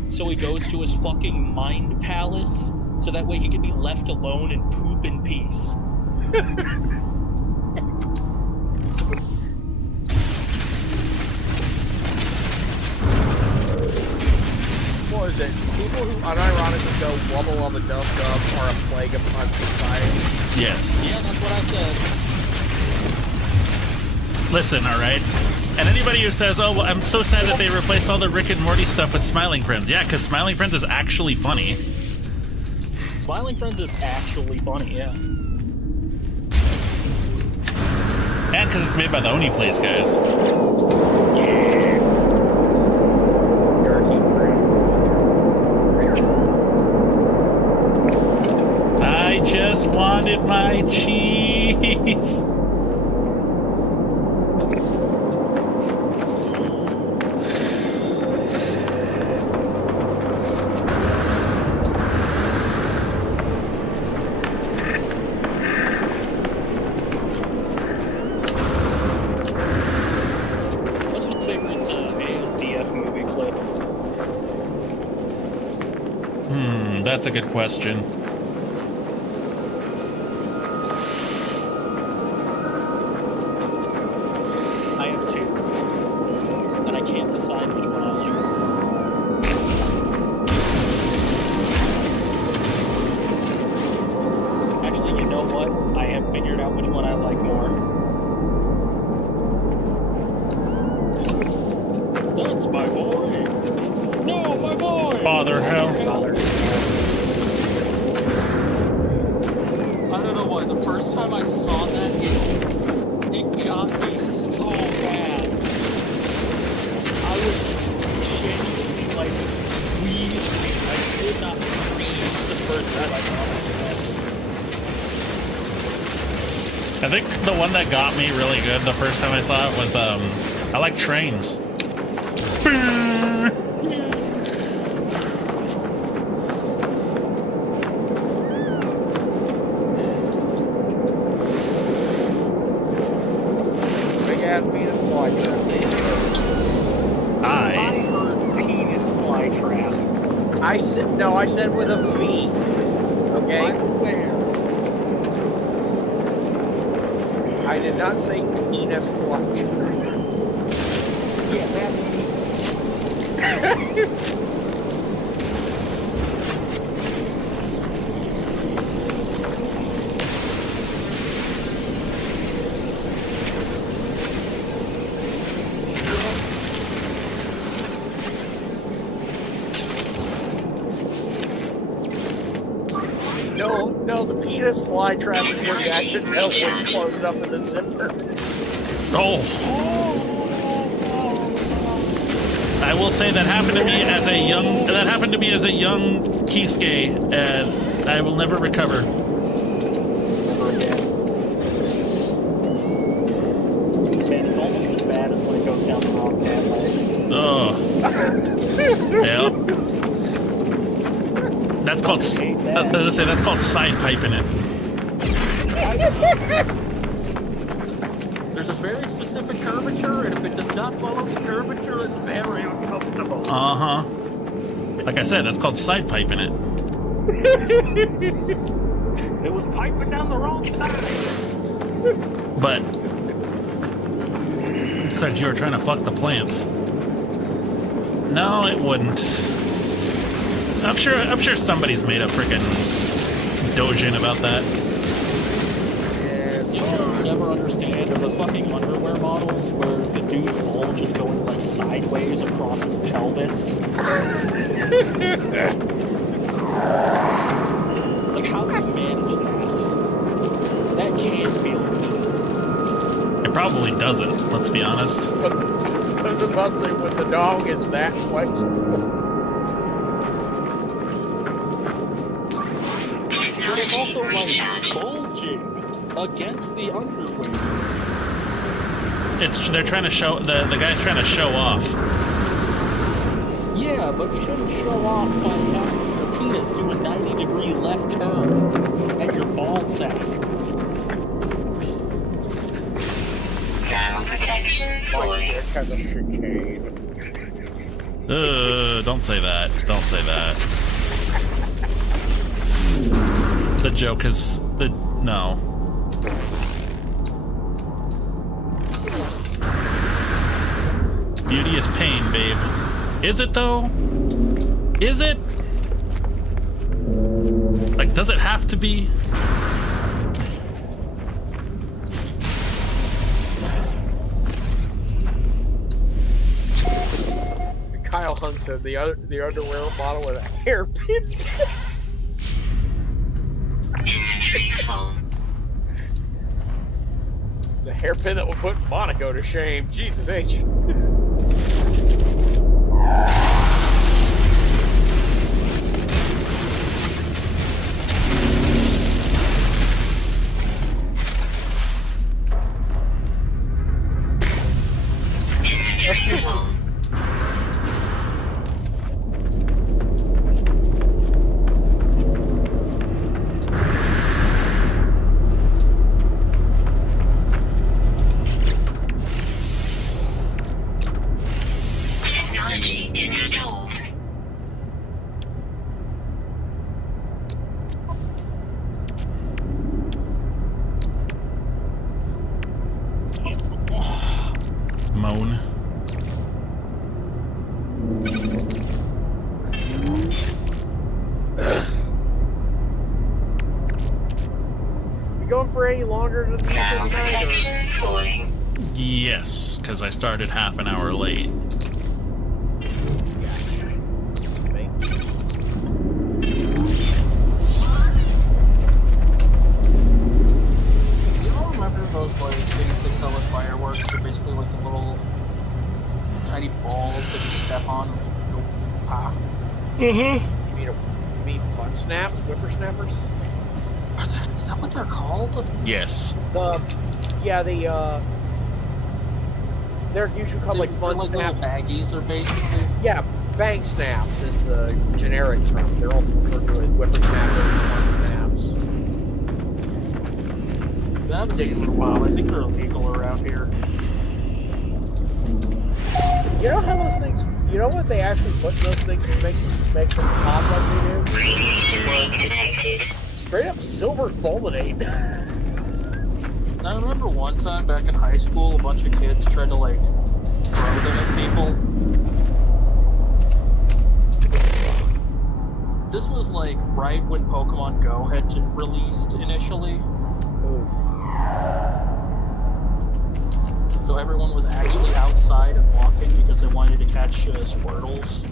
So he goes to his fucking mind palace, so that way he can be left alone and poop in peace. Well, what is it? People who unironically go wubba wubba dub dub are a plague upon society. Yes. Yeah, that's what I said. Listen, all right. And anybody who says, "Oh, well, I'm so sad that they replaced all the Rick and Morty stuff with Smiling Friends," yeah, because Smiling Friends is actually funny. Smiling Friends is actually funny, yeah. And because it's made by the Oni Plays guys. You're a team brand. I just wanted my cheese. What's your favorite ASDF movie clip? That's a good question. I have two. And I can't decide which one I like. Actually, you know what? I have figured out which one I like more. That's my boy. No, my boy. Father Hell. I don't know why. The first time I saw that, it got me so bad. I was genuinely like wheezing. I could not breathe the first time I saw that. I think the one that got me really good the first time I saw it was I like trains. Big ass penis flytrap. I I heard penis flytrap. I said with a V. Okay? I'm aware. I did not say penis flytrap. Yeah, that's me. No, the penis flytrap is where you accidentally close up in the zipper. oh. I will say that happened to me as a young Kisuke, and I will never recover. Never again. Man, it's almost as bad as when it goes down the wrong pathway. Oh. Yeah. That's called that's called side piping it. There's a very specific curvature, and if it does not follow the curvature, it's very uncomfortable. Uh-huh. Like I said, that's called side piping it. It was piping down the wrong side. But it said you were trying to fuck the plants. No, it wouldn't. I'm sure somebody's made a freaking dojin about that. You know what I never understand are those fucking underwear models where the dude's bulge is going like sideways across his pelvis. Like, how do you manage that? That can't feel good. It probably doesn't, let's be honest. I was about to say, when the dog is that flexible. But it's also like bulging against the underwear. They're trying to show the guy's trying to show off. Yeah, but you shouldn't show off by having your penis do a 90-degree left turn at your ball sack. Ground protection fully. Because of chicane. Don't say that. Don't say that. The joke is no. Beauty is pain, babe. Is it though? Is it? Like, does it have to be? Kyle Hunt said the underwear model with a hairpin. Inventory full. It's a hairpin that will put Monaco to shame. Jesus H. Inventory full. Technology installed. Moan. You going for any longer than the Thermal night? protection falling. Yes, because I started half an hour late. Do you all remember those like things they sell at fireworks? They're basically like the little tiny balls that you step on and go pop. You mean butt snaps, whippersnappers? Is that what they're called? Yes. They're usually called like They're fun like little snaps. baggies, are basically. Yeah, bang snaps is the generic term. They're also referred to as whippersnappers, fun snaps. That haven't taken a while. I think they're illegal around here. You know how those things? You know what they actually put in those things to make them pop like they do? Radiation leak detected. Straight up silver fulminate. I remember one time back in high school, a bunch of kids tried to like throw them at people. This was like right when Pokemon Go had released initially, so everyone was actually outside and walking because they wanted to catch Squirtles.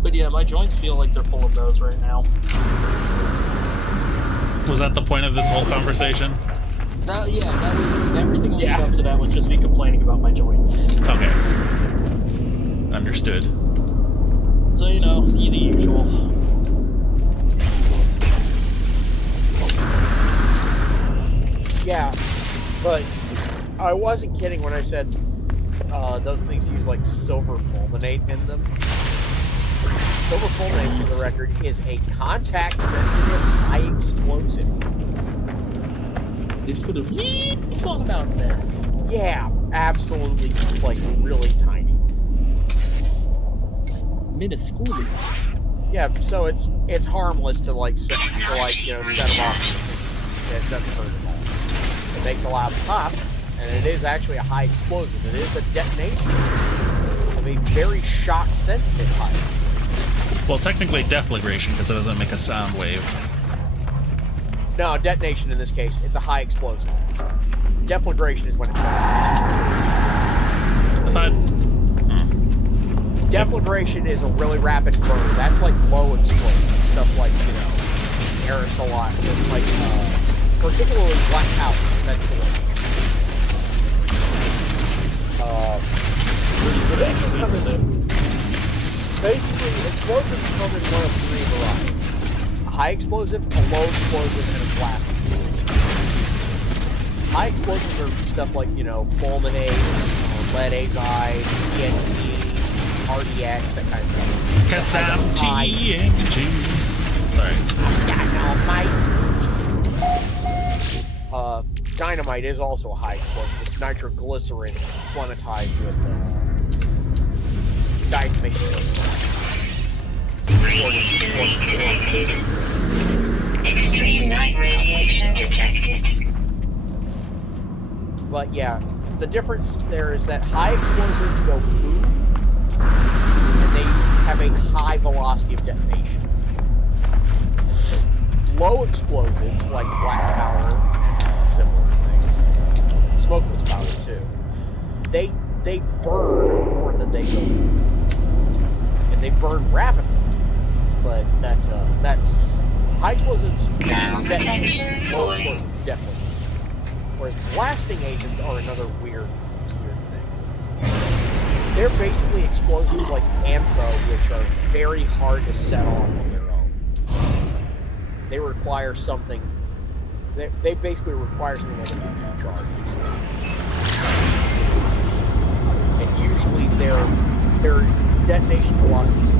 But yeah, my joints feel like they're full of those right now. Was that the point of this whole conversation? That was everything leading up to that was just me complaining about my joints. Okay. Understood. So, you know, the usual. Yeah, but I wasn't kidding when I said those things use like silver fulminate in them. Silver fulminate, for the record, is a contact-sensitive, high-explosive. It's for the wee small amount there. Yeah, absolutely, like really tiny. Minuscule. Yeah, so it's harmless to like set them off. It doesn't hurt at all. It makes a loud pop, and it is actually a high explosive. It is a detonation of a very shock-sensitive high explosive. Well, technically deflagration because it doesn't make a sound wave. No, detonation in this case, it's a high explosive. Deflagration is when it happens. It's not. Deflagration is a really rapid burn. That's like low explosive stuff, like aerosol, like particularly black powder. Basically, explosives come in one of three varieties: a high explosive, a low explosive, and a blast explosive. High explosives are stuff like fulminates, lead azide, TNT, RDX, that kind of thing. Cause I'm TNT. Sorry. Dynamite is also a high explosive. It's nitroglycerin quantized with dynamite. Radiation leak detected. Extreme night radiation detected. But yeah, the difference there is that high explosives go boom, velocity of detonation. Low explosives like black powder, similar things, smokeless powder too. They burn more than they go, and they burn rapidly. But that's high explosives detonate, low explosives definitely. Whereas blasting agents are another weird thing. They're basically explosions like Antho, which are very hard to set off on their own. They require something. They basically require something like a neutral charge. And usually their detonation velocities,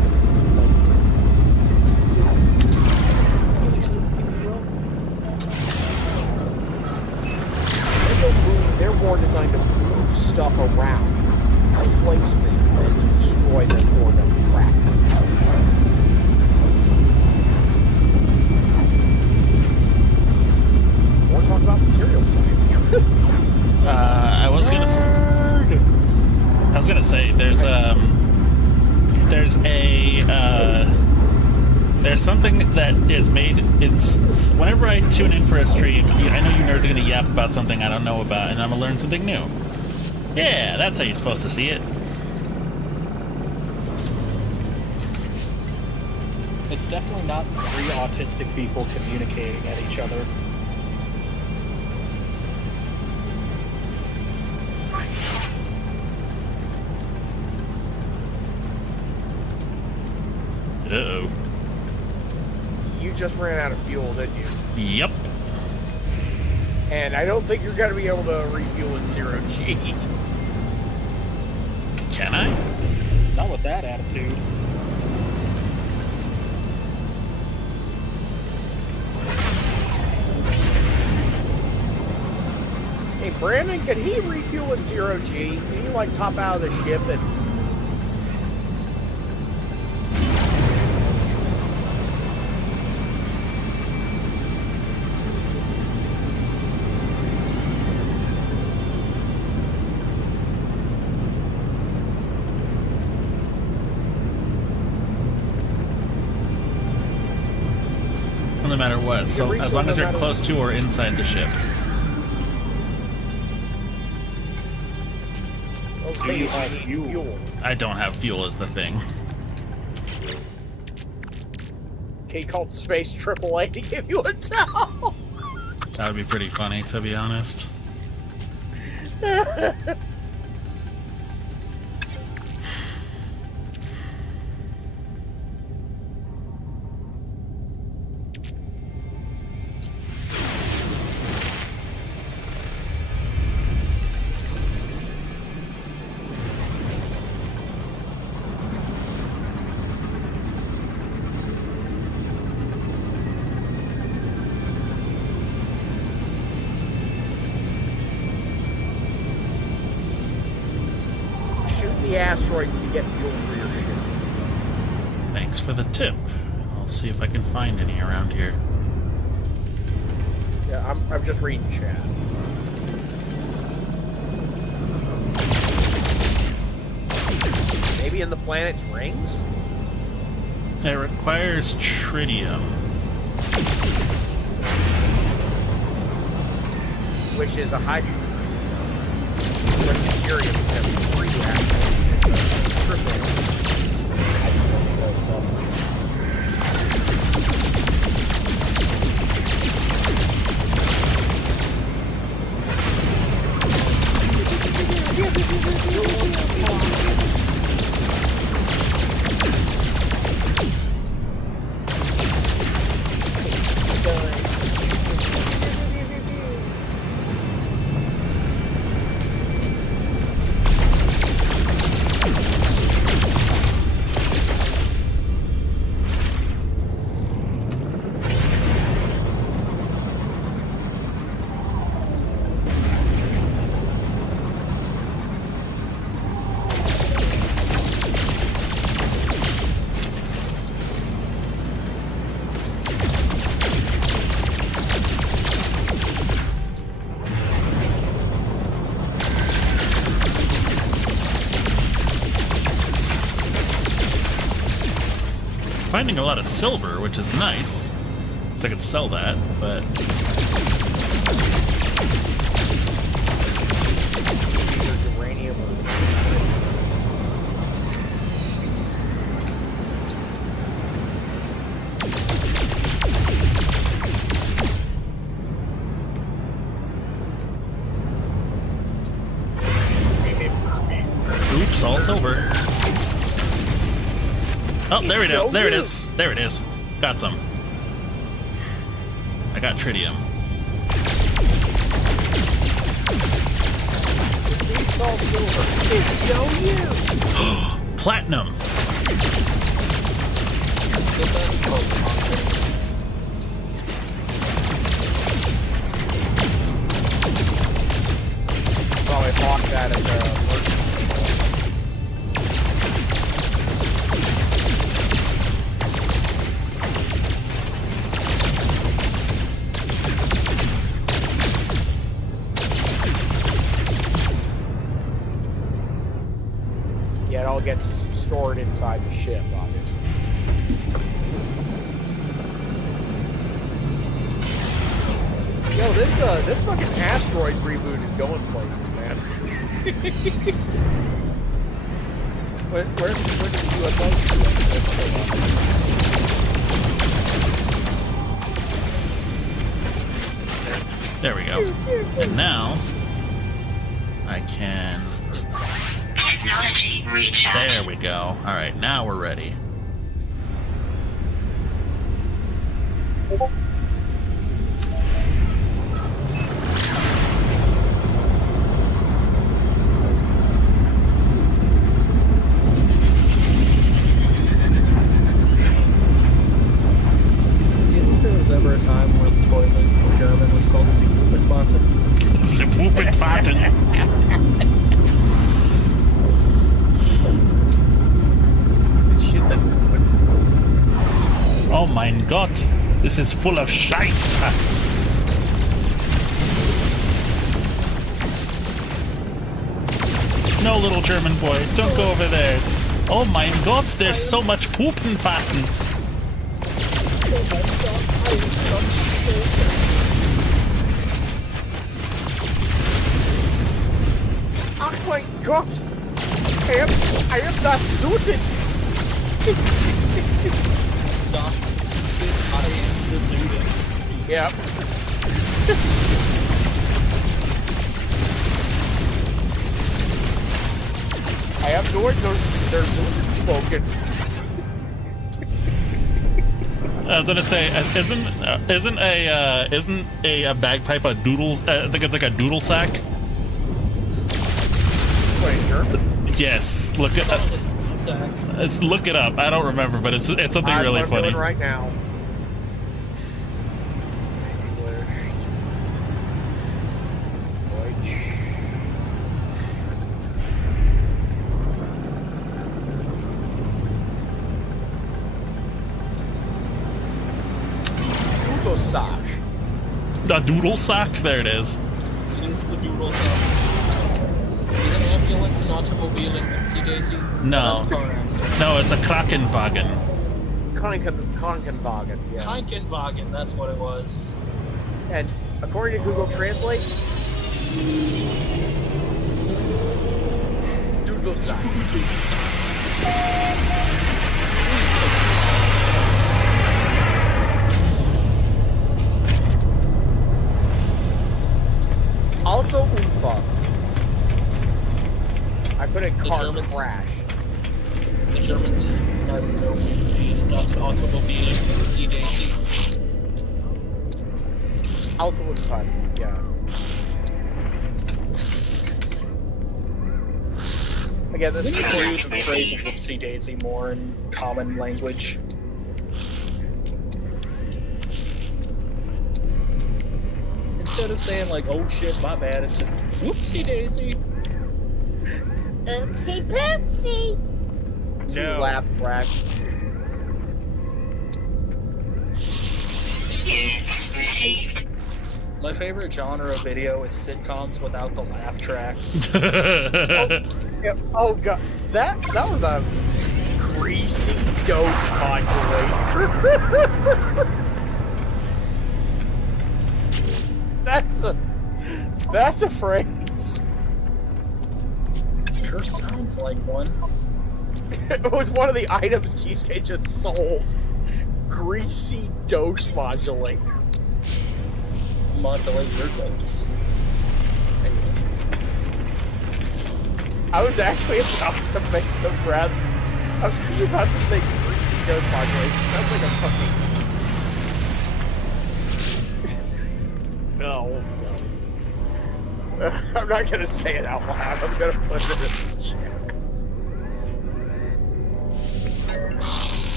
they're more designed to move stuff around, displace things, than to destroy them or them crack them. We're talking about material science. I was gonna say there's something that is made in whenever I tune in for a stream. I know you nerds are gonna yap about something I don't know about, and I'm gonna learn something new. Yeah, that's how you're supposed to see it. It's definitely not three autistic people communicating at each other. Uh-oh. You just ran out of fuel, didn't you? Yep. And I don't think you're going to be able to refuel in 0G. Can I? Not with that attitude. Hey, Brandon, can he refuel in 0G? Can you, like, pop out of the ship and... No matter what, so as long as you're close to or inside the ship. Okay, Do you have fuel? I don't have fuel is the thing. Okay, called Space AAA to give you a towel. That would be pretty funny, to be honest. Asteroids to get fuel for your ship. Thanks for the tip. I'll see if I can find any around here. Yeah, I'm just reading chat. Maybe in the planet's rings? It requires tritium. Which is a hydrogen. But deuterium has 3 asteroids. finding a lot of silver, which is nice. So I could sell that, but Either uranium or oops, all silver. Oh, there we go. There it is. There it is. Got some. I got tritium. it's all silver. It's no use. Platinum. Probably bought that at the merchant. Yeah, it all gets stored inside the ship, obviously. Yo, this fucking Asteroids reboot is going places, man. where did the UFO There we go. And now I can. Technology recharge. There we go. All right, now we're ready. Do you think there was ever a time where the toilet in German was called Zipuppenbutton? Zipuppenfaten. Oh mein Gott, this is full of Scheiße. No, little German boy, don't go over there. Oh mein Gott, there's so much Pupenfaten. Ach mein Gott! I am not suited! Das ist I am the Zooted. Yep. I have no their suited spoken. I was gonna say, isn't a bagpipe a doodles? I think it's like a doodle sack. Wait, German? Yes, look it up. Look it up. I don't remember, but it's something That's really what I'm funny. doing right now. Sack. A doodle sack? There it is. It is the doodle sack. Is an ambulance an automobile in Ipsy Daisy? No. That's car accident. No, it's a Krankenwagen. Krankenwagen, yeah. Krankenwagen, that's what it was. And according to Google Translate, doodle sack. Also Unfall. I put in car Germans- crash. The Germans had no is not an automobile in Ipsy Daisy. Auto Unfall, yeah. Again, this We is need to use the phrase of Ipsy Daisy more in common language. Instead of saying like, oh shit, my bad, it's just whoopsie daisy. Oopsie poopsie. No. laugh crash. Units received. My favorite genre of video is sitcoms without the laugh tracks. Yeah, oh god, that was a Greasy dose modulator. That's a phrase. Sure sounds like one. It was one of the items Keisuke just sold. Greasy dose modulator. Modulate your dose. I was actually about to make the breath. I was actually about to say greasy dose modulation. Sounds like a fucking. No. I'm not gonna say it out loud. I'm gonna put it in the chat.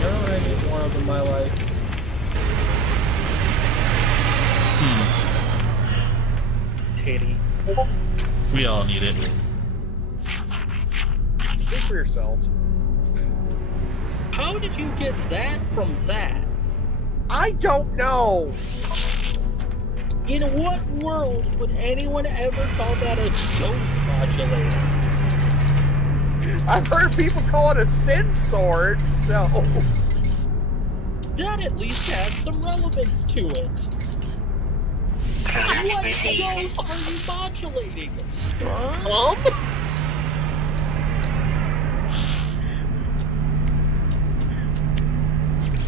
I need more of in my life. Titty. We all need it. Speak for yourselves. How did you get that from that? I don't know. In what world would anyone ever call that a dose modulator? I've heard people call it a sin sword, so. That at least has some relevance to it. What dose are you modulating? Sperm?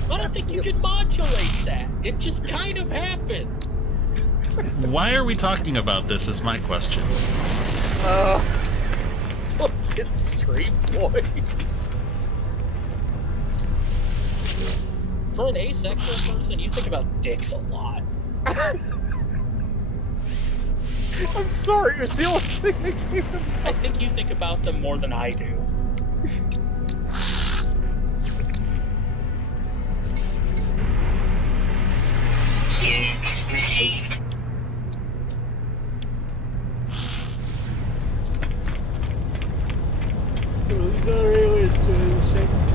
I don't think you can modulate that. It just kind of happened. Why are we talking about this is my question. Look at Street Boys. For an asexual person, you think about dicks a lot. I'm sorry, it was the only thing that came to mind. I think you think about them more than I do. Units received.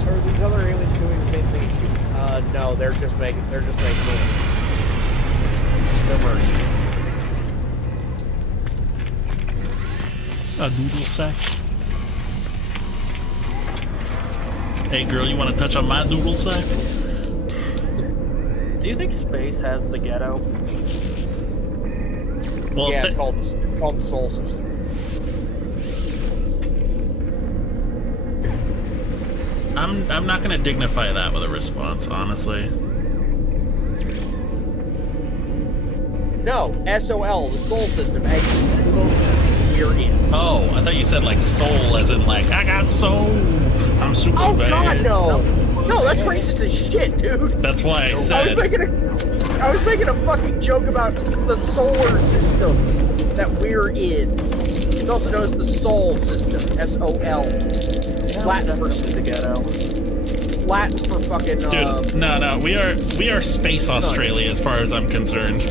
Are these other aliens doing the same thing? No, they're just making it. They're merging. A noodle sack. Hey girl, you want to touch on my noodle sack? Do you think space has the ghetto? Well, Yeah, it's called the Soul System. I'm not gonna dignify that with a response, honestly. No, SOL, the Soul System. Hey, Soul System. We're in. Oh, I thought you said like soul, as in like I got soul. I'm super Oh bad. God, no! No, that's racist as shit, dude. That's why I I said. was making a fucking joke about the solar system that we're in. It's also known as the Sol System. SOL. Latin for the ghetto. Latin for fucking. Dude, no, we are space Australia as far as I'm concerned.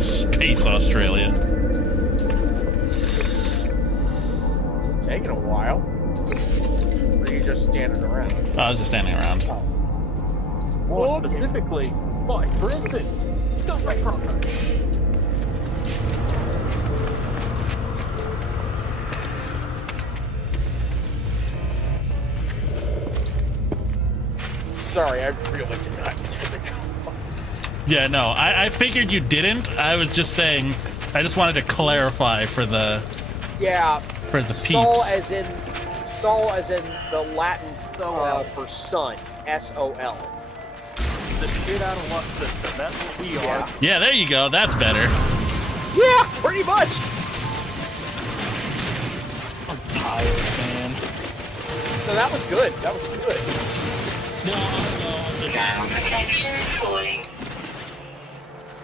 Space Australia. This is taking a while. Or are you just standing around? I was just standing around. More specifically, by Brisbane. Does my front hurts. Sorry, I really did not intend to go. Yeah, no, I figured you didn't. I was just saying, I just wanted to clarify for the peeps. Sol as in the Latin for sun. SOL. The shit out of luck system. That's what we are. Yeah, there you go. That's better. Yeah, pretty much. I'm tired, man. So that was good. That was good. No. Ground protection falling.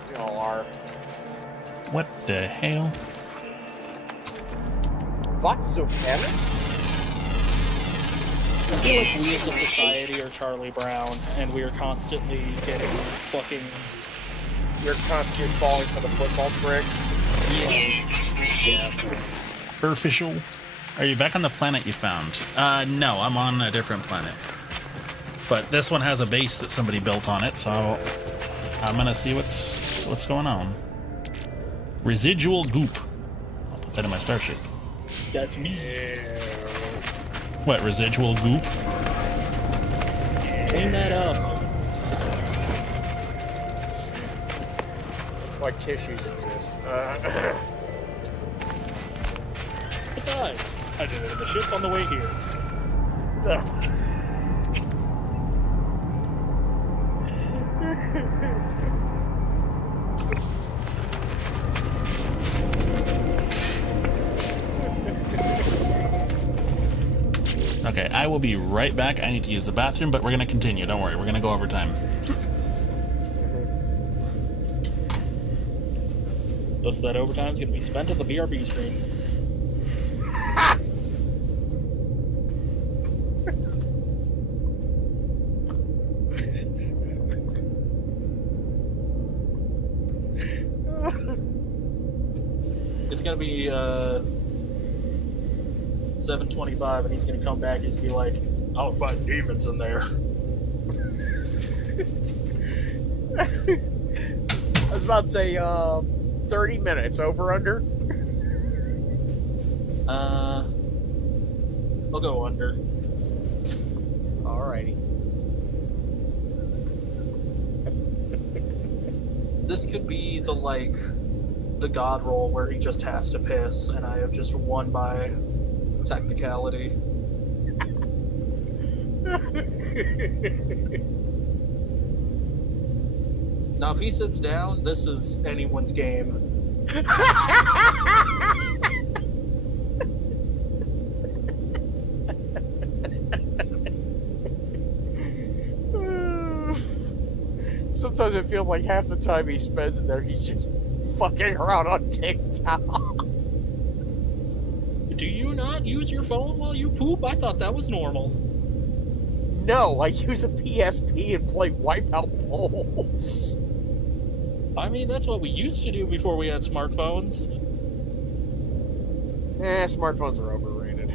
We all are. What the hell? What's so Kevin? I feel like we as a society are Charlie Brown, and we are constantly getting fucking... You're constantly falling for the football trick. Yes. Units received. Official. Are you back on the planet you found? No, I'm on a different planet. But this one has a base that somebody built on it, so I'm gonna see what's going on. Residual goop. I'll put that in my starship. That's me. What, residual goop? Clean that up. Why tissues exist. Besides, I did it in the ship on the way here. Okay, I will be right back. I need to use the bathroom, but we're gonna continue. Don't worry, we're gonna go over time. Most of that overtime is going to be spent on the BRB screen. It's going to be 7:25, and he's going to come back and he's going to be like, "I'll fight demons in there." I was about to say, 30 minutes, over, under? I'll go under. Alrighty. This could be the god roll where he just has to piss, and I have just won by technicality. Now, if he sits down, this is anyone's game. Sometimes it feels like half the time he spends in there, he's just fucking around on TikTok. Do you not use your phone while you poop? I thought that was normal. No, I use a PSP and play Wipeout Bowls. I mean, that's what we used to do before we had smartphones. Smartphones are overrated.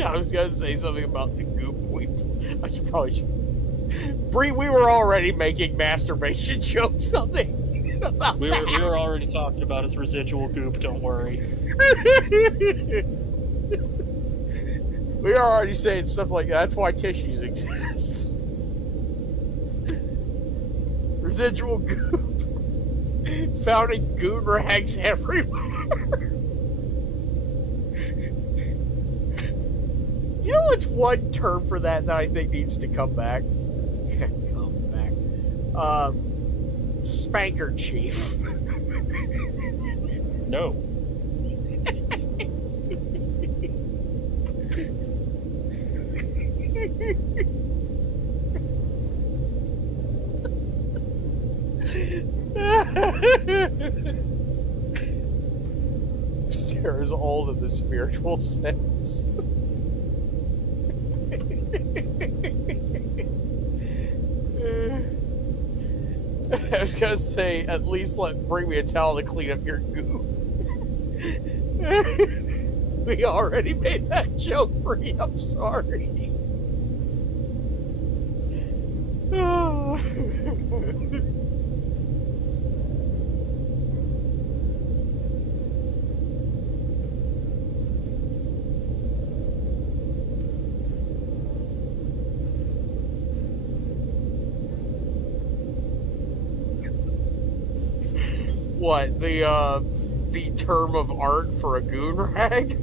I was gonna say something about the goop. I should probably. Bree, we were already making masturbation jokes. Something about We that. were already talking about his residual goop. Don't worry. We are already saying stuff like that. That's why tissues exist. Residual goop found in goon rags everywhere. You know what's one term for that I think needs to come back? Spanker chief. No. Sarah's old in the spiritual sense. I was gonna say, at least bring me a towel to clean up your goop. We already made that joke, Bree. I'm sorry. What, the term of art for a goon rag?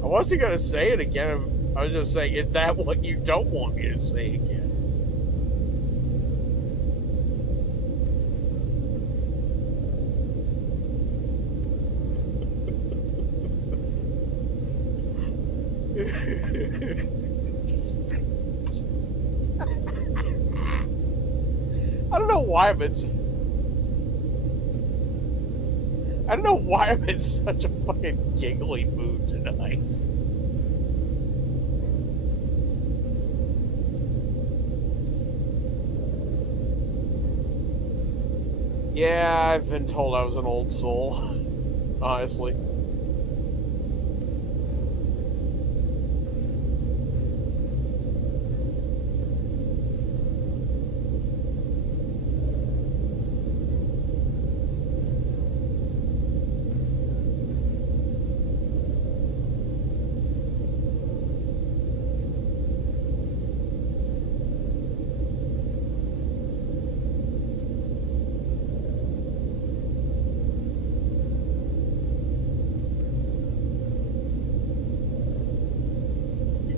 I wasn't gonna say it again. I was just saying, is that what you don't want me to say again? I don't know why I'm in. I don't know why I'm in such a fucking giggly mood tonight. Yeah, I've been told I was an old soul. Honestly.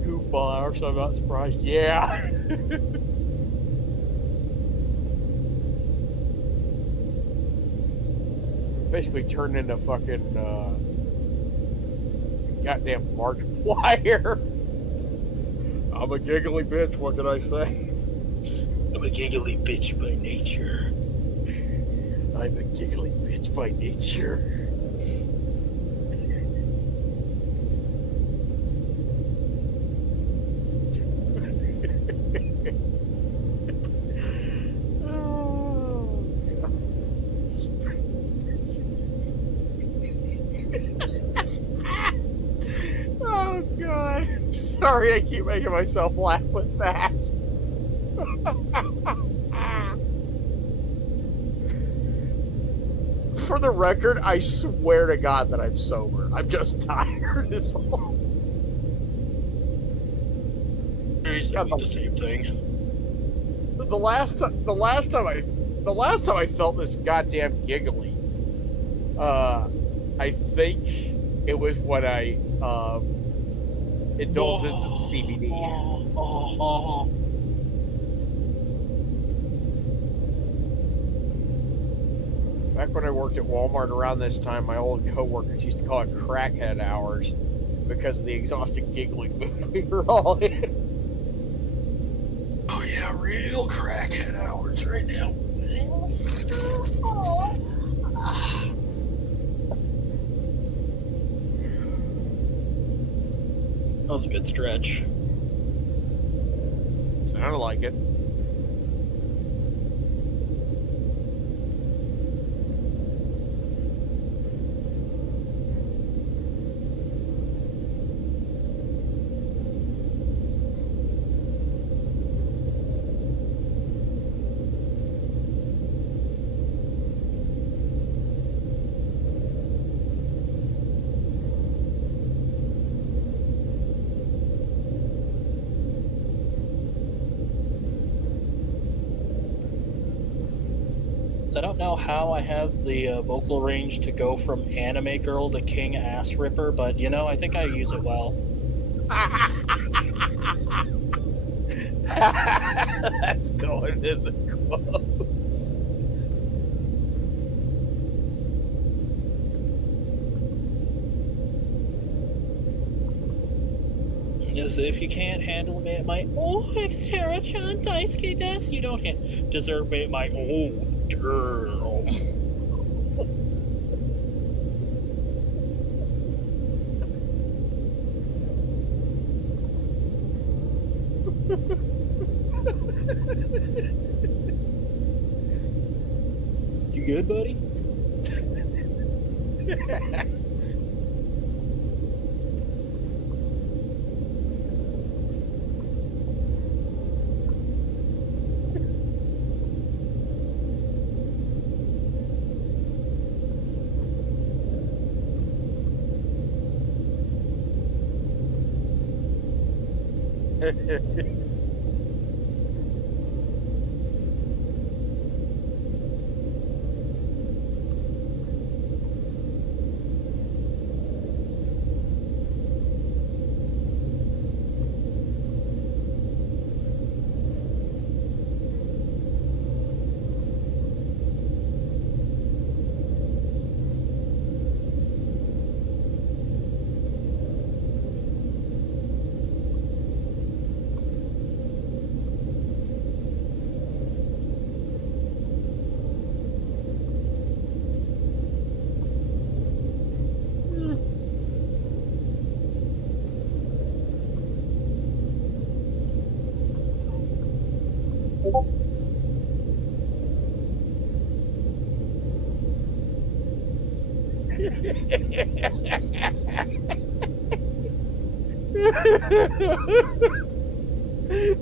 Goofball hour, so I'm not surprised. Yeah. Basically turned into fucking goddamn Markiplier. I'm a giggly bitch, what can I say? I'm a giggly bitch by nature. I'm a giggly bitch by nature. Oh god. Sorry, I keep making myself laugh with that. For the record, I swear to God that I'm sober. I'm just tired as all. Basically the same thing. The last time I felt this goddamn giggly, I think it was when I indulged in some CBD. Back when I worked at Walmart around this time, my old coworkers used to call it crackhead hours because of the exhausted giggling mood we were all in. Oh yeah, real crackhead hours right now. That was a good stretch. Sounded like it. I don't know how I have the vocal range to go from anime girl to king ass ripper, but you know, I think I use it well. That's going in the quotes. As if you can't handle me at my Exterra-chan Daisuke desu, you don't deserve me at my girl. You good, buddy?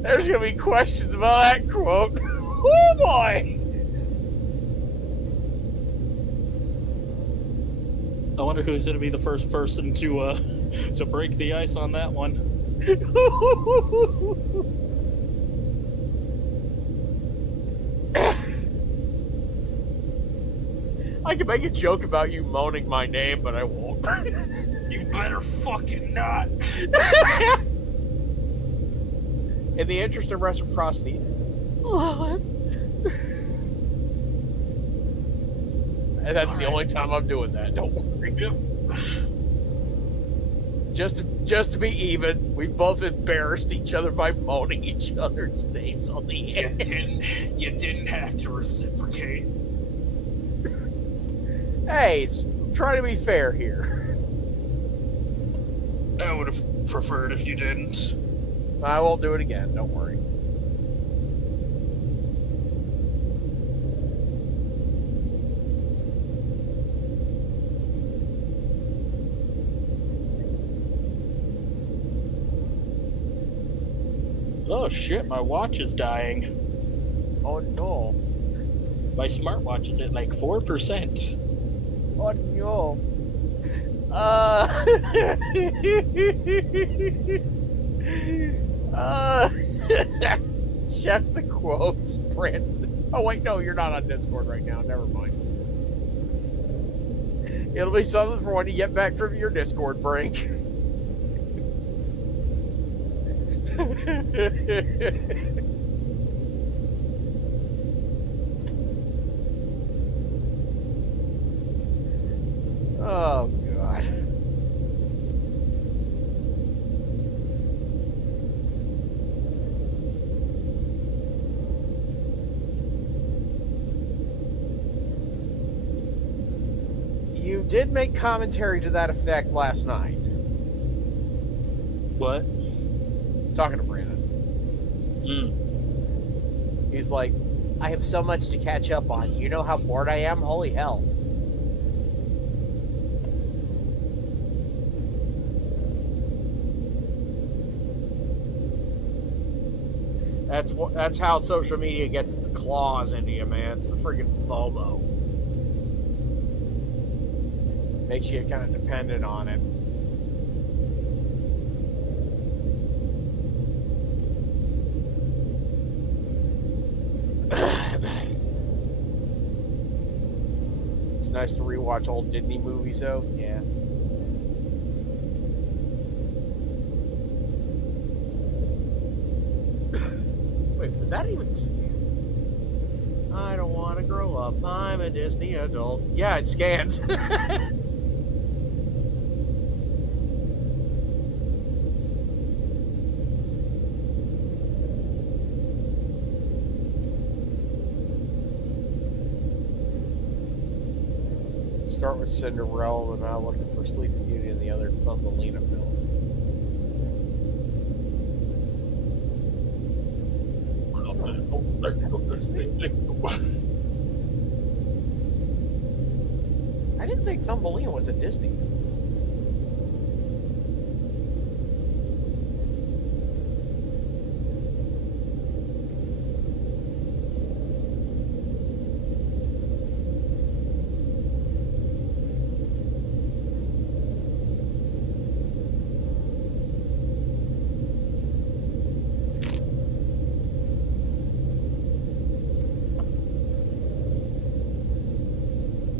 There's gonna be questions about that quote. Oh boy! I wonder who's going to be the first person to break the ice on that one. I can make a joke about you moaning my name, but I won't. You better fucking not. In the interest of reciprocity, Lilith. And that's the only time I'm doing that. Don't worry. Yep. Just to be even, we both embarrassed each other by moaning each other's names on the air. You didn't have to reciprocate. Hey, try to be fair here. I would have preferred if you didn't. I won't do it again. Don't worry. Oh shit, my watch is dying. Oh no. My smartwatch is at like 4%. Oh no. Check the quotes, Brandon. Oh wait, no, you're not on Discord right now. Never mind. It'll be something for when you get back from your Discord break. Oh God. You did make commentary to that effect last night. What? Talking to Brandon. He's like, I have so much to catch up on. You know how bored I am? Holy hell. That's how social media gets its claws into you, man. It's the friggin' FOMO. Makes you kind of dependent on it. It's nice to rewatch old Disney movies, though. Yeah. Wait, would that even... I don't want to grow up. I'm a Disney adult. Yeah, it scans. Start with Cinderella, and now looking for Sleeping Beauty and the other Thumbelina film. I didn't think Thumbelina was a Disney.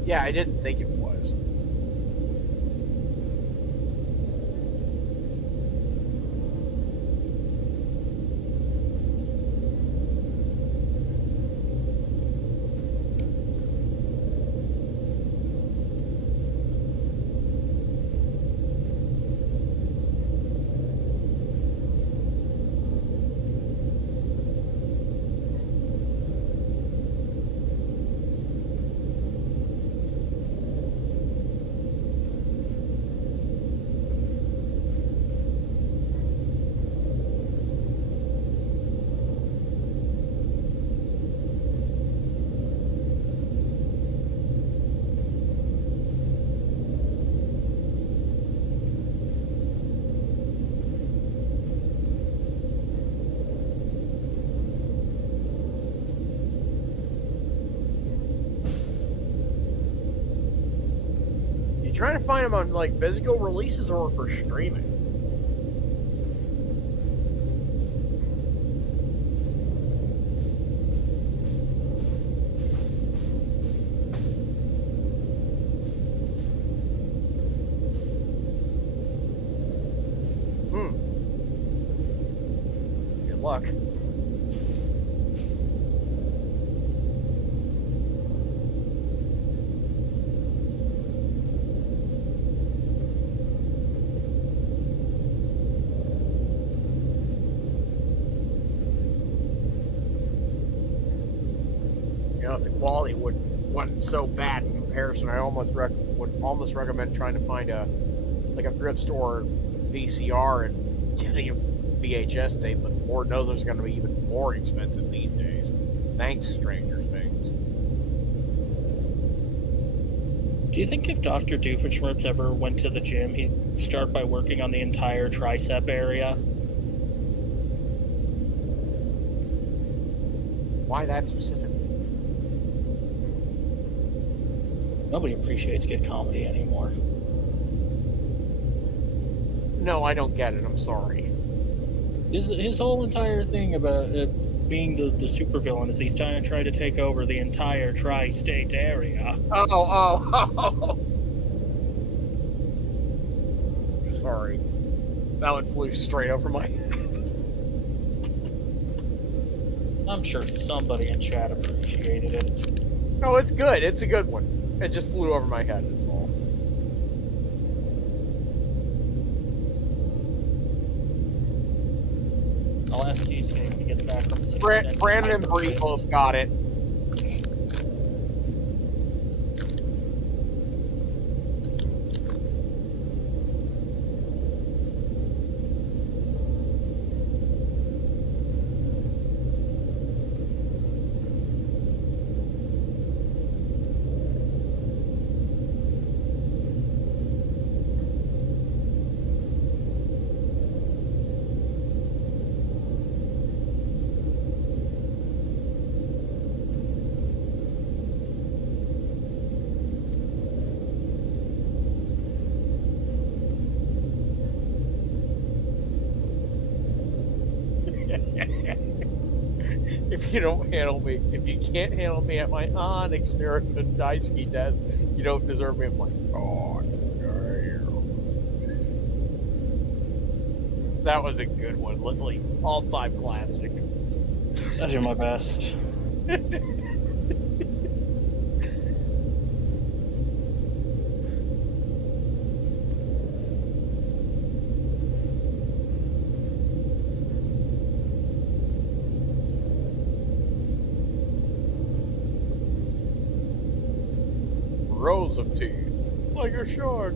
Yeah, I didn't think it was. trying to find them on like physical releases or for streaming? Good luck. If the quality wasn't so bad in comparison, I almost would almost recommend trying to find a thrift store VCR and getting a VHS tape. But Lord knows it's going to be even more expensive these days. Thanks, Stranger Things. Do you think if Dr. Doofenshmirtz ever went to the gym, he'd start by working on the entire tricep area? Why that specific? Nobody appreciates good comedy anymore. No, I don't get it. I'm sorry. His whole entire thing about being the supervillain is he's trying to take over the entire tri-state area. Oh. Sorry. That one flew straight over my head. I'm sure somebody in chat appreciated it. No, it's good. It's a good one. It just flew over my head, that's all. I'll ask Cheesecake when he gets back from his Brandon and Bree both got it. If you can't handle me at my Onyx there at the Daisuke desk, you don't deserve me. I'm like, oh, damn. That was a good one, literally all-time classic. I do my best. Rows of teeth, like a shark.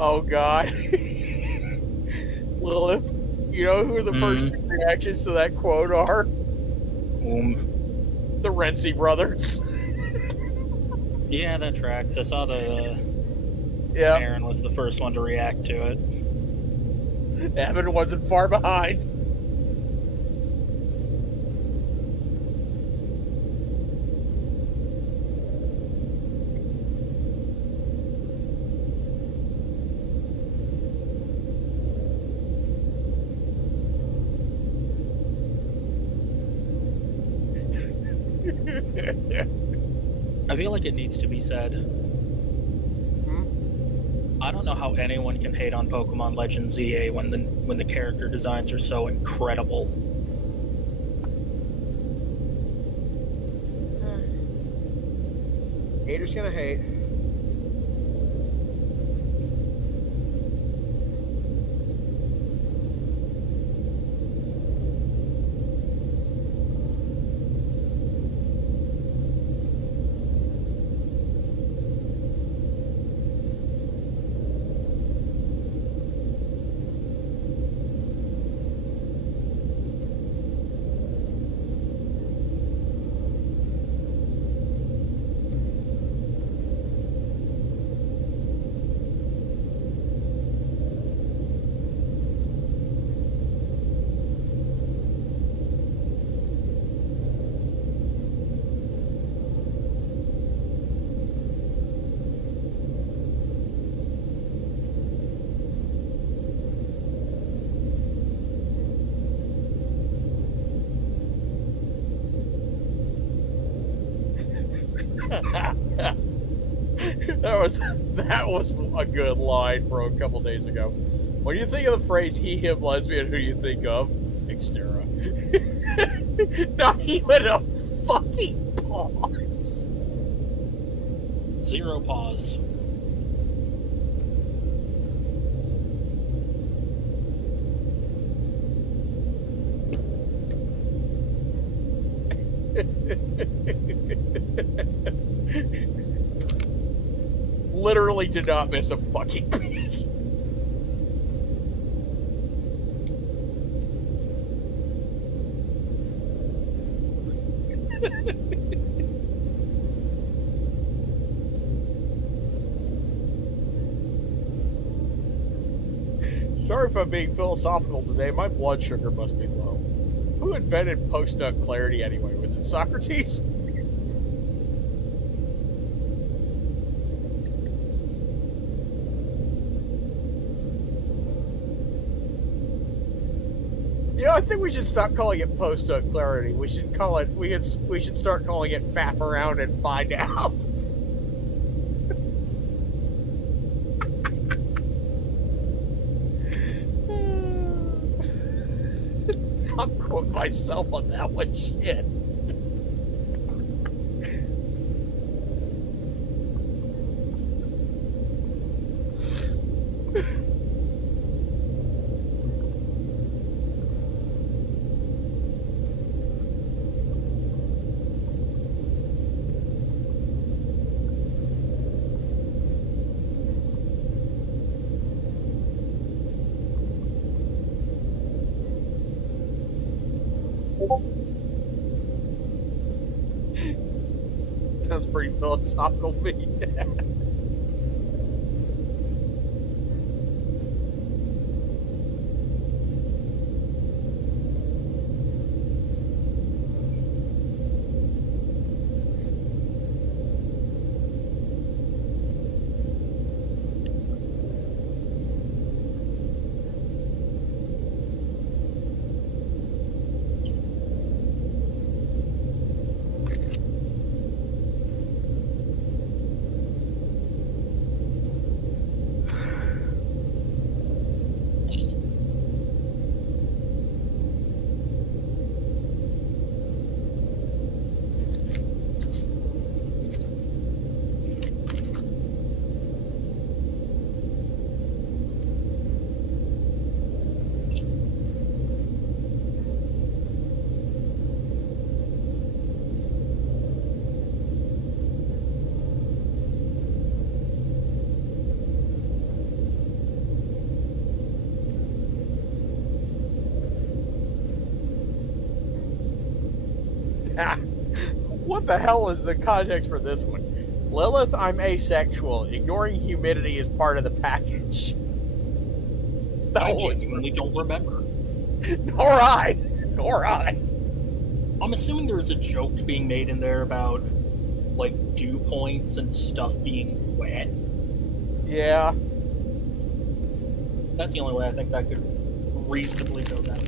Oh God. Lilith, you know who the first reactions to that quote are? The Renzi brothers. Yeah, that tracks. I saw the Aaron was the first one to react to it. Evan wasn't far behind. I feel like it needs to be said. I don't know how anyone can hate on Pokemon Legends ZA when the character designs are so incredible. Haters gonna hate. That was a good line from a couple days ago. When you think of the phrase "he, him, lesbian," who do you think of? Xterra. Not even a fucking pause. Zero pause. Literally did not miss a fucking beat. Sorry if I'm being philosophical today. My blood sugar must be low. Who invented post-nut clarity anyway? Was it Socrates? You know, I think we should stop calling it post-nut clarity. We should call it. We should start calling it "fap around and find out." I'm quoting myself on that one. Shit. Sounds pretty philosophical to me. What the hell is the context for this one? Lilith, I'm asexual. Ignoring humidity is part of the package. I genuinely don't remember. Nor I. Nor I. I'm assuming there was a joke being made in there about, like, dew points and stuff being wet. Yeah. That's the only way I think that could reasonably go that way.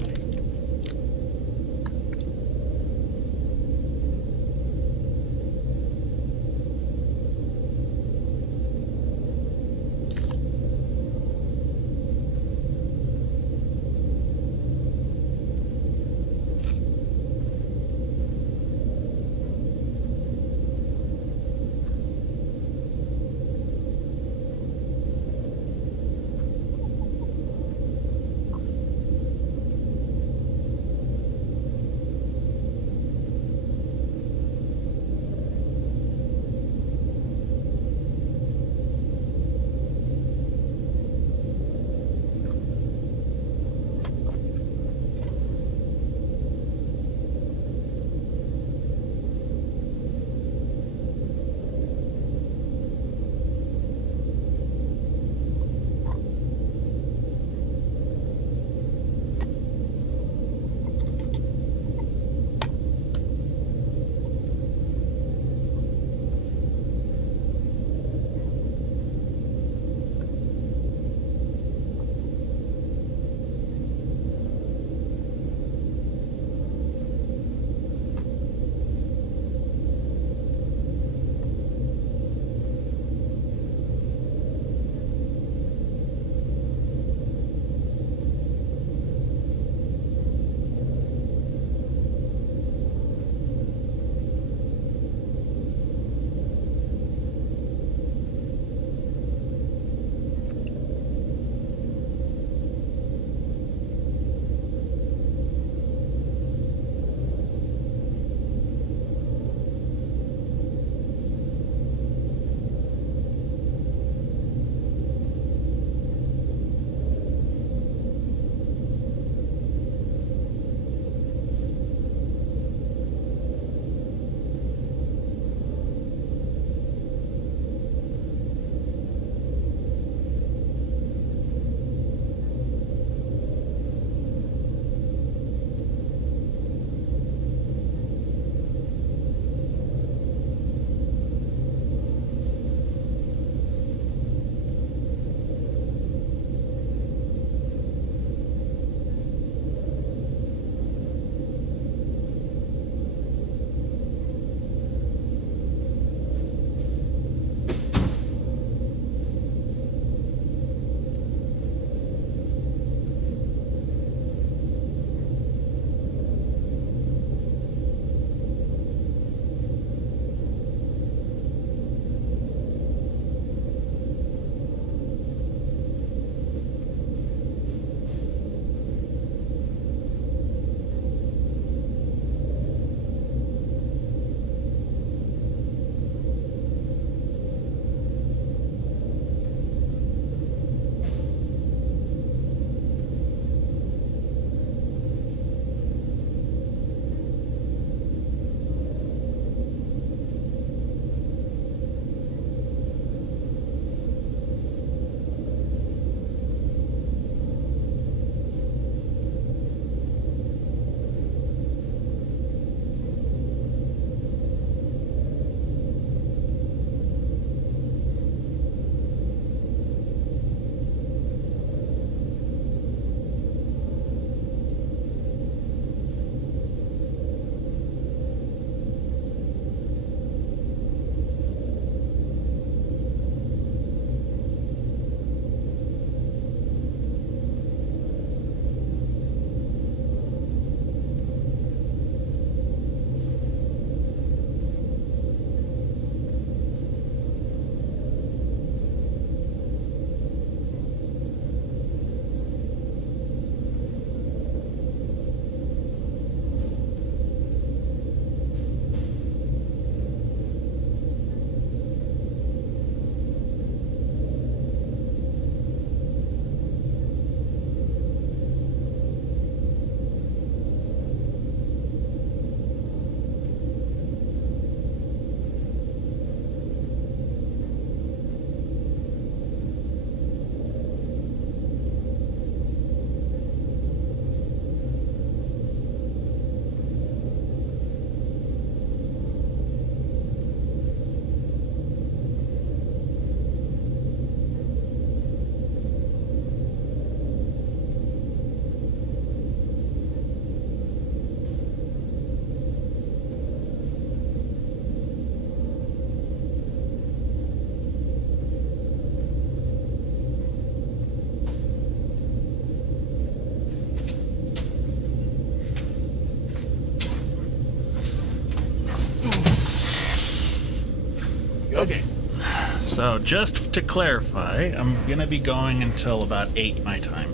So just to clarify, I'm gonna be going until about 8 my time.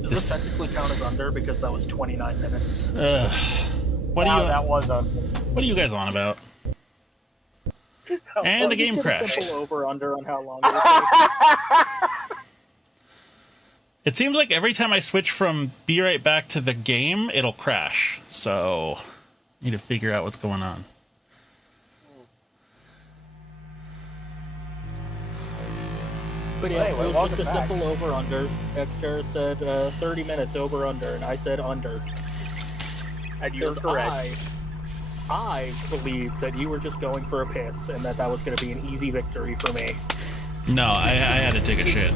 Does this technically count as under because that was 29 minutes? What Wow, are you? that was a. What are you guys on about? And Well, the game just get a crashed. simple over/under on how long it would take. It seems like every time I switch from Be Right Back to the game, it'll crash. So, need to figure out what's going on. But yeah, Anyway, it was welcome just a back. simple over/under. Xjar said 30 minutes over/under, and I said under. And you're Because correct. I believed that you were just going for a piss, and that was going to be an easy victory for me. No, I had to take a shit.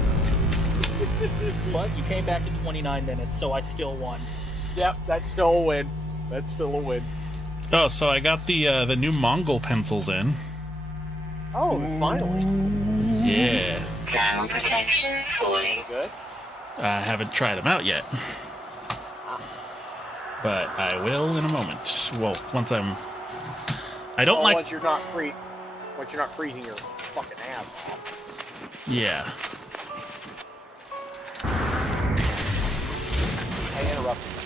But you came back in 29 minutes, so I still won. Yep, that's still a win. That's still a win. Oh, so I got the new Mongol pencils in. Oh, finally. Yeah. Ground protection falling. Good. I haven't tried them out yet. But I will in a moment. Well, once I'm... I don't like... Once you're not freezing your fucking ass off. Yeah. I interrupted you.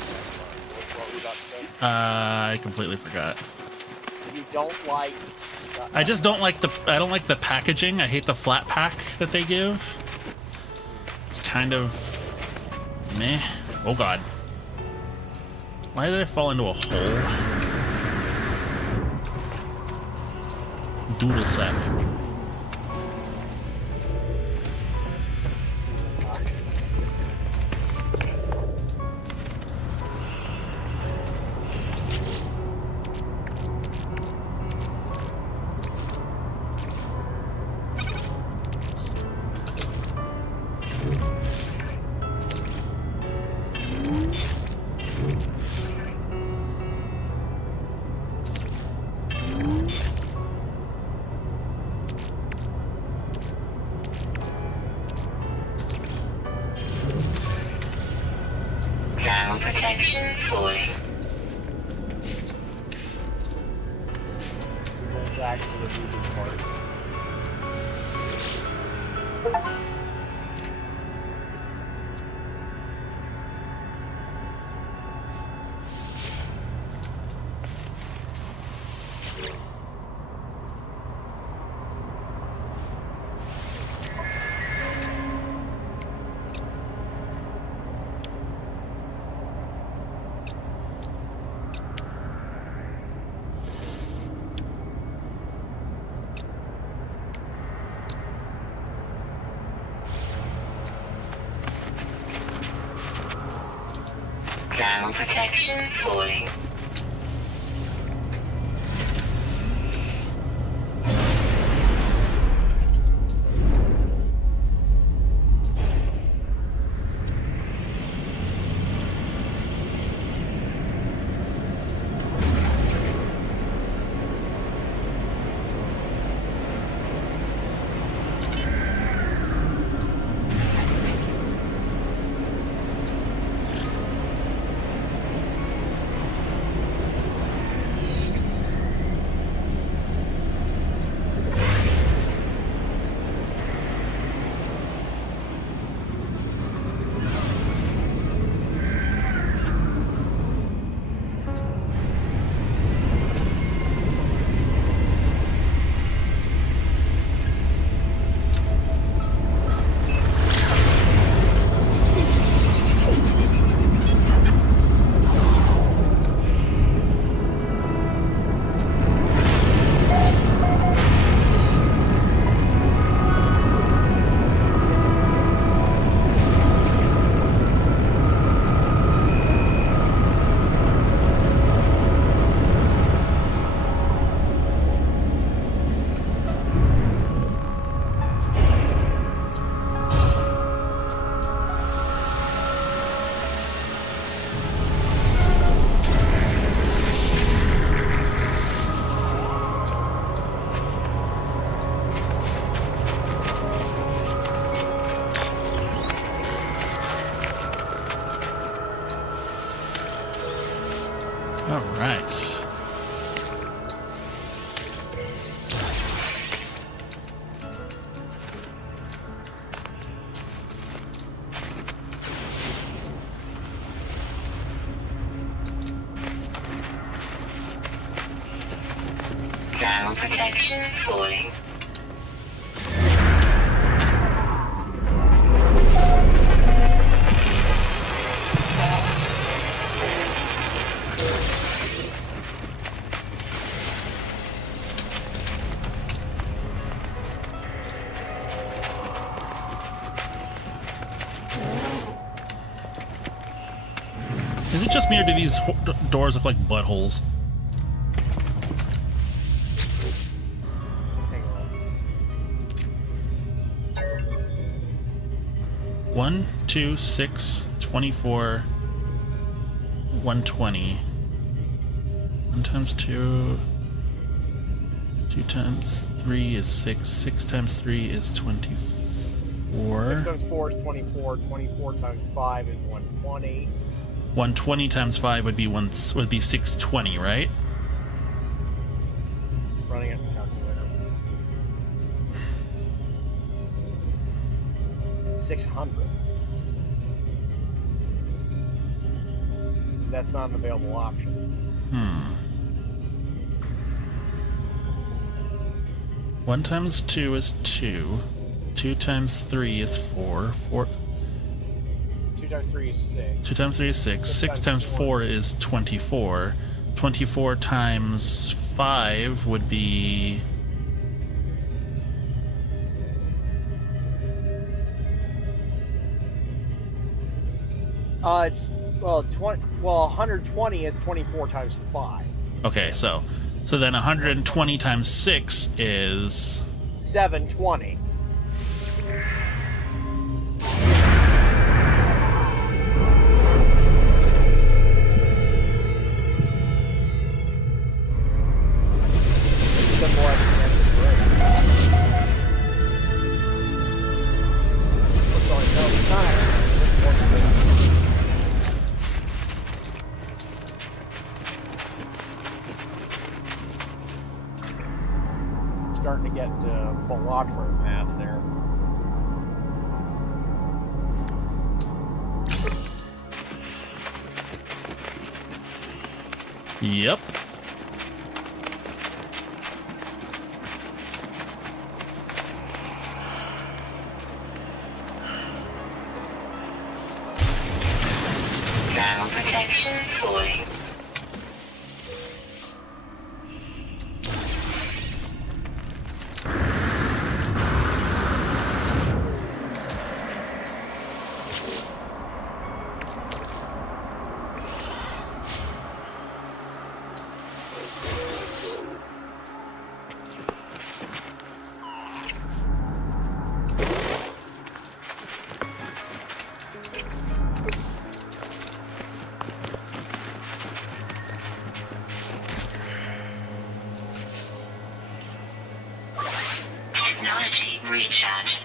What were you about to say? I completely forgot. You don't like. I just don't like the packaging. I hate the flat pack that they give. It's kind of meh. Oh god. Why did I fall into a hole? Doodle sack. Ground protection falling. That's actually the movie part. Ground protection falling. All right. Panel protection falling. Is it just me, or do these doors look like buttholes? Hang on. 1, 2, 6, 24, 120. 1 times 2. 2 times 3 is 6. 6 times 3 is 24. 6 times 4 is 24. 24 times 5 is 120. 120 times 5 would be 620, right? Running it in the calculator. 600. That's not an available option. 1 times 2 is 2. 2 times 3 is 4. 2 times 3 is 6. 2 times 3 is 6. 6 times 4 is 24. 24 times 5 would be... It's, well, 120 is 24 times 5. Okay, so then 120 times 6 is... 720. The more expensive rate. Looks like no time. Starting to get Balatra math there. Yep. Panel protection falling. Technology recharge.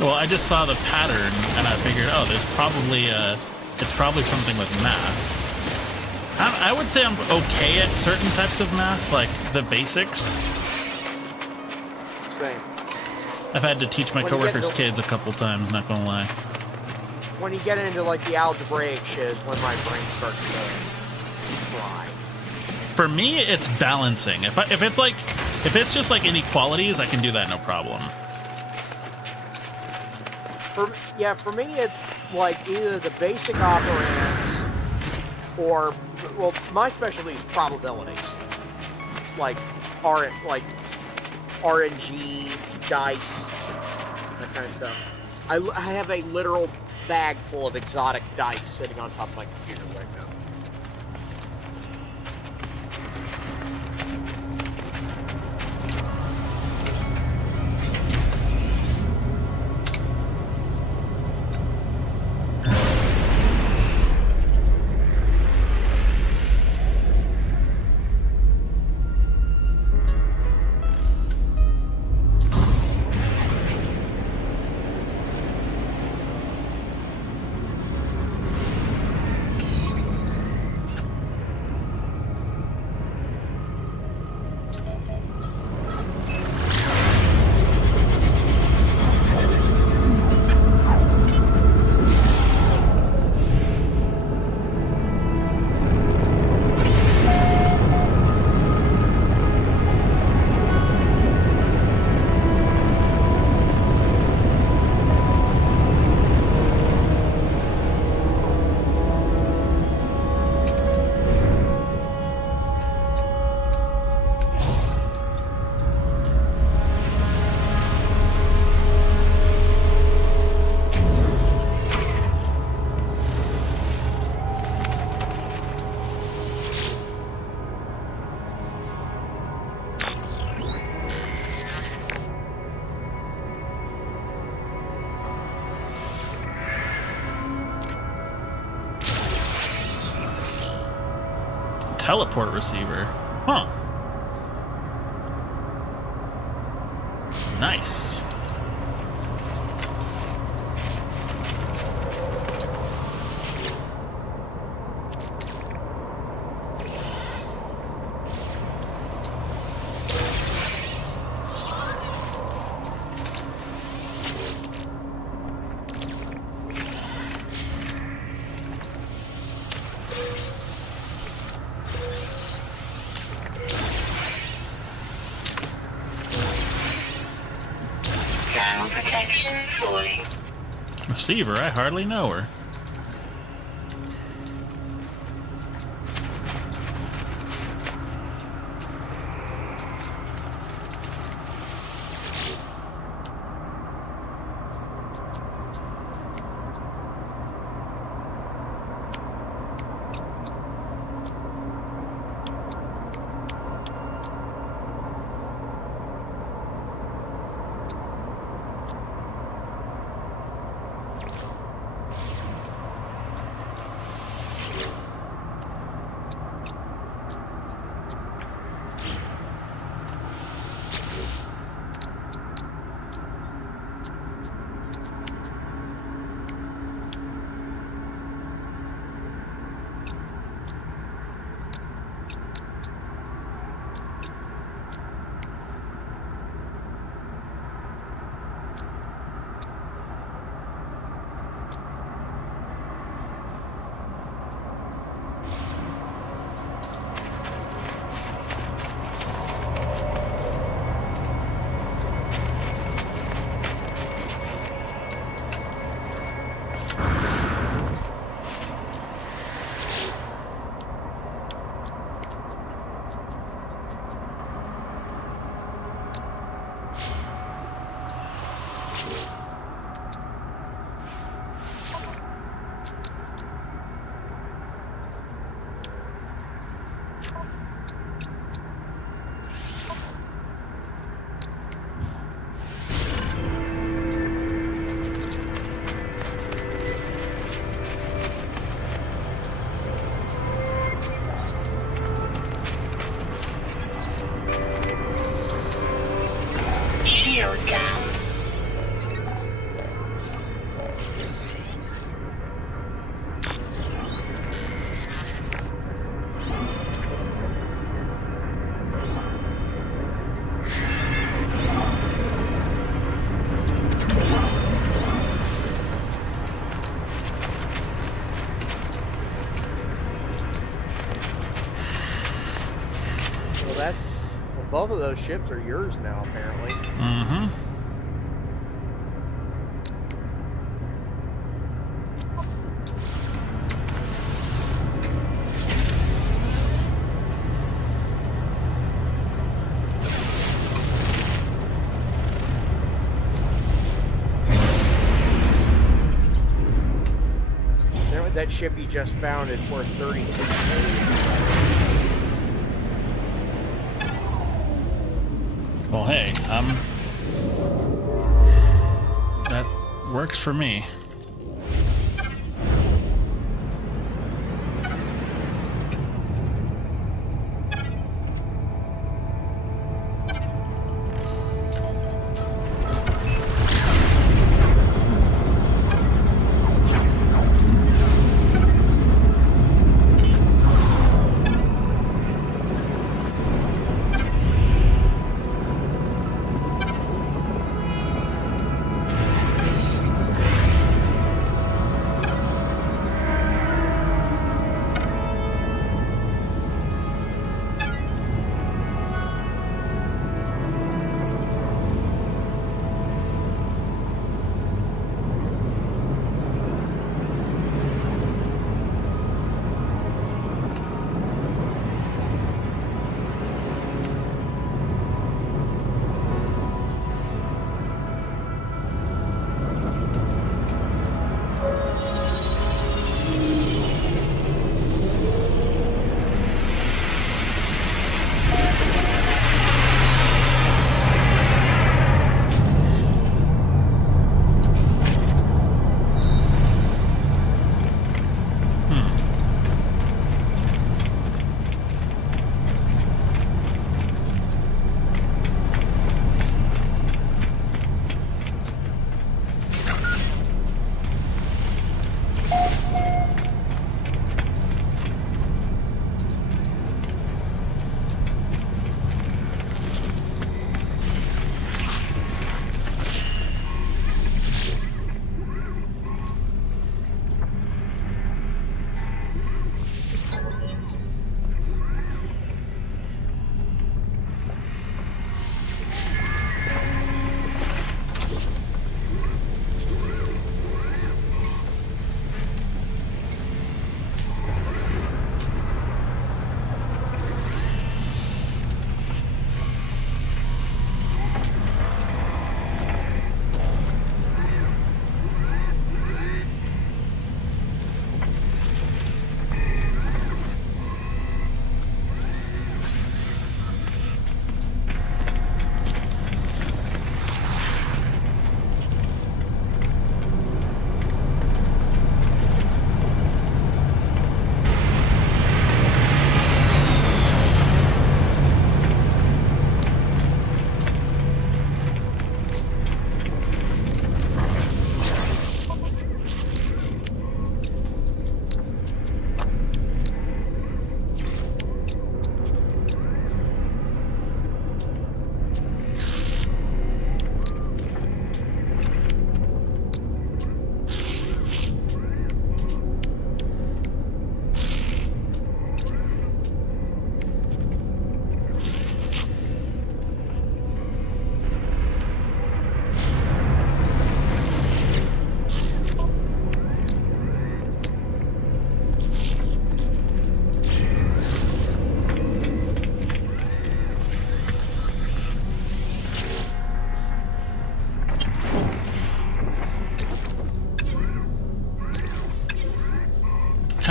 Well, I just saw the pattern, and I figured, oh, there's probably it's probably something with math. I would say I'm okay at certain types of math, like the basics. Same. I've had to teach my When you get coworkers' to- kids a couple times, not gonna lie. When you get into like the algebraic shit is when my brain starts to fry. For me, it's balancing. If it's just like inequalities, I can do that no problem. For me, it's like either the basic operands or, well, my specialty is probabilities, like RNG, dice, that kind of stuff. I have a literal bag full of exotic dice sitting on top of my computer right now. teleport receiver. Huh. Nice. Thermal protection falling. Receiver, I hardly know her. Shield down. Well, that's... Well, both of those ships are yours now, apparently. Mm-hmm. That ship you just found is worth 32 million. Well, hey, that works for me.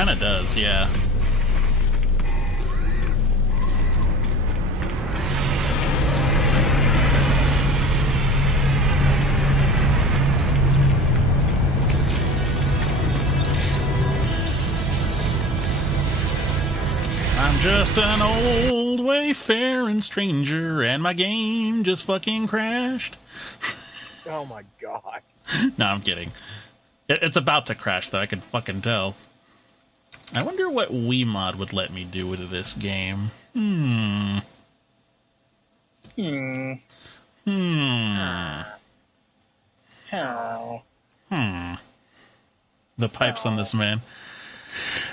kind of does, yeah. I'm just an old wayfaring stranger, and my game just fucking crashed. Oh my god. No, I'm kidding. It's about to crash, though. I can fucking tell. I wonder what Wiimod would let me do with this game. The pipes on this man.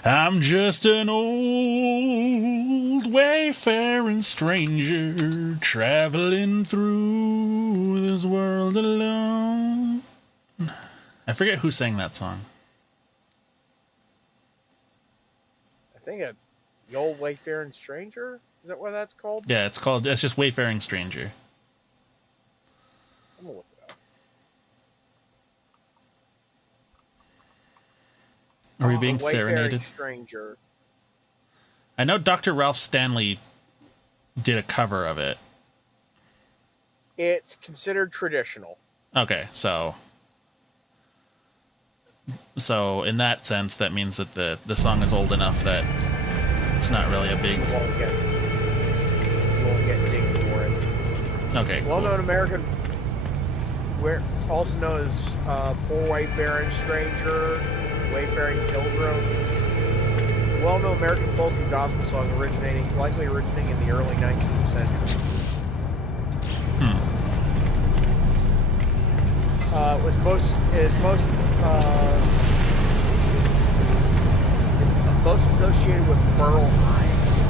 I'm just an old wayfaring stranger traveling through this world alone. I forget who sang that song. I think the old Wayfaring Stranger? Is that what that's called? Yeah, it's just Wayfaring Stranger. I'm gonna look it up. Are we being The Wayfaring serenaded? Stranger. I know Dr. Ralph Stanley did a cover of it. It's considered traditional. Okay, so in that sense, that means that the song is old enough that it's not really a big. You won't get dinged for it. Okay, cool. Well-known American, also known as Poor Wayfaring Stranger, Wayfaring Pilgrim. Well-known American folk and gospel song likely originating in the early 19th century. Was most associated with Merle Hines.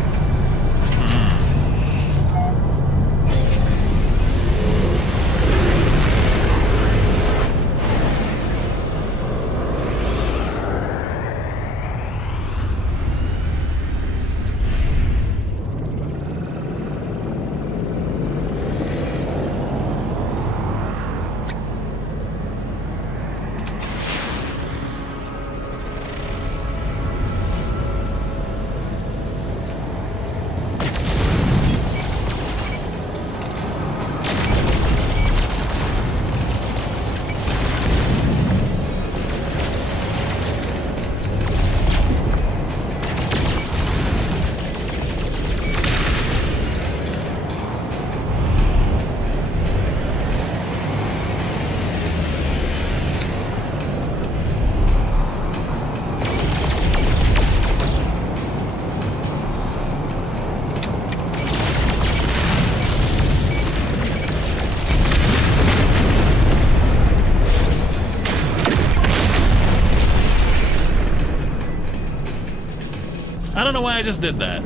I don't know why I just did that.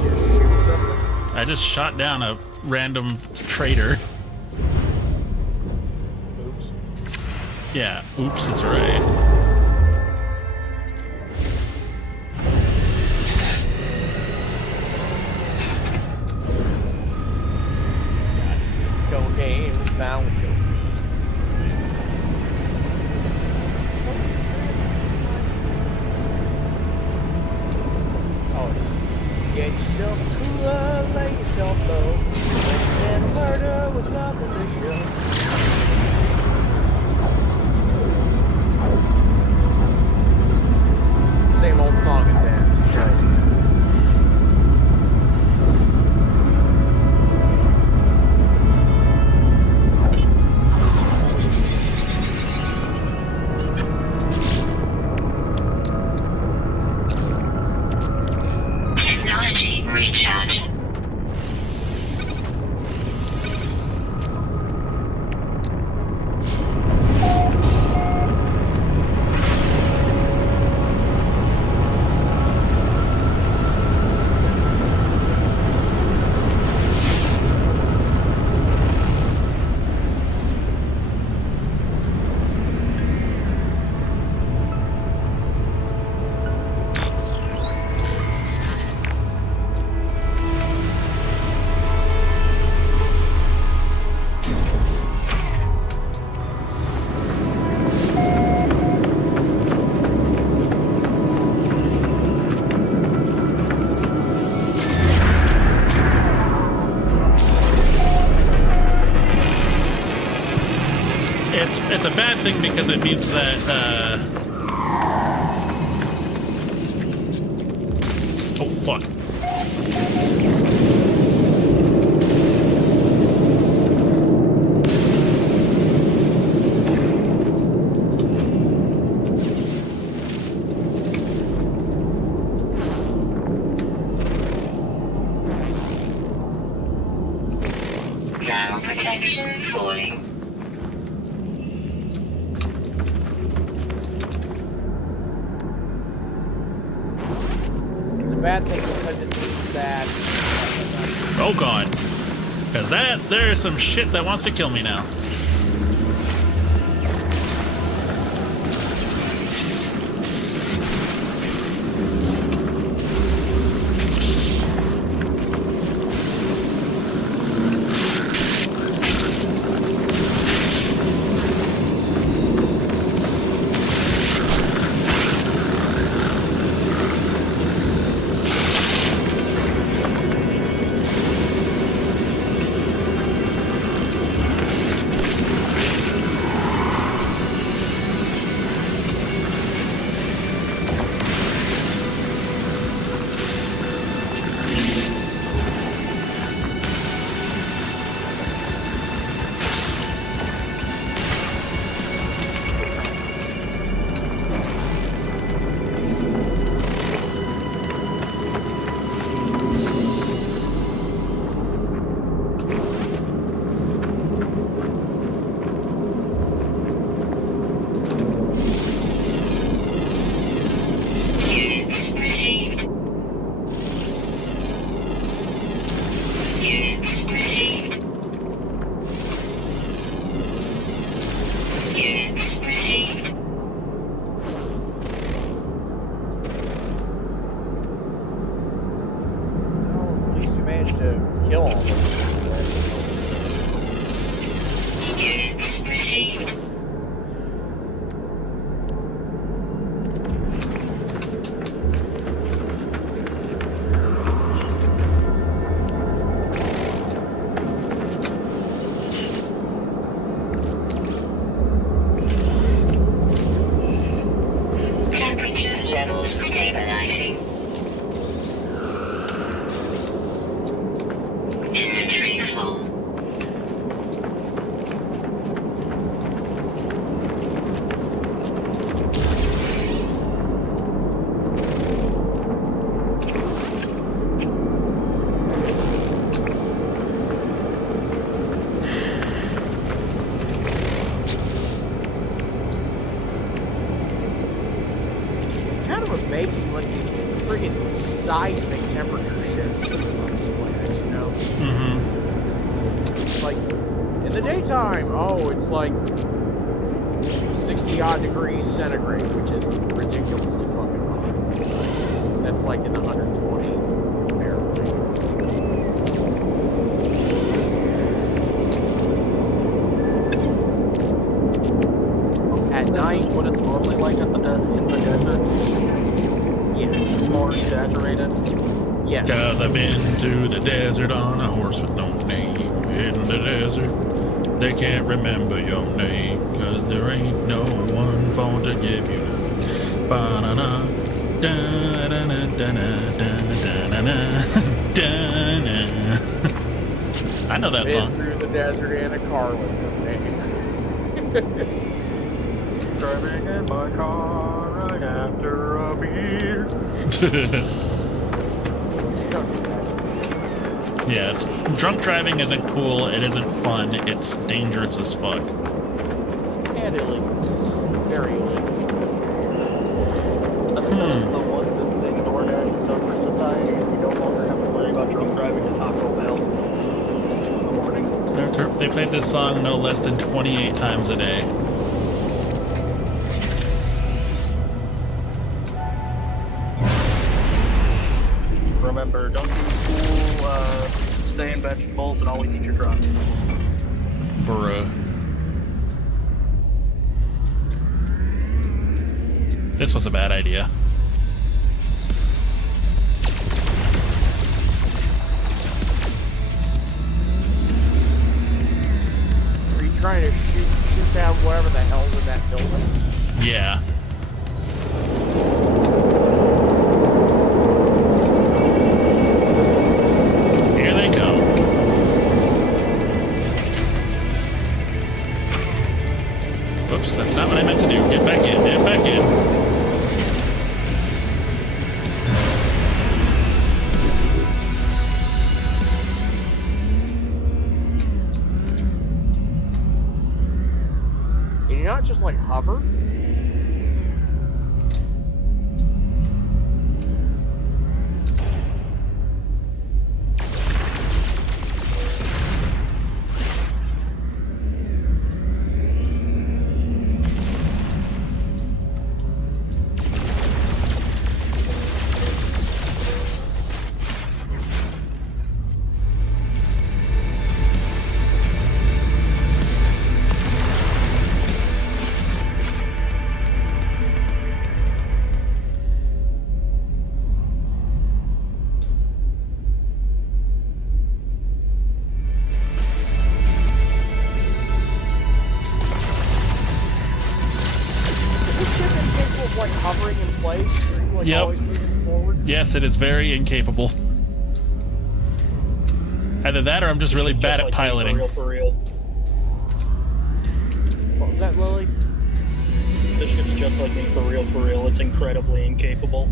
Just shoot something. I just shot down a random traitor. Oops. Yeah, oops is right. Cocaine was found with children. Get yourself cooler, lay yourself low, and murder with nothing to show. Same old song and dance. Yes. Technology recharge. it's a bad thing because it means that oh fuck. Now protection falling. It's a bad thing because it means that. Oh god. Cause there's some shit that wants to kill me now. Units received. Units received. Units received. Well, at least you managed to kill all of them. Units received. Temperature levels stabilizing. Inventory full. Kind of amazing, like friggin' seismic temperature shifts on these planets, you know? Mm-hmm. Like in the daytime, oh, it's like 60 odd degrees centigrade, which is ridiculously fucking hot. That's like in the 120 Fahrenheit. At night, That's what it's normally like at in the desert. yes, It's more exaggerated. yes. Cause I've been to the desert on a horse with no name. In the desert, they can't remember your name. Cause there ain't no one phone to give you the ba-na-na, da-da-na, da-na, da-na, da-na. I know that Been song. through the desert in a car with no name. Driving in my car right after a beer. Yeah, drunk driving isn't cool, it isn't fun, it's dangerous as fuck. And illegal. Very illegal. I think that's the one good thing DoorDash has done for society. We no longer have to worry about drunk driving to Taco Bell at 2 in the morning. They played this song no less than 28 times a day. Remember, don't do school, stay in vegetables, and always eat your drugs. Bruh. This was a bad idea. Are you trying to shoot down whatever building? Yeah. Here they come. Whoops, that's not what I meant to do. Get back in, get back in. Can you not just like hover? Like hovering in place? Are you like Yep. always moving forward? Yes, it is very incapable. Either that or I'm just really Ship bad at like me, piloting. For real. What was that, Lily? This ship's just like me, for real. It's incredibly incapable.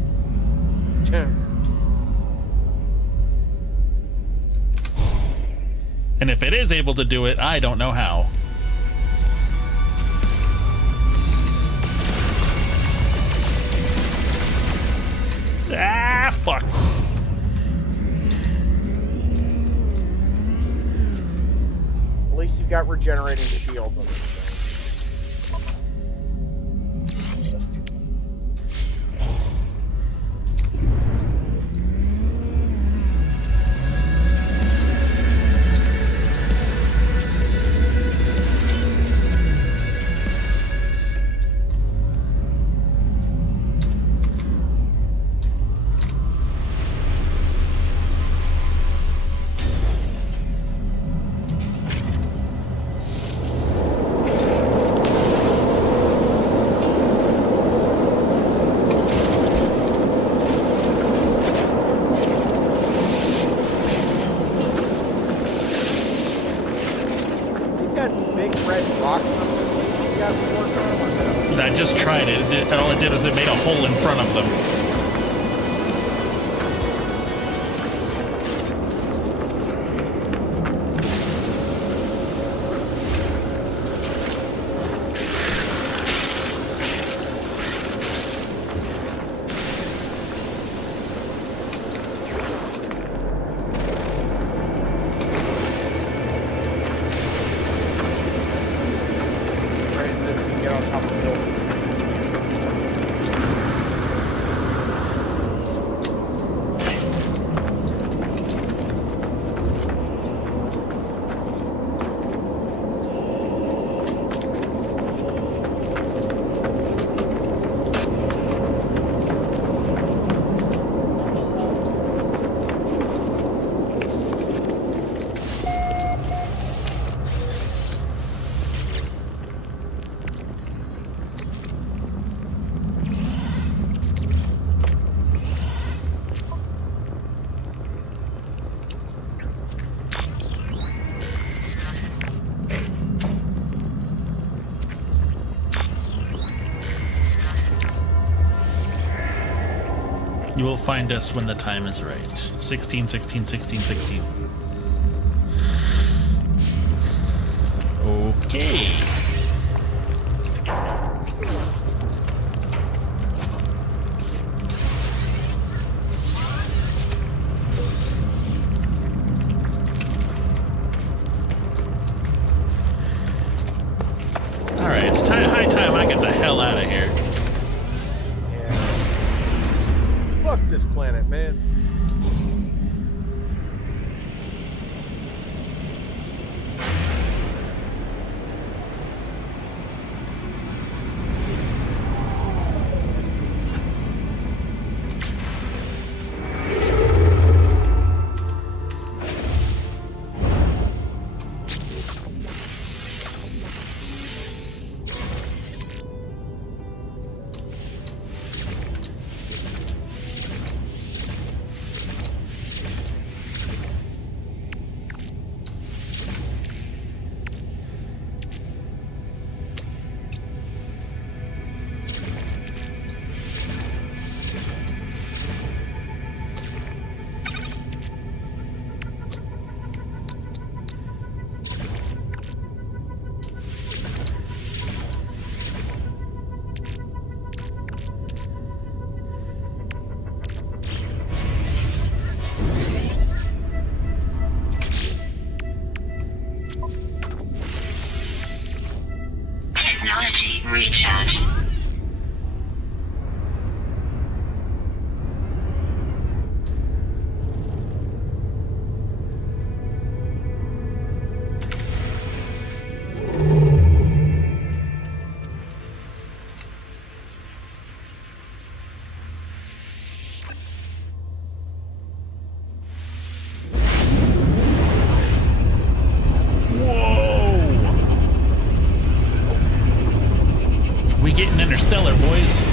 And if it is able to do it, I don't know how. Ah, fuck. At least you've got regenerating shields on this thing. I just tried it. All it did was it made a hole in front of them. You will find us when the time is right. 16, 16, 16, 16. Okay. Alright, it's high time I get the hell out of here. Fuck this planet, man. Energy recharge. We getting interstellar, boys.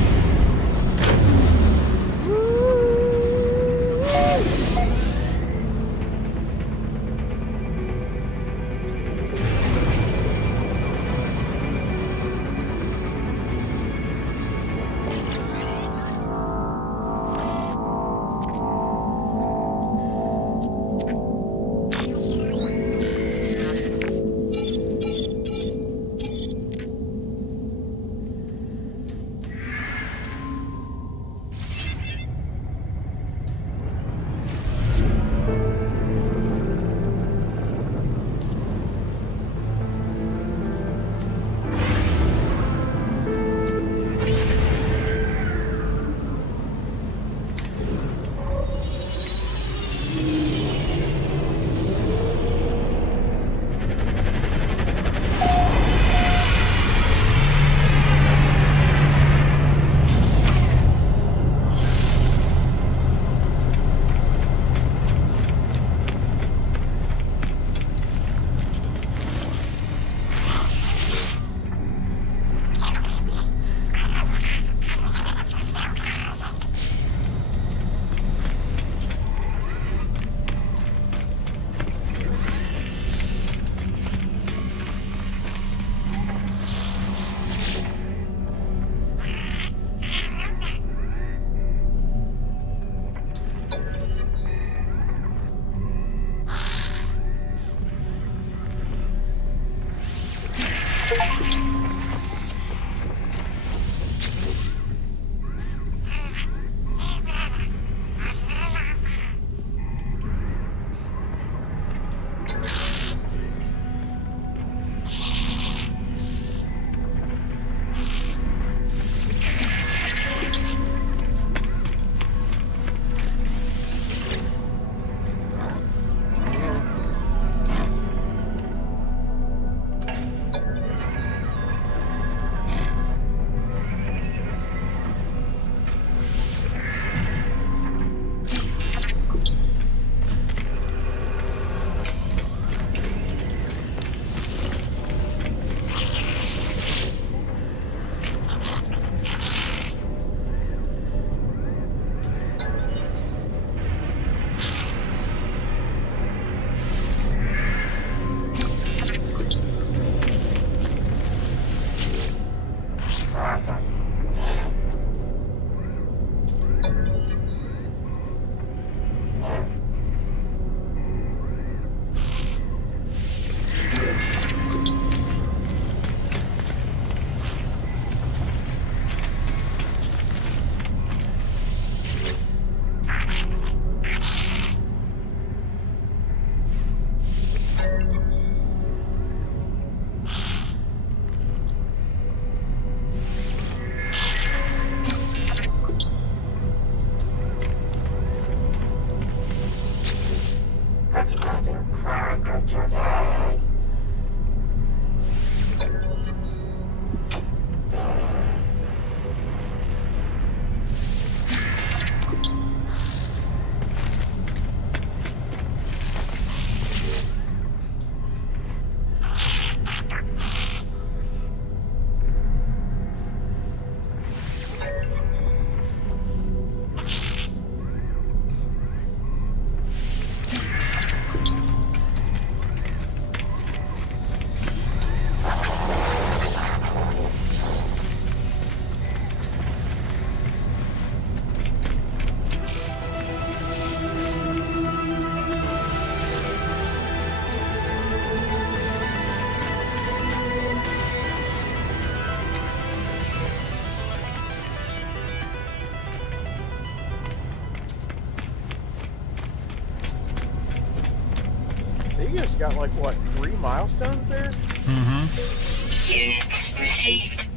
Sega's got like what, 3 milestones there? Mm-hmm. Units received.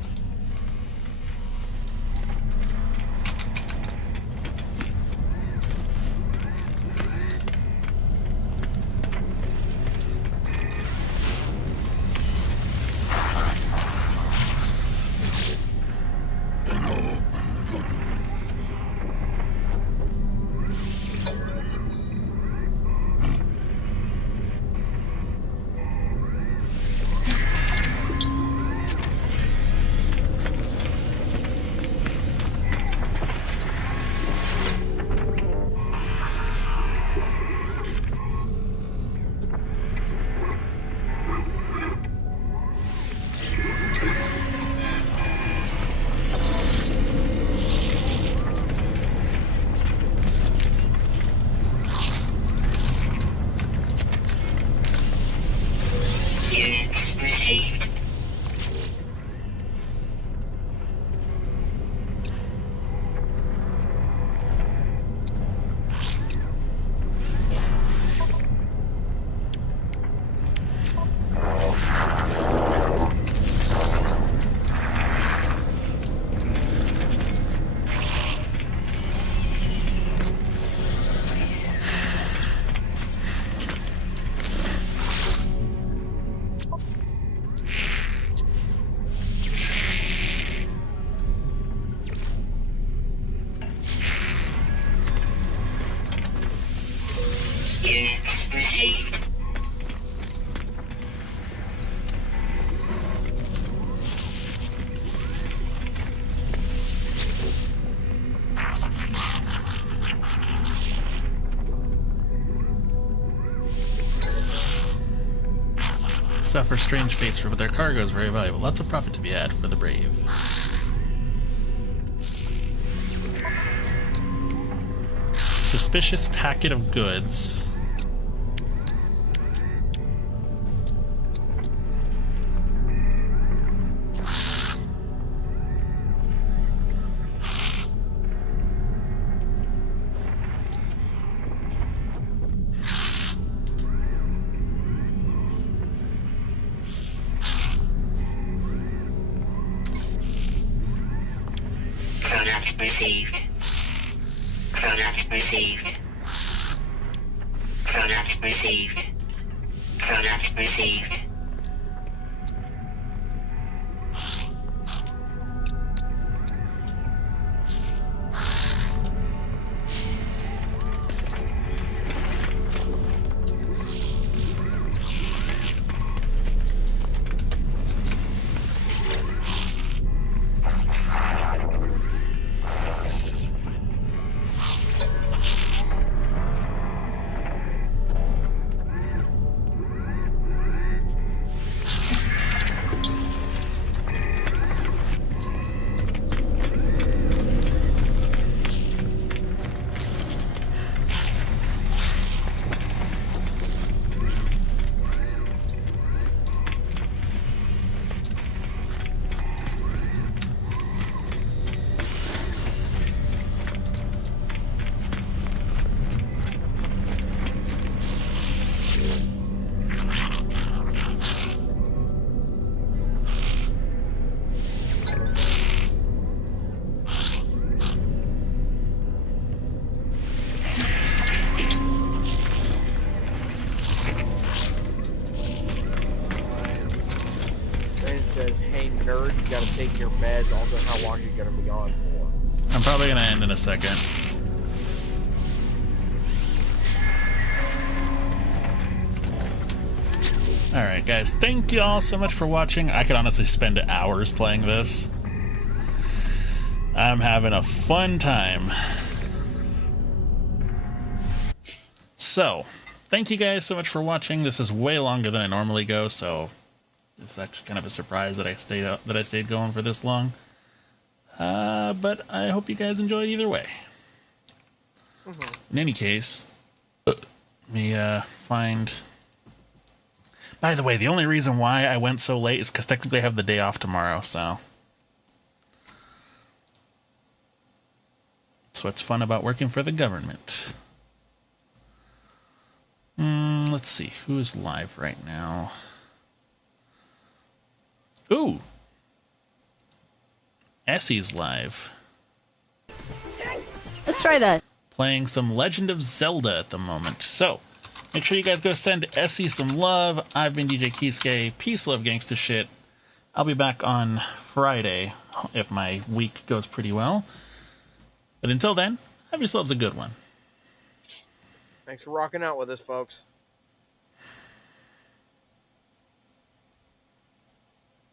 received. Units received. Suffer strange fates for their cargo is very valuable. Lots of profit to be had for the brave. Suspicious packet of goods. Product received. Product received. Product received. Product received. Says, hey nerd, you gotta take your meds. Also, how long are you gonna be on for? I'm probably gonna end in a second. Alright guys, thank you all so much for watching. I could honestly spend hours playing this. I'm having a fun time. So, thank you guys so much for watching. This is way longer than I normally go, so it's actually kind of a surprise that I stayed going for this long. But I hope you guys enjoyed either way. In any case, let me find... By the way, the only reason why I went so late is because technically I have the day off tomorrow, so... That's what's fun about working for the government. Let's see, who's live right now? Ooh! Essie's live. Let's try that. Playing some Legend of Zelda at the moment. So, make sure you guys go send Essie some love. I've been DJ Kisuke. Peace, love, gangsta shit. I'll be back on Friday if my week goes pretty well. But until then, have yourselves a good one. Thanks for rocking out with us, folks.